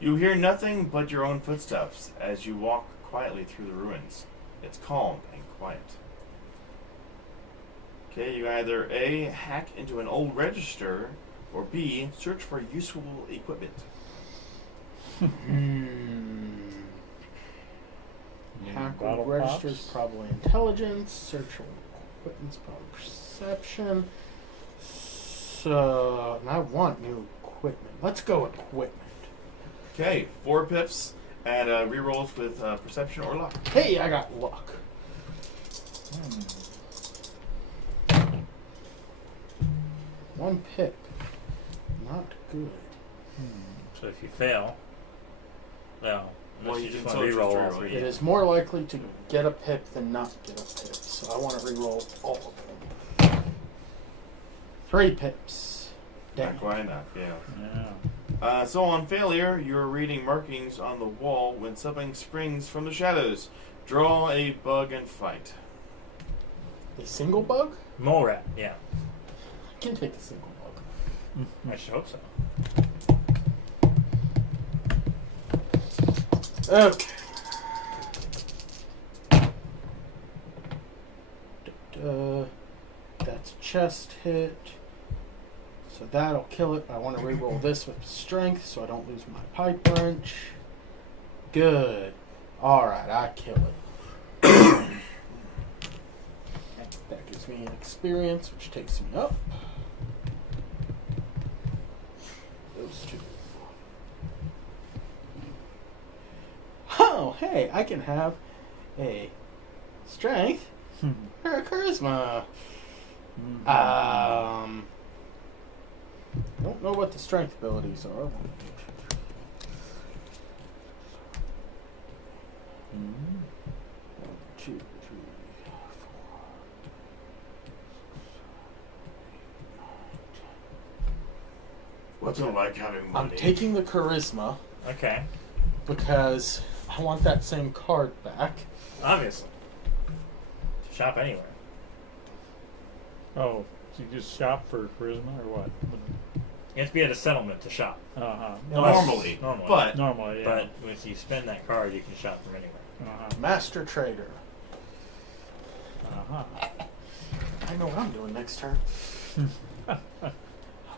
You hear nothing but your own footsteps as you walk quietly through the ruins. It's calm and quiet. Okay, you either A, hack into an old register, or B, search for useful equipment. Hack Bottle with registers, pops. probably intelligence. Search for equipment's probably perception. So, and I want new equipment. Let's go equipment. Okay, 4 pips and rerolls with perception or luck. Hey, I got luck. One pip. Not good. So if you fail, well, Well, you you just can want to still reroll just all reroll, 3. It is more likely to get a pip than not get a pip. So I want to reroll all of them. 3 pips. Not Dang. quite enough, yeah. Yeah. So on failure, you're reading markings on the wall when something springs from the shadows. Draw a bug and fight. A single bug? Mole rat, yeah. I can take a single bug. I should hope so. Okay. That's a chest hit. So that'll kill it. I want to reroll this with strength so I don't lose my pipe wrench. Good. Alright, I kill it. That gives me an experience, which takes me up. Those 2. Oh, hey, I can have a strength or a charisma. I don't know what the strength abilities are. 1, 2, 3, 4. What's it like having money? I'm taking the charisma Okay. because I want that same card back. Obviously. Shop anywhere. Oh, so you just shop for charisma or what? You have to be at a settlement to shop. Uh-huh. Normally. But Normally, yeah. But if you spend that card, you can shop from anywhere. Uh-huh. Master Trader. Uh-huh. I know what I'm doing next turn. okay.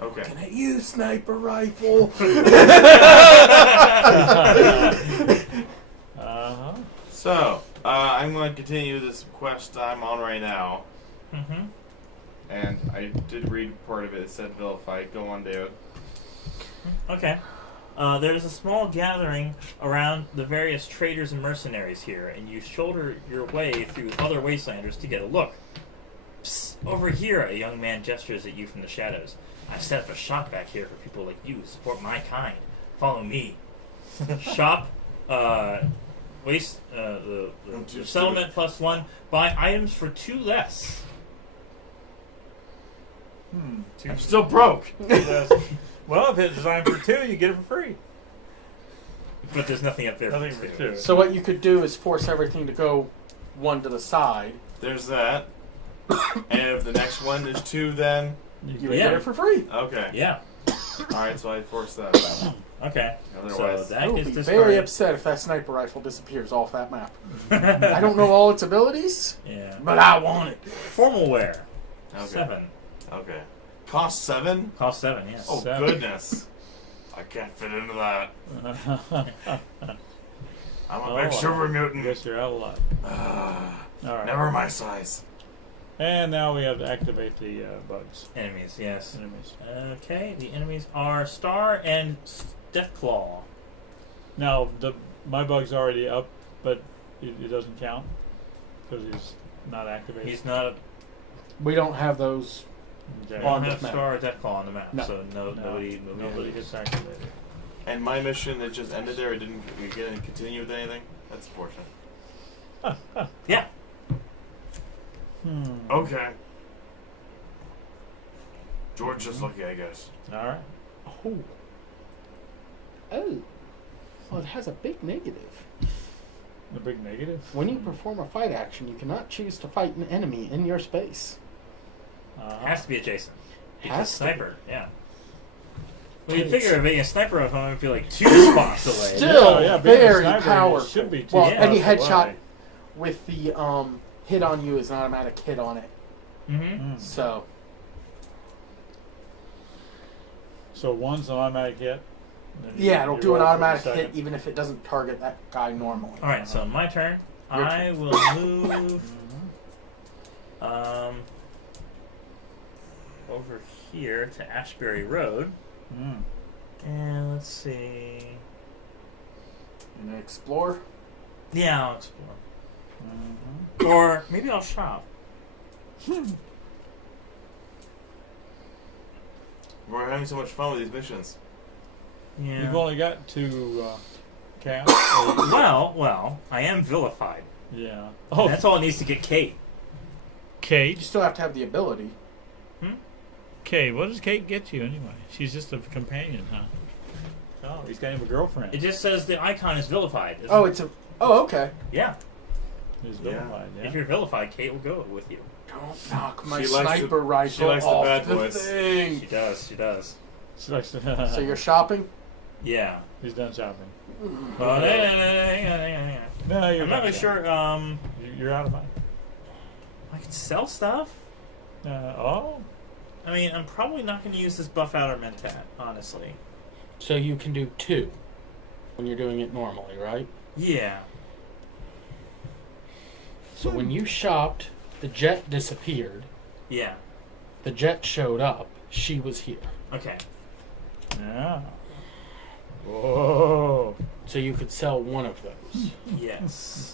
Looking at you, sniper rifle. Uh-huh. So, I'm going to continue this quest I'm on right now. Mm-hmm. And I did read part of it. It said vilify. Go on, David. Okay. There's a small gathering around the various traders and mercenaries here, and you shoulder your way through other wastelanders to get a look. Psst, over here, a young man gestures at you from the shadows. I've set up a shop back here for people like you who support my kind. Follow me. Shop, the settlement +1. Buy items for 2 less. I'm still broke. Well, if it's designed for 2, you get it for free. But there's nothing up there Nothing for for 2. 2. So what you could do is force everything to go one to the side. There's that. And if the next one is 2, then You would Yeah. get it for free. okay. Yeah. All right, so I forced that. Back. Okay. Otherwise- so I that will gets be very discarded. upset if that sniper rifle disappears off that map. I don't know all its abilities, Yeah. but I want it. Formal wear. Okay. 7. Okay. Cost 7? Cost 7, yes. Oh 7. goodness. I can't fit into that. I'm a big Oh, super I mutant. guess you're out of luck. All right. Never my size. And now we have to activate the bugs. Enemies, yes. Enemies. Okay, the enemies are Star and Deathclaw. Now, my bug's already up, but it doesn't count because he's not activated. He's not. We don't have those. We Okay. On don't the have map. Star or Deathclaw on the map, No. so nobody gets activated. And my mission, it just ended there. It didn't. We didn't continue with anything. That's unfortunate. Yeah. Okay. George is lucky, I guess. All right. Oh. Oh. Well, it has a big negative. The big negative. When you perform a fight action, you cannot choose to fight an enemy in your space. Has to be adjacent. Because Has to sniper, yeah. Well, you It's- figure if being a sniper rifle would be like 2 spots away. Still Yeah, being a very sniper, it powerful. should be 2 Well, Yeah. any spots headshot away. with the hit on you is an automatic hit on it. Mm-hmm. So So one's an automatic hit. then yeah, it'll you do an roll for the automatic hit second. even if it doesn't target that guy normally. Alright, so my turn. Your I turn. will move over here to Ashbury Road. Mm. And let's see. And explore. Yeah, I'll explore. Mhm. Or maybe I'll shop. We're having so much fun with these missions. Yeah. You've only got 2 cast. Well, I am vilified. Yeah. Oh, that's all it needs to get Kate. You still have to have the ability. Kate, what does Kate get you anyway? She's just a companion, huh? Oh, he's got him a girlfriend. It just says the icon is vilified. Oh, it's a. Oh, okay. Yeah. He's Yeah. vilified, yeah. If you're vilified, Kate will go with you. Don't knock my She likes the- sniper rifle she likes the off bad the boys. thing. She does. She does. She likes to- So you're shopping? Yeah. He's done shopping. Well, hang on. No, you're I'm not really sure. You're out of money. I can sell stuff. Oh. I mean, I'm probably not going to use this buff outer mentat, honestly. So you can do 2 when you're doing it normally, right? Yeah. So when you shopped, the jet disappeared. Yeah. The jet showed up. She was here. Okay. Yeah. Whoa. So you could sell one of those. Yes.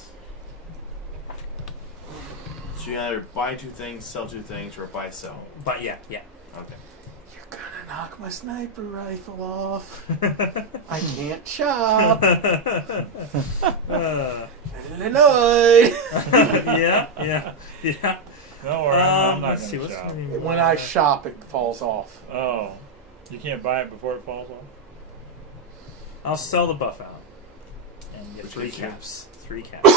So you either buy 2 things, sell 2 things, or buy sell. But yeah. Okay. You're gonna knock my sniper rifle off. I can't shop. Illinois. yeah. Don't worry, I'm not Let's see, going what's to shop. the name? When I shop, it falls off. Oh. You can't buy it before it falls off. I'll sell the buff out and get Which 3 is you. caps. 3 caps.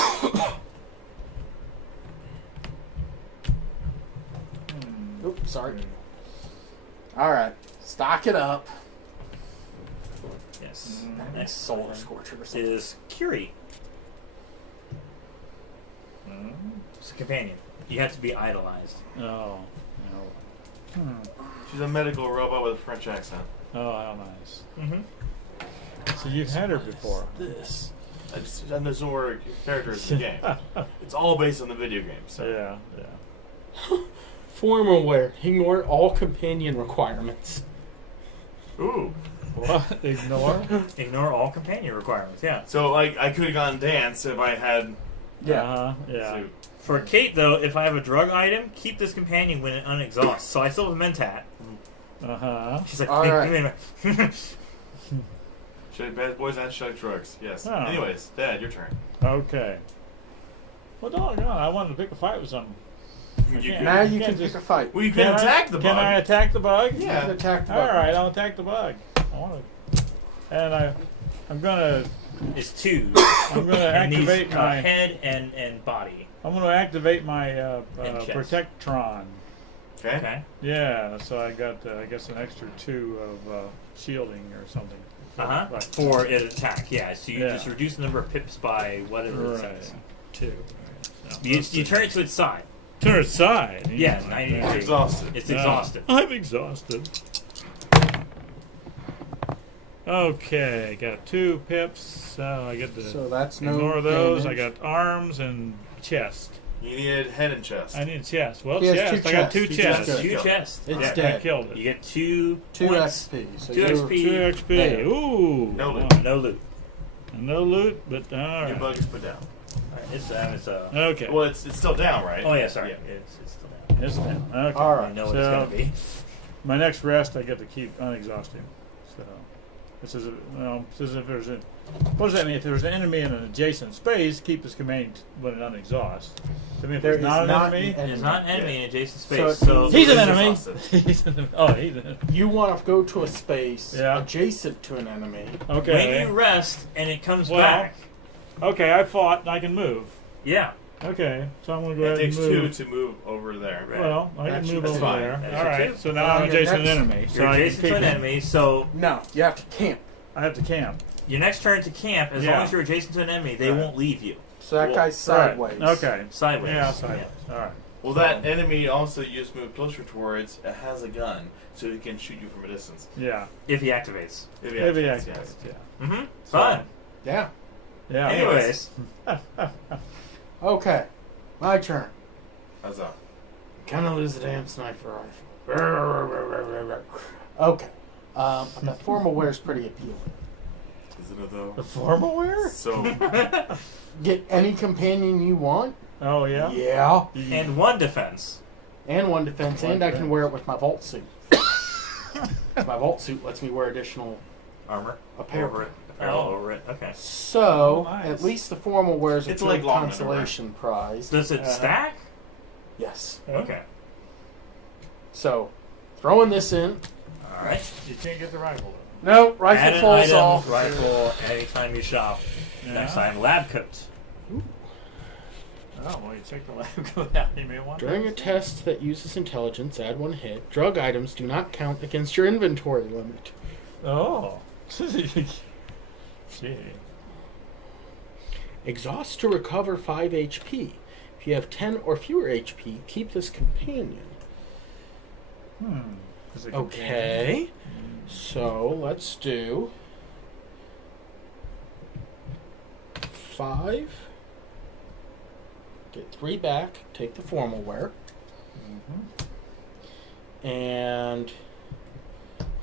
Oops, sorry. All right, stock it up. Yes. Mm. Next Solar Scorcher or something. is Curie. Mm. It's a companion. You have to be idolized. Oh. No. Hmm. She's a medical robot with a French accent. Oh, how nice. Mm-hmm. So you've had her before. This. I know some more characters in the game. It's all based on the video game. So Yeah, yeah. Formal wear. Ignore all companion requirements. Ooh. What? Ignore? Ignore all companion requirements. Yeah. So like I could have gone dance if I had Yeah. Yeah. suit. For Kate, though, if I have a drug item, keep this companion when it unexhausts. So I still have a Mentat. Uh-huh. She's like, All right. wait. Should bad boys and should drugs. Yes. Oh. Anyways, Dad, your turn. Okay. Well, doggone, I wanted to pick a fight with something. You can't. can, Now you can't can just- pick a fight. well, you can attack the bug. Can I attack the bug? You Yeah. can attack the All bug. right, I'll attack the bug. I want to, and I'm gonna It's 2. I'm gonna It needs activate my head and body. I'm gonna activate my And chest. Protectron. Okay. Okay. Yeah, so I got I guess an extra 2 of shielding or something. Uh-huh. Right. For an attack, yeah. So you Yeah. just reduce the number of pips by whatever it Right. says. 2. Right. So You let's see. turn it to its side. Turn it aside. Yeah, 90 It's degrees. exhausted. It's Yeah. exhausted. I'm exhausted. Okay, I got 2 pips. So I get to So that's no ignore those. I damage. got arms and chest. You needed head and chest. I need chest. Well, He has chest. 2 I got 2 chests. He chests. just 2 Go. chests. It's Yeah. I dead. killed it. You get 2 2 points. XP. So 2 you're- XP. 2 XP. There. Ooh. No loot. Wow. No loot. No loot, but all Your right. bug is put down. It's Okay. Well, it's still down, right? Oh yeah, sorry. Yeah. It's still down. It's down. Okay. All I right. know what it's So- gonna be. My next rest, I get to keep unexhausted. So this is if there's a. What does that mean? If there's an enemy in an adjacent space, keep this command when it unexhausts. I mean, if There there's not is an not enemy, an It's not an enemy in adjacent So space. it So, means- he's an it's enemy. exhausted. He's an, oh, he's an, You want to go to a space Yeah. adjacent to an enemy. okay. when you rest and it comes Well, back, Okay, I fought and I can move. yeah. Okay, so I'm gonna go It ahead takes and 2 move. to move over there. Right. Well, I can Actually, move that's over fine. there. That's All right, it. so now Well, I'm your adjacent next- enemy. So You're I can adjacent to keep an him. enemy, so No, you have to camp. I have to camp. your next turn to camp, as Yeah. long as you're adjacent to an enemy, they Right. won't leave you. So that Well, guy's sideways. Right. Okay. Sideways. Yeah, sideways. All right. Well, that enemy also you just move closer towards. It has a gun, so it can shoot you from a distance. Yeah. If he activates. If Heavy yes. activates. Yeah. Mm-hmm. So- Fine. Yeah. Yeah. Anyways, Okay. My turn. How's that? Kind of lose the damn sniper rifle. Okay. The formal wear is pretty appealing. Isn't it though? The formal wear? So Get any companion you want. Oh yeah. Yeah. and 1 defense. And 1 defense, One and I can defense. wear it with my vault suit. My vault suit lets me wear additional Armor. apparel. Over it. Apparel Oh. over it. Okay. So, Oh, nice. at least the formal wear is a It's good like long consolation prize. Does it stack? Yes. Okay. So, throwing this in. All right. You can't get the rifle. No, Add rifle an falls item, off. rifle, anytime you shop. Yeah. Next time, lab coat. Oh well, you check the lab go out. You may want. During a test that uses intelligence, add 1 hit. Drug items do not count against your inventory limit. Oh. Gee. Exhaust to recover 5 HP. If you have 10 or fewer HP, keep this companion. Is it Okay. So, let's do 5. Get 3 back. Take the formal wear. And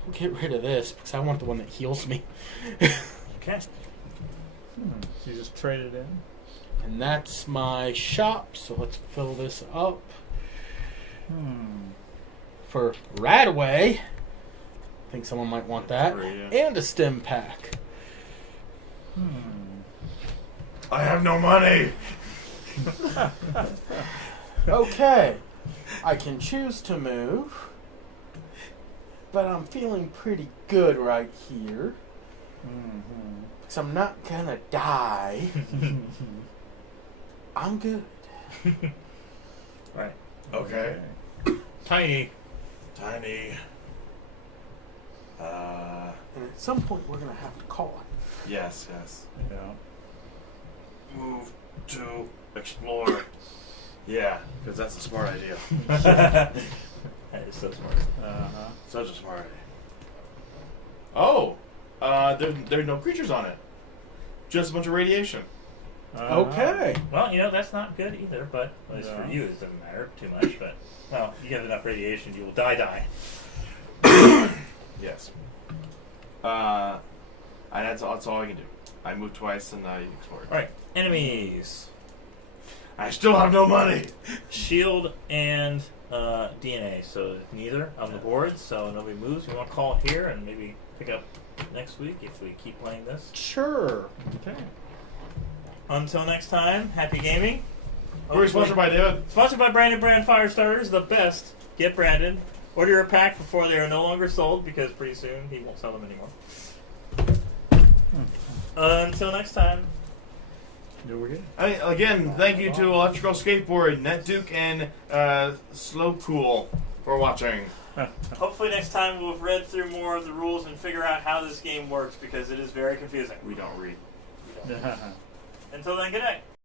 we'll get rid of this because I want the one that heals me. Okay. So you just trade it in. And that's my shop. So let's fill this up for Radaway. I think someone might want that. Free, yeah. And a stim pack. I have no money. Okay. I can choose to move. but I'm feeling pretty good right here. Mm-hmm. Because I'm not gonna die. I'm good. Right. Okay. Tiny. Tiny. And at some point, we're gonna have to call it. Yes, yes. Yeah. Move to explore. Yeah, because that's a smart idea. That is so smart. Uh-huh. Such a smart idea. Oh, there are no creatures on it. Just a bunch of radiation. Okay. Well, that's not good either, but at least No. for you, it doesn't matter too much. But, well, you get enough radiation, you will die. Yes. And that's all I can do. I moved twice and I explored. Alright, enemies. I still have no money. Shield and DNA, so neither on the board, so nobody moves. We want to call it here and maybe pick up next week if we keep playing this. Sure. Okay. Until next time, happy gaming. We're sponsored by David. Sponsored by Branded Brand Firestarters, the best. Get branded. Order your pack before they are no longer sold because pretty soon he won't sell them anymore. Until next time. Do we get? Again, thank you to Electrical Skateboard, NetDuke, and Slow Cool for watching. Hopefully next time we'll have read through more of the rules and figure out how this game works because it is very confusing. We don't read. Until then, good night.